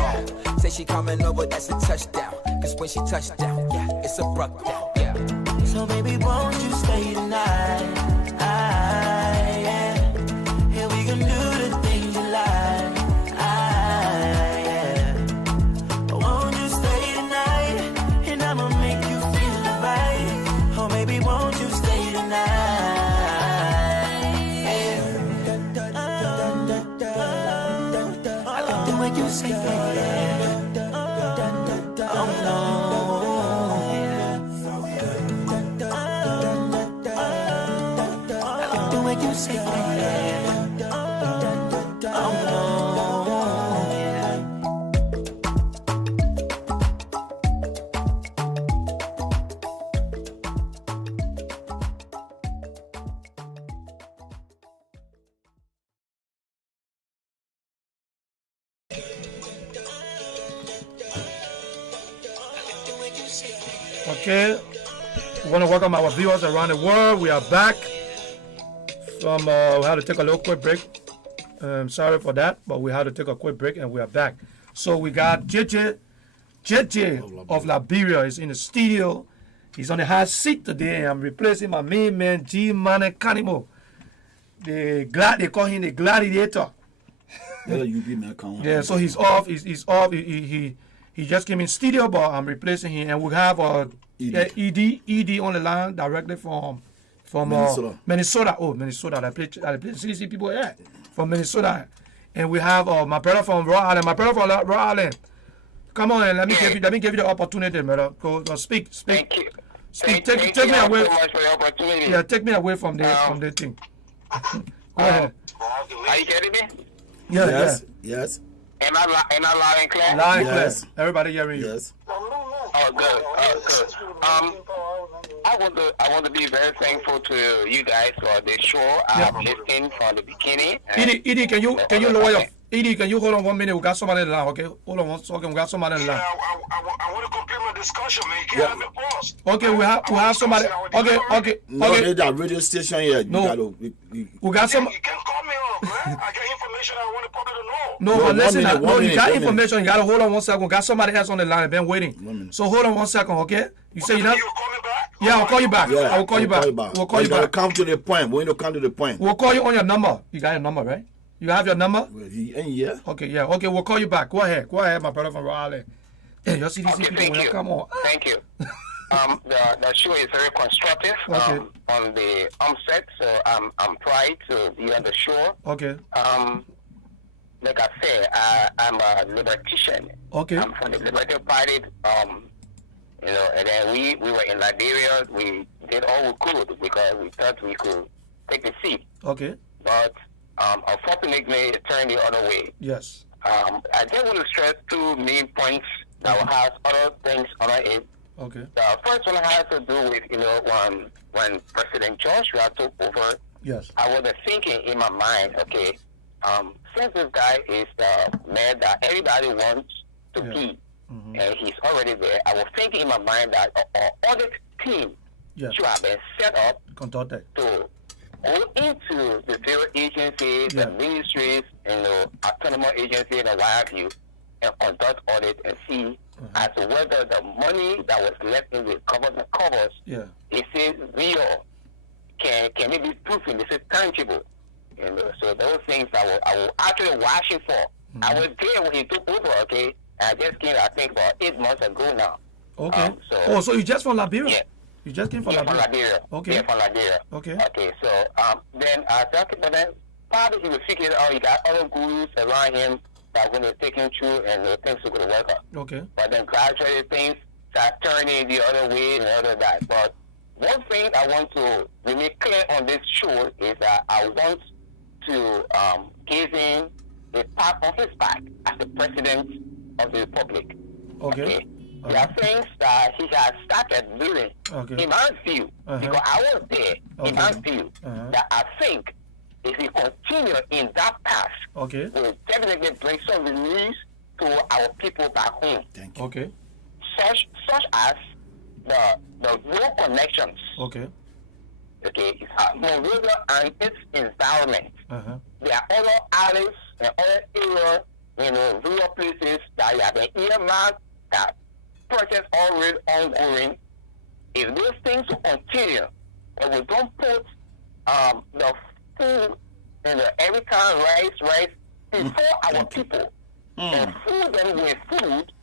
Say she coming over, that's a touchdown. Cause when she touched down, yeah, it's a bruck down, yeah. So baby, won't you stay tonight? Yeah. Here we can do the things you like. Yeah. Won't you stay tonight? And I'ma make you feel right. Oh baby, won't you stay tonight? You say that, yeah. Oh no, yeah. I like the way you say that, yeah. Oh no, yeah. Okay. We want to welcome our viewers around the world. We are back from, we had to take a little quick break. Sorry for that, but we had to take a quick break and we are back. So we got JJ of Liberia is in the studio. He's on the hot seat today. I'm replacing my main man, G Mane Kanimo. They call him the gladiator. Yeah, so he's off. He's off. He just came in studio, but I'm replacing him, and we have ED on the line directly from Minnesota. Oh, Minnesota. I play CDC people here from Minnesota, and we have my brother from Rhode Island. My brother from Rhode Island. Come on, and let me give you the opportunity, brother. Go speak. Thank you. Speak. Take you me away. so much for the opportunity. Yeah, take me away from the thing. Go ahead. Are you getting me? Yes. Am I loud and clear? Loud and clear. Everybody hearing you. Yes. Oh, good. I want to be very thankful to you guys for the show. I'm listening from the beginning. Edie, can you lower your... Edie, can you hold on 1 minute? We got somebody in the line, okay? Hold on 1 second. We got somebody in the line. I want to complete my discussion, man. You can't have me pause. Okay, we have somebody. Okay. No, there's a radio station here. No. We got some... You can't call me off, man. I get information I want the public to know. No, but listen, you got information. You got to hold on 1 second. We got somebody else on the line. Been waiting. So hold on 1 second, okay? You say you're not... You call me back? Yeah, I'll call you back. I will call you back. We'll call you back. Come to the point. We need to come to the point. We'll call you on your number. You got your number, right? You have your number? Yeah. Okay, yeah. Okay, we'll call you back. Go ahead, my brother from Rhode Island. Hey, your CDC Okay, people, thank you. Come on. Thank you. The show is very constructive on the onset, so I'm proud to be on the show. Okay. Like I said, I'm a libertician. Okay. I'm from the Liberty Party. And then we were in Liberia. We did all we could because we thought we could take the seat. Okay. But unfortunately, it turned the other way. Yes. I just want to stress two main points that will have other things on it. Okay. The first one has to do with, when President Joshua took over, yes, I was thinking in my mind, okay, since this guy is the man that everybody wants to be, and he's already there, I was thinking in my mind that our audit team should have been set up to go into the various agencies and ministries and autonomous agencies and what have you, and conduct audit and see as to whether the money that was left in the government covers is it real, can it be proven, is it tangible? So those things I will actually watching for. I was there when he took over, okay? And I just came, I think, about 8 months ago now. Okay. So you just from Liberia? Yeah. You just came from Liberia? Liberia? From Liberia. Okay. Yeah, from Liberia. Okay. Okay, so then I thought, but then probably he will figure out he got other gurus around him that are going to take him through and things are going to work out. Okay. But then gradually things start turning the other way and other that. But one thing I want to really clear on this show is that I want to give him a pat on his back as the president of the republic. Okay. There are things that he has started doing in my view, because I was there, in my view, that I think if he continue in that path, will definitely bring some release to our people back home. Thank you. Okay. Such as the road connections. Okay. Okay, it's Monrovia and its environment. There are other alleys and other areas, rural places that have been earmarked that projects already ongoing. If those things will continue, and we don't put the food in every time rice before our people, and food them with food,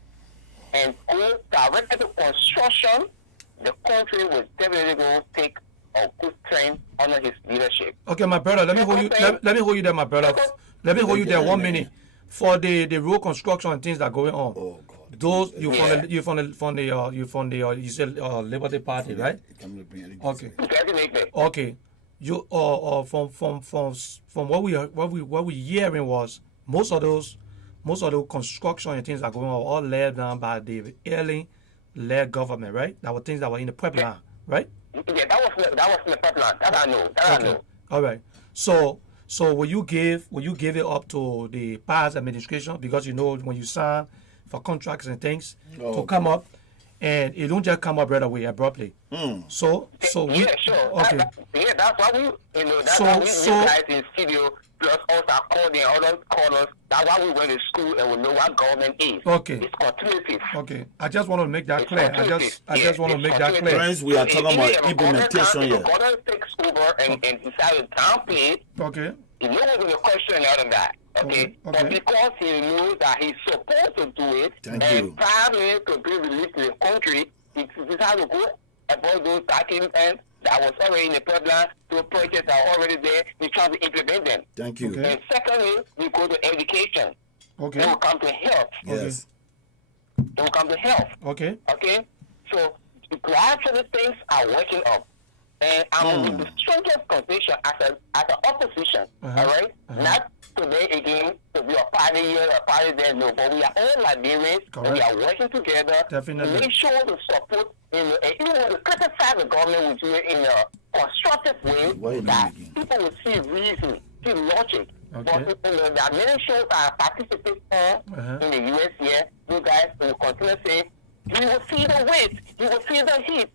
and go directly to construction, the country will definitely go take a good trend under his leadership. Okay, my brother, let me hold you. Let me hold you there, my brother. Let me hold you there 1 minute for the road construction and things that are going on. Oh God. Those you from the said Liberty Party, right? Okay. Okay. You from what we hearing was most of those construction and things that are going on all led down by the alien-led government, right? That were things that were in the pipeline, right? Yeah, that was in the pipeline. That I know. I know. All right. So will you give it up to the past administration, because when you sign for contracts and things to come up, and it don't just come up right away abruptly. So we, Yeah, sure. okay. That's why we, that's why we guys in studio, plus also accordion, other callers. That's why we went to school and we know what government is. Okay. It's continuative. Okay, I just want to make that clear. I just want to make that continuative. clear. Friends, we are talking about implementation here. If the government takes over and decide to downplay it, Okay. no one's going to question out of that. Okay? But because he knows that he's supposed to do it, Thank and you. probably to be released to the country, he decided to go about those documents that was already in the pipeline, those projects that are already there, he's trying to implement them. Thank you. Okay. And secondly, we go to education. Okay. Then we come to health. Yes. Then we come to health. Okay. Okay? So gradually things are working up. And I'm in the strongest position as an opposition, all right? Not today again to be a party here, a party there, no, but we are all Liberians, and we are working together Definitely. to make sure to support, and even when we criticize the government, we do it in a constructive way that people will see reason, see logic. Okay. But there are many shows that I participate in the US here. You guys will continue saying, you will feel the weight, you will feel the heat.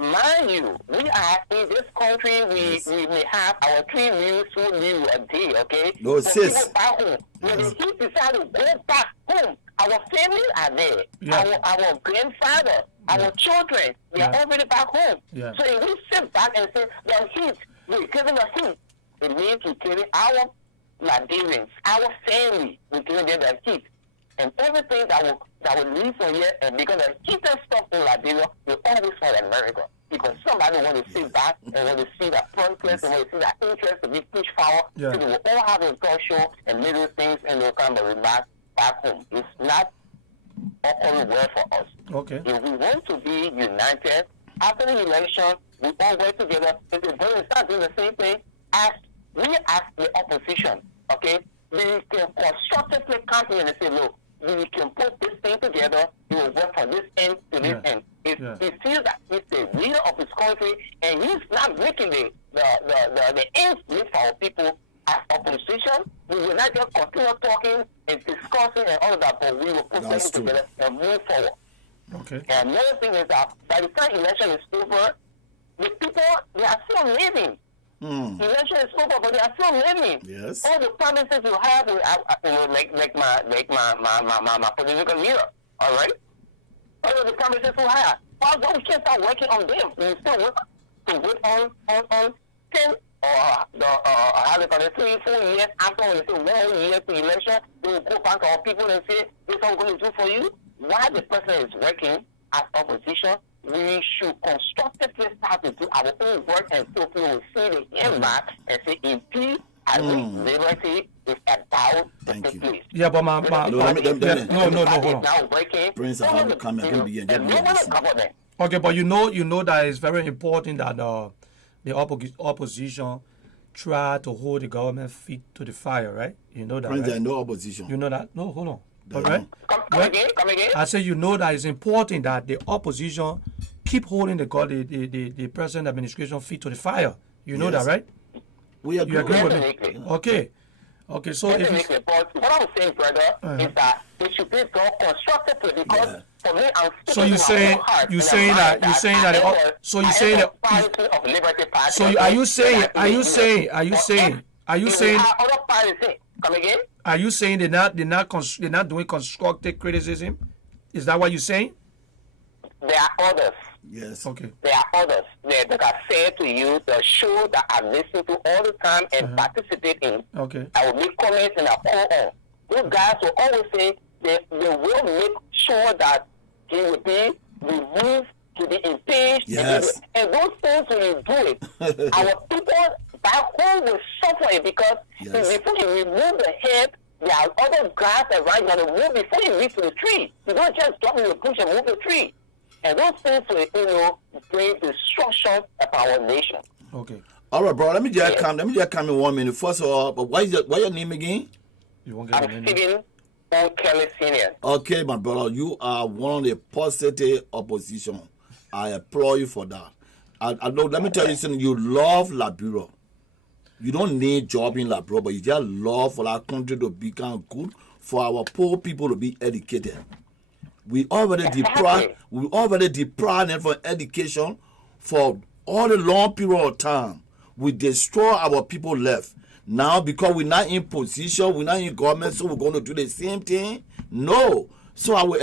Mind you, we are in this country, we may have our 3 meals, 4 meals a day, okay? No, but sis. people back home, when the heat decide to go back home, our families are there. Yeah. Our grandfather, our children, they are already back home. Yeah. So if we sit back and say, the heat, we're killing the heat, it means we're killing our Liberians, our family, we're killing them the heat. And everything that will leave from here, and because the cheapest stuff in Liberia, we always find America. Because somebody want to sit back and want to see that progress and want to see that interest to be pushed forward. Yeah. So they will all have social and little things and they'll come and remark back home. It's not only well for us. Okay. If we want to be united, after the election, we all work together. If the government start doing the same thing, as we as the opposition, okay, we can constructively come here and say, look, we can put this thing together, we will work from this end to this end. If he feels that he's the leader of his country and he's not making the ends meet for our people as opposition, we will not just continue talking and discussing and all of that, but we will put things together and move forward. Okay. And another thing is that by the time election is over, the people, they are still living. Election is over, but they are still living. Yes. All the promises you have, like my political leader. All right. All of the promises you have. Why we can't start working on them? We still work to wait on 10 or how they call it, 3, 4 years after we say 1 year to election. We will go back to our people and say, this is what I'm going to do for you. While the president is working as opposition, we should constructively start to do our own work and so people will see the impact and say, in peace, I think liberty is about to take place. Yeah, but no, hold on. Now working. Prince, I have to come and be government. Okay, but you know that it's very important that the opposition try to hold the government feet to the fire, right? You know that, Prince, right? there is no opposition. You know that? No, hold on. Come again. I say you know that it's important that the opposition keep holding the present administration feet to the fire. You know that, right? We agree. You agree with Definitely. me? Okay. Okay, so if Definitely, but what I'm saying, brother, is that it should be done constructively because for me, I'm so you saying of liberty party. So are you saying other parties say, come again? Are you saying they're not doing constructive criticism? Is that what you're saying? There are others. Yes. Okay. There are others that I say to you, the show that I listen to all the time and participate in. Okay. I will make comments and I call on. Those guys will always say they will make sure that he will be removed, to be impeached. Yes. And those things, when you do it, our people back home will suffer it because before you remove the head, there are other grass and right now to move before you reach to the tree. You don't just drop in the bush and move the tree. And those things will, bring destruction of our nation. Okay. All right, bro. Let me just come in 1 minute. First of all, but what your name again? You won't get I'm Stephen O. Kelly Sr. Okay, my brother. You are one of the positive opposition. I applaud you for that. I know. Let me tell you something. You love Liberia. You don't need job in Liberia, but you just love for our country to become good, for our poor people to be educated. We already deprived them from education for all the long period of time. We destroy our people left. Now because we're not in position, we're not in government, so we're going to do the same thing? No. So I will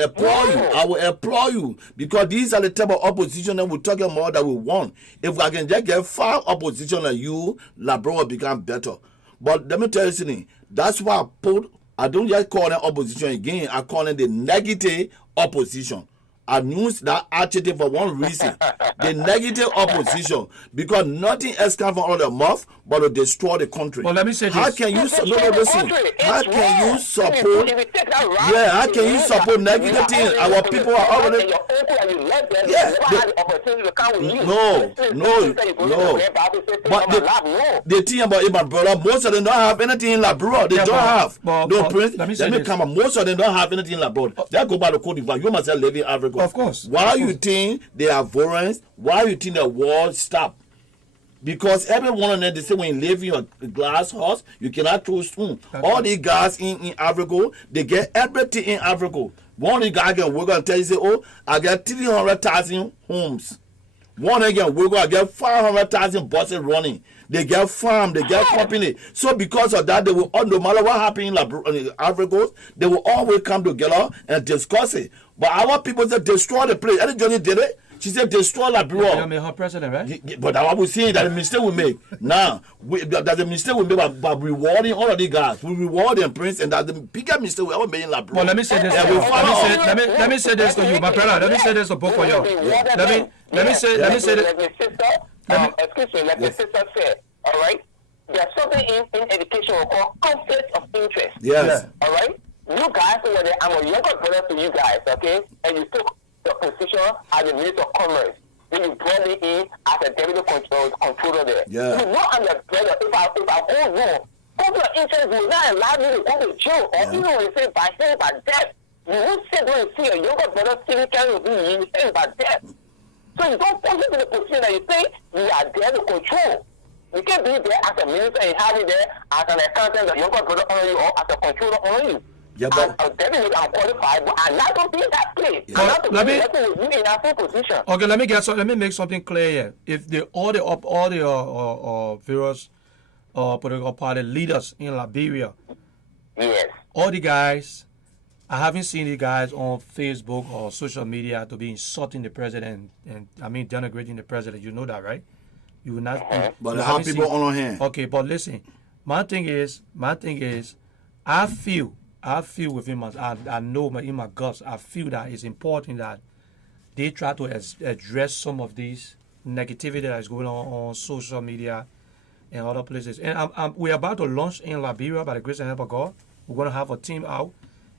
applaud you because these are the type of opposition that we're talking about that we want. If I can just get 5 opposition like you, Labrador will become better. But let me tell you something. That's why I don't just call them opposition again. I call them the negative opposition. I use that adjective for one reason. The negative opposition. Because nothing else comes from out of their mouth but to destroy the country. Well, let me say how this. Can you listen? How can you support? Yeah, how can you support negative things? Our people are already. Yeah. No. But the thing about my brother, most of them don't have anything in Labrador. They don't have. No, Prince. Let me come on. Most of them don't have anything in Labrador. They go by the Cote d'Ivoire. You must have lived in Africa. Of course. Why you think they are violence? Why you think the war stop? Because every one of them, they say when you live in a glass house, you cannot throw spoon. All these guys in Africa, they get everything in Africa. One of the guys can work and tell you, say, oh, I get 300,000 homes. One of them can work, I get 500,000 buses running. They get farm, they get company. So because of that, they will, no matter what happens in Africa, they will always come together and discuss it. But our people say destroy the place. Any Johnny did it. She said destroy Labrador. You made her president, right? But I was saying that the mistake we make. Now, that's the mistake we make by rewarding all of these guys. We reward them, Prince, and that's the bigger mistake we ever made in Labrador. Well, let me say this. Let me say this to you, my brother. Let me say this to both of you. Let me say this. Excuse me, like the sister said, all right? There's something in education we call conflict of interest. Yes. All right? You guys, I'm a younger brother to you guys, okay? And you took the position as the Minister of Commerce. Then you brought me in as a deputy controller there. Yeah. You know I'm your brother. If I go wrong, conflict of interest will not allow me to go to jail. Or even when you say by death, you won't sit there and see a younger brother sitting carrying with you, you say by death. So you don't put it in the position that you think you are there to control. You can't be there as a minister and have it there as an accountant, a younger brother on you, or as a controller on you. Yeah, but definitely I'm qualified, but I'm not going to be in that place. Yeah. I'm not going to be with you in that same position. Okay, let me make something clear here. If all the various political party leaders in Liberia, yes, all the guys, I haven't seen the guys on Facebook or social media to be insulting the president and denigrating the president. You know that, right? You will not. But how people on our hand? Okay, but listen, my thing is, I feel within I know in my guts, I feel that it's important that they try to address some of these negativity that is going on social media and other places. And we're about to launch in Liberia by the grace and help of God. We're going to have a team out,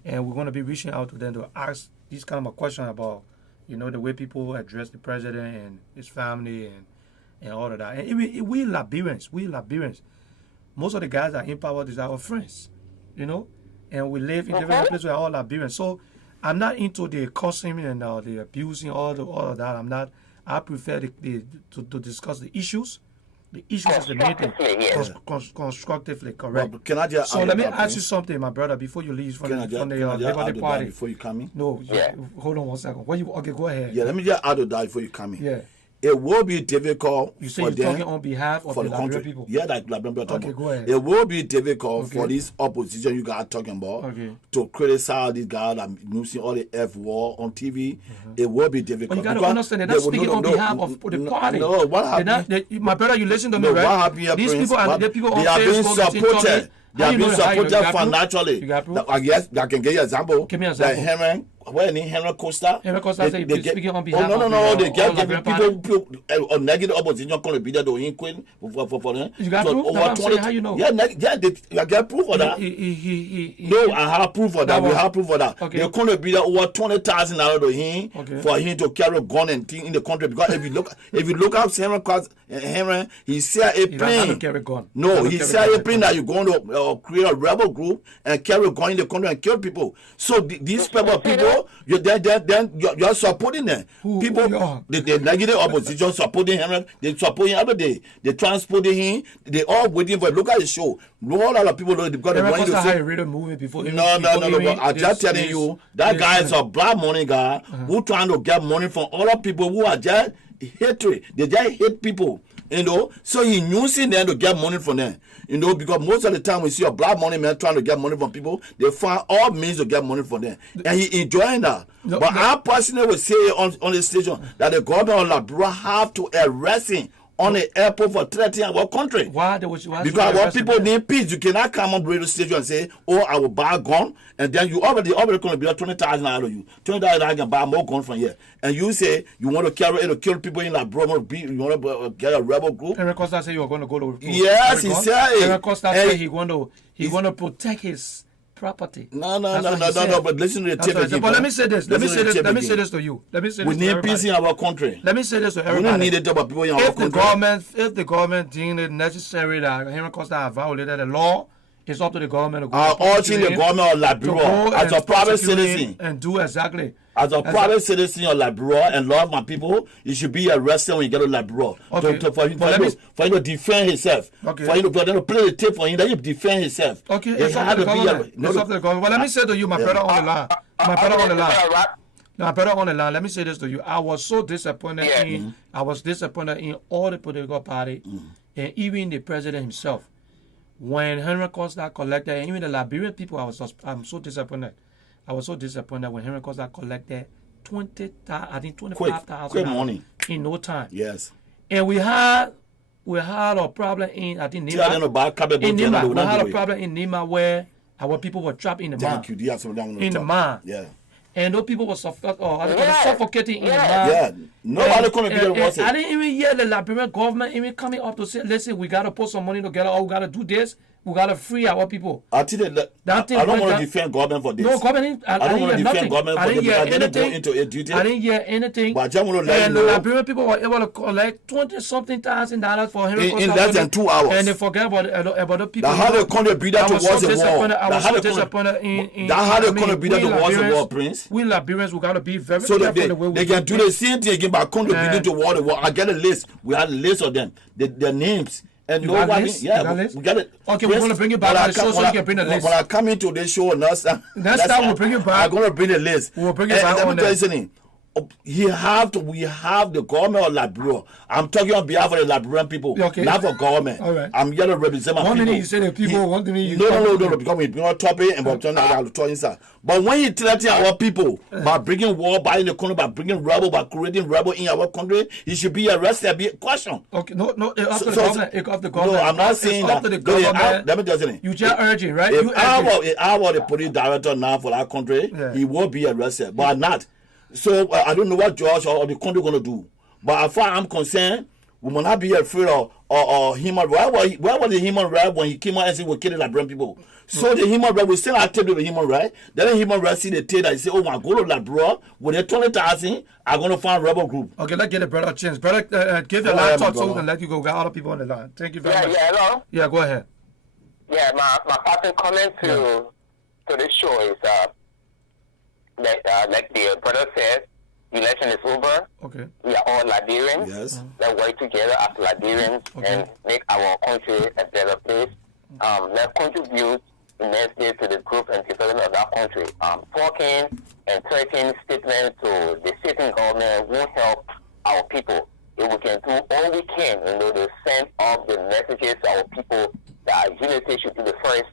and we're going to be reaching out to them to ask these kind of a question about, the way people address the president and his family and all of that. And we Liberians, most of the guys that are in power is our friends, and we live in different places. We're all Liberians. So I'm not into the cursing and the abusing, all of that. I'm not. I prefer to discuss the issues. The issues is the main thing. Yes. Constructively, correct. Well, can I just let me ask you something, my brother, before you leave from the Liberty Party. Before you come in? No, hold on 1 second. Okay, go ahead. Yeah, let me just add to that before you come in. Yeah. It will be difficult You say for you're them talking on behalf of for the the country. Liberian people. Yeah, like Liberian Okay, go ahead. It will be difficult for this opposition you guys are talking about to criticize these guys that using all the F war on TV. It will be difficult. But you got to understand that that's speaking on behalf of the party. No, what happened? My brother, you listen to me, right? What happened here, These Prince? people are people on they are being Facebook supported. They are being supported financially. You got proof? I guess I can give you an example. Give me an example. Like Henry Costa. Henry Costa said he's speaking on behalf of of they get Liberia people a negative opposition going to be there doing queen for them. You got proof? That's what I'm saying. How you know? Yeah, I get proof of that. No, I have proof of that. We have proof of that. Okay. They're going to be there over $20,000 to him for him to carry a gun and thing in the country. Because if you look up Henry, he said a plane. To carry a gun. No, he said a plane that you're going to create a rebel group and carry a gun in the country and kill people. So these people know, then you're supporting them. People, the negative opposition supporting him. They support him every day. They transporting him. They all waiting for. Look at the show. A lot of people know because they want you to say. Read a movie before. No. I'm just telling you, that guy is a black money guy who trying to get money from other people who are just hatred. They just hate people. You know, so he using them to get money from them. You know, because most of the time we see a black money man trying to get money from people, they find all means to get money from them. And he enjoying that. I personally would say on the station that the government of Liberia have to arrest him on the airport for threatening our country. Why because our people need peace. You cannot come on the radio station and say, oh, I will buy a gun, and then you already going to be 20,000 out of you. 20,000 I can buy more guns from here. And you say you want to carry it to kill people in Liberia, you want to get a rebel group. Eric Costa said you were going to go to. Yes, he said it. Eric Costa said he going to protect his property. No. But listen to the tape again. But let me say this. Let me say this to you. We need peace in our country. Let me say this to everybody. We don't need it about people in our country. If the government deemed it necessary that Henry Costa have violated the law, it's up to the government to go. I urge the government of Liberia as a private citizen and do exactly. As a private citizen of Liberia and love my people, you should be arrested when you get to Liberia. Okay. For him to defend himself. Okay. For him to play the tape for him, that he defend himself. Okay, it's up to the government. It's up to the government. But let me say to you, my brother on the line. My brother on the line, let me say this to you. I was so disappointed in all the political party and even the president himself. When Henry Costa collected, and even the Liberian people, I'm so disappointed. I was so disappointed when Henry Costa collected $25,000 in no time. Yes. And we had a problem in Nima. We had a problem in Nima where our people were trapped in the mine. In the mine. Yeah. And those people were suffocating in the mine. Yeah. Nobody couldn't be the worst. I didn't even hear the Liberian government even coming up to say, listen, we got to put some money together, or we got to do this. We got to free our people. I don't want to defend government for this. No, government. I don't want to defend government for this because I didn't go into a duty. I didn't hear anything. But I just want to let you know. And the Liberian people were able to collect $20-something thousand for Henry Costa. In less than 2 hours. And they forget about the people. That how they contributed towards the war. I was so disappointed in that how they contributed towards the war, Prince. We Liberians, we got to be very careful the way we they can do the same thing again by contributing towards the war. I get a list. We had a list of them. Their names. And you nobody, we got it. Okay, we're going to bring it back on the show so you can bring the list. When I come into this show next time we'll bring it back. I'm going to bring the list. We'll bring it back on there. We have the government of Liberia. I'm talking on behalf of the Liberian people, not for government. All right. I'm here to represent my people. 1 minute you say the people, 1 minute you No, because we bring on topic and we're talking inside. But when you threaten our people by bringing war by in the country, by bringing rebel, by creating rebel in our country, he should be arrested, be questioned. Okay, no, it's up to the government. No, I'm not saying that. Let me just say you just urging, right? If I were the police director now for that country, he will be arrested, but I'm not. So I don't know what George or the country going to do. But as far as I'm concerned, we will not be afraid of human rights. Where was the human right when he came out and said we're killing Liberian people? So the human right, we still active with the human right. Then the human right see the tape and say, oh my God, Liberia, when they're 20,000, I'm going to find a rebel group. Okay, let's get a brother a chance. Brother, give the line talk so we can let you go. Got other people on the line. Thank you very much. Yeah, hello? Yeah, go ahead. Yeah, my parting comment to this show is like the brother said, election is over. Okay. We are all Liberians. Yes. Let's work together as Liberians and make our country a better place. Let's contribute immensely to the growth and development of that country. Talking and threatening statements to the sitting government won't help our people. If we can do all we can, to send up the messages to our people that unity should be the first,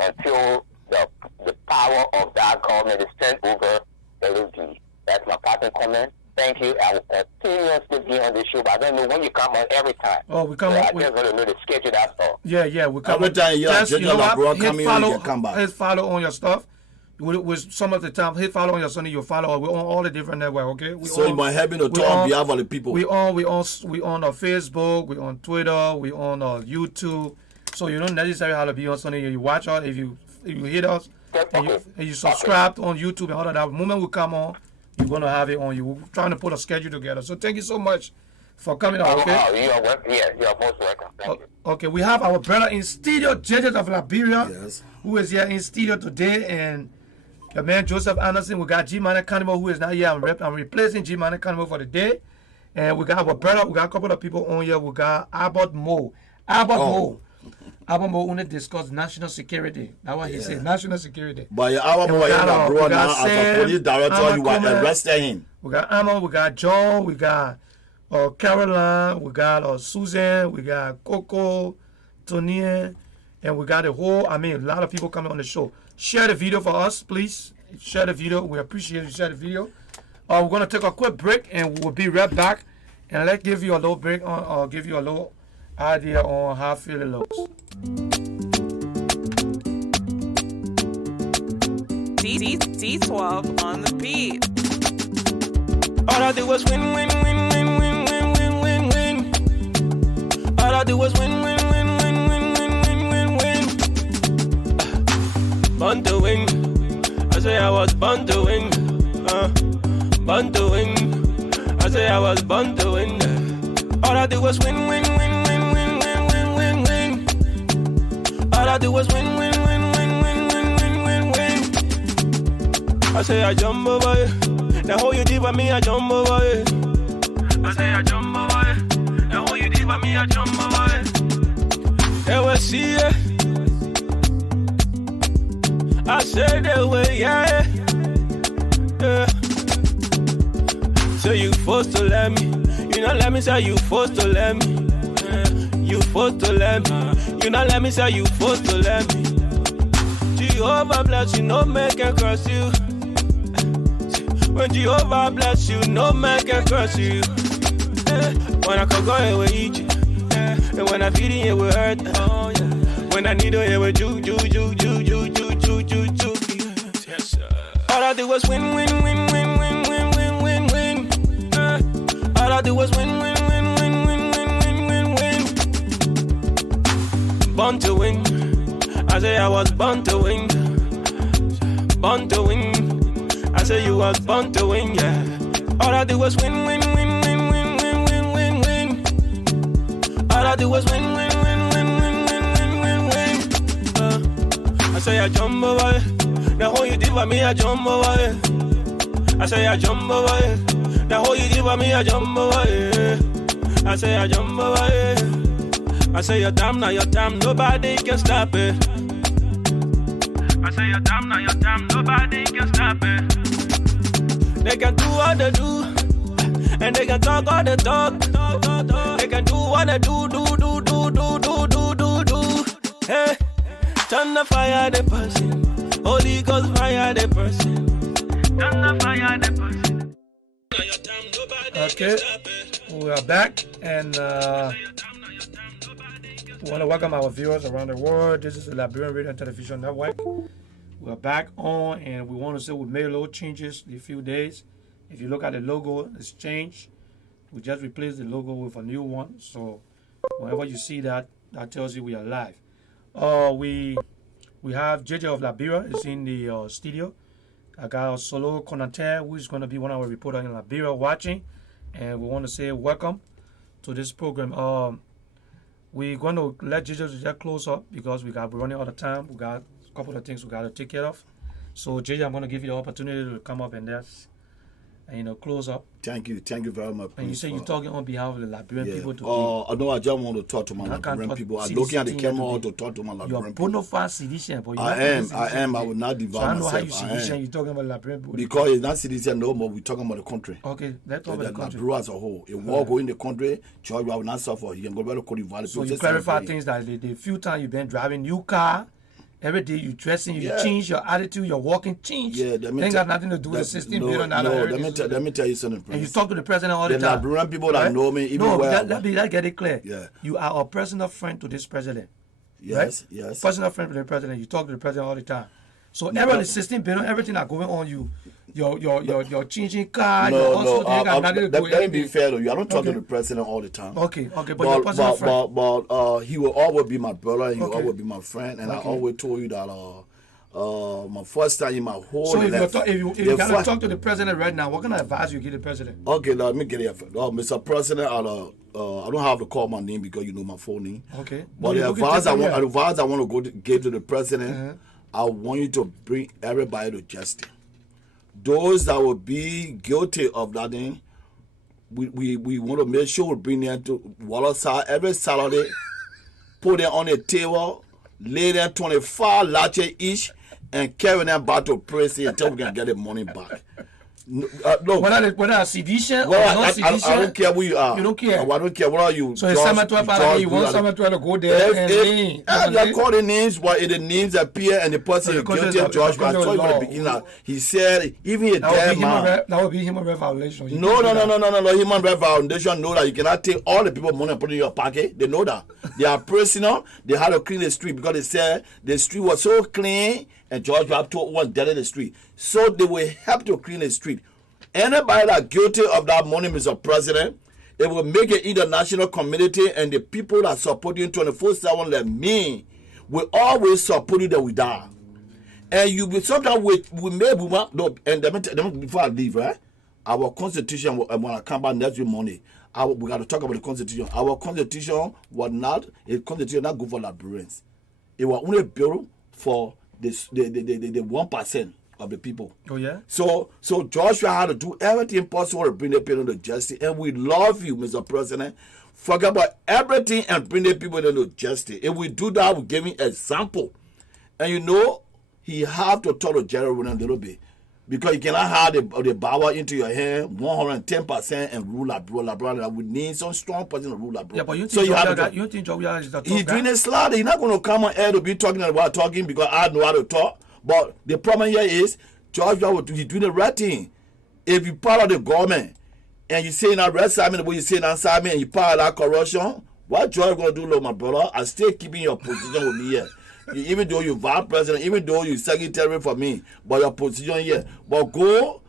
until the power of that government is turned over, there will be. That's my parting comment. Thank you. I will continuously be on the show, but I don't know when you come on every time. Oh, we come so on. I just want to know the schedule, that's all. Yeah, we come every time. Hit follow on your stuff. With some of the time, hit follow on your Sunday, you follow. We're on all the different networks, okay? You might have to talk on behalf of the people. We on Facebook, we on Twitter, we on YouTube. So you don't necessarily have to be on Sunday. You watch us if you hit us and you subscribe on YouTube and all of that. The moment we come on, you're gonna have it on you. We're trying to put a schedule together. So thank you so much for coming on. Okay. You are welcome. Yeah, you are most welcome. Thank you. Okay, we have our brother in studio, Judges of Liberia, yes, who is here in studio today, and Your man Joseph Anderson. We got G-Man Cannibal, who is not here. I'm replacing G-Man Cannibal for the day. And we got our brother. We got a couple of people on here. We got Albert Moe. Albert Moe only discuss national security. That's what he said, national security. But Albert Moe, now as a police director, you were arrested him. We got Amma, we got John, we got Caroline, we got Susan, we got Coco, Tony, and we got a lot of people coming on the show. Share the video for us, please. Share the video. We appreciate you. Share the video. We're going to take a quick break, and we'll be right back. And let's give you a little break give you a little idea on how Philly looks. D12 on the beat. All I do was win. All I do was win. Born to win. I say I was born to win. Born to win. I say I was born to win. All I do was win. All I do was win. I say I jump over it. The whole you did by me, I jump over it. I say I jump over it. The whole you did by me, I jump over it. They will see it. I say they will, yeah. So you forced to let me. You not let me say you forced to let me. You forced to let me. You not let me say you forced to let me. Jehovah bless you, no man can curse you. When Jehovah bless you, no man can curse you. When I can go away, eat you. And when I feed it will hurt. When I need it will ju. Yes, sir. All I do was win. All I do was win. Born to win. I say I was born to win. Born to win. I say you was born to win, yeah. All I do was win. All I do was win. I say I jump over it. The whole you did for me, I jump over it. I say I jump over it. The whole you did for me, I jump over it. I say I jump over it. I say your time, now your time, nobody can stop it. I say your time, now your time, nobody can stop it. They can do what they do, and they can talk all they talk. They can do what they do. Hey, turn the fire the person, Holy Ghost fire the person. Turn the fire the person. Okay, we are back, and we want to welcome our viewers around the world. This is the Liberian Radio and Television Network. We're back on, and we want to say we made a little changes in a few days. If you look at the logo, it's changed. We just replaced the logo with a new one. So whenever you see that, that tells you we are live. We have JJ of Liberia is in the studio. I got Solo Konaté, who is going to be one of our reporters in Liberia watching. And we want to say welcome to this program. We're going to let JJ just close up because we're running out of time. We got a couple of things we got to take care of. So JJ, I'm going to give you the opportunity to come up and close up. Thank you very much. And you say you're talking on behalf of the Liberian people today. I know I just want to talk to my Liberian people. I'm looking at the camera to talk to my Liberian people. You're bona fide Sidician, but I am. I will not devour myself. So I know how you Sidician. You're talking about Liberian people. Because it's not Sidician no more. We're talking about the country. Okay, let's talk about the country. Liberia as a whole. If war go in the country, George will not suffer. He can go back to Cote d'Ivoire. So you clarify things that the few times you've been driving new car. Every day you dressing, you change your attitude, your walking change. Yeah, that ain't got nothing to do with the 16 billion. Let me tell you something, Prince. And you talk to the president all the time. The Liberian people that know me, even let get it clear. Yeah. You are a personal friend to this president. Yes, right? yes. Personal friend to the president. You talk to the president all the time. So every 16 billion, everything that going on you, your changing car, let me be fair to you. I don't talk to the president all the time. Okay, but your personal friend. But he will always be my brother, and he will always be my friend. And I always told you that my first time in my whole life. So if you gotta talk to the president right now, what kind of advice you give the president? Okay, let me get it. Mr. President, I don't have to call my name because you know my full name. Okay. But the advice I want to give to the president. I want you to bring everybody to justice. Those that will be guilty of that thing, we want to make sure we bring them to Waterside every Saturday, put them on the table, lay them 25 latte each, and carry them back to prison until we can get the money back. No. Whether a sedition or Well, not sedition, I don't care who you are. You don't care. I don't care what are you. So it's Samuel you want Samuel to go there and lean. You call the names, but if the names appear and the person is guilty of Joshua, I told you from the beginning. He said, even a dead man. That would be human right violation. No. Human right violation know that you cannot take all the people money and put it in your pocket. They know that. They are prisoner. They had to clean the street because they said the street was so clean and George Baptist was dead in the street. So they will help to clean the street. Anybody that guilty of that money, Mr. President, it will make it international community and the people that support you 24/7 like me will always support you that we die. And you will sometimes we may no, and before I leave, right? Our constitution when I come back next week Monday. We got to talk about the constitution. Our constitution was not a constitution not good for Liberians. It was only built for the 1% of the people. Oh yeah. So Joshua had to do everything possible to bring the people to justice, and we love you, Mr. President. Forget about everything and bring the people into justice. If we do that, we give him example. And you know, he have to talk to Jerry Williams a little bit. Because you cannot have the power into your hand 110% and rule LeBron. We need some strong person to rule LeBron. Yeah, but you think Joshua is the top He's guy? doing it slightly. He's not going to come on air to be talking about talking because I know how to talk. But the problem here is Joshua, he's doing the right thing. If you're part of the government and you say that red Simon the way you say that Simon and you part of that corruption, what Joshua going to do, Lord, my brother? I still keeping your position with me here. Even though you're vice president, even though you're secretary for me, but your position here. But go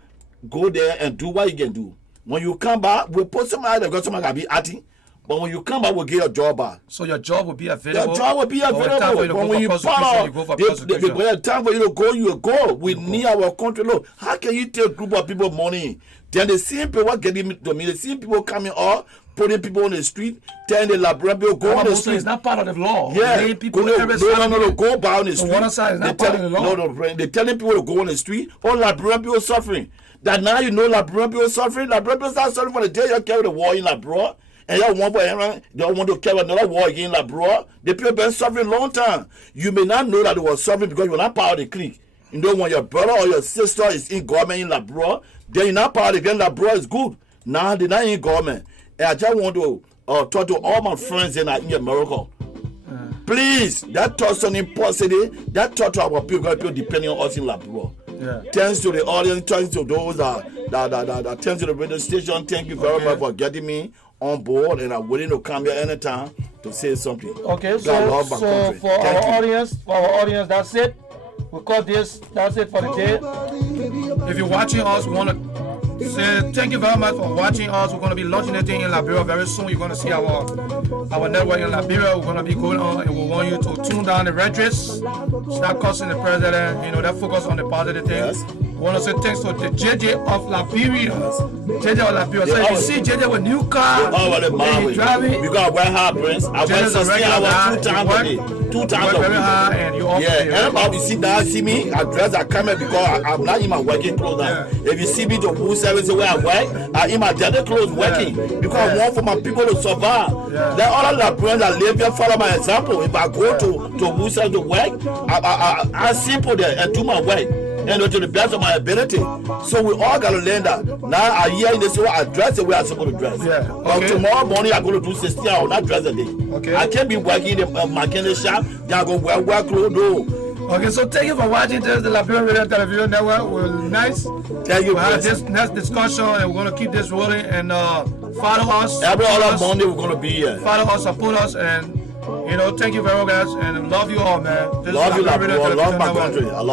there and do what you can do. When you come back, we'll put somebody there because somebody can be acting. But when you come back, we'll get your job back. So your job will be available. Your job will be available. But when you the time for you to go, you will go. We need our country. Look, how can you take a group of people money? Then the same people getting to me, the same people coming up, putting people on the street, telling the Liberian people go on the street. It's not part of the law. Yeah, people no, go back on the street. One side is not part of the law. No, they're telling people to go on the street. All Liberian people suffering. That now you know Liberian people suffering. Liberian people start suffering for the day you carry the war in Liberia. And y'all want to carry another war against Liberia. The people been suffering a long time. You may not know that they were suffering because you were not part of the clique. You know, when your brother or your sister is in government in Liberia, then you're not part of the gang. Liberia is good. Now they're not in government. And I just want to talk to all my friends in America. Please, that thought something positive. That thought to our people depending on us in Liberia. Yeah. Thanks to the audience, thanks to those that thanks to the radio station. Thank you very much for getting me on board, and I'm willing to come here anytime to say something. Okay, so for our audience, that's it. We call this. That's it for the day. If you're watching us, we want to say thank you very much for watching us. We're going to be launching a thing in Liberia very soon. You're going to see our network in Liberia. We're going to be going on, and we want you to tune down the red dress, stop cussing the president. You know, that focus on the positive things. Yes. We want to say thanks to the JJ of Liberia. JJ of Liberia. So if you see JJ with new car, he's driving. You got to wear hard, Prince. I went 16 hours 2 times a day. 2 times a week. Very hard, and you also anybody you see that, see me, I dress, I come here because I'm not in my working clothes now. If you see me to who service where I work, I'm in my daily clothes working because I want for my people to survive. There are other Liberians that live here follow my example. If I go to who service to work, I simple there and do my work. And to the best of my ability. So we all got to learn that. Now I hear in this way, I dress the way I'm supposed to dress. But tomorrow morning I'm going to do 16 hours, not dress a day. I can't be working in the mechanic shop, then I go wear work clothes. No. Okay, so thank you for watching this, the Liberian Radio Television Network. We're nice. Thank you. We'll have this next discussion, and we're going to keep this rolling. And follow us. Every other Monday we're going to be here. Follow us, support us, and you know, thank you very much, guys, and love you all, man. Love you, love my country. I love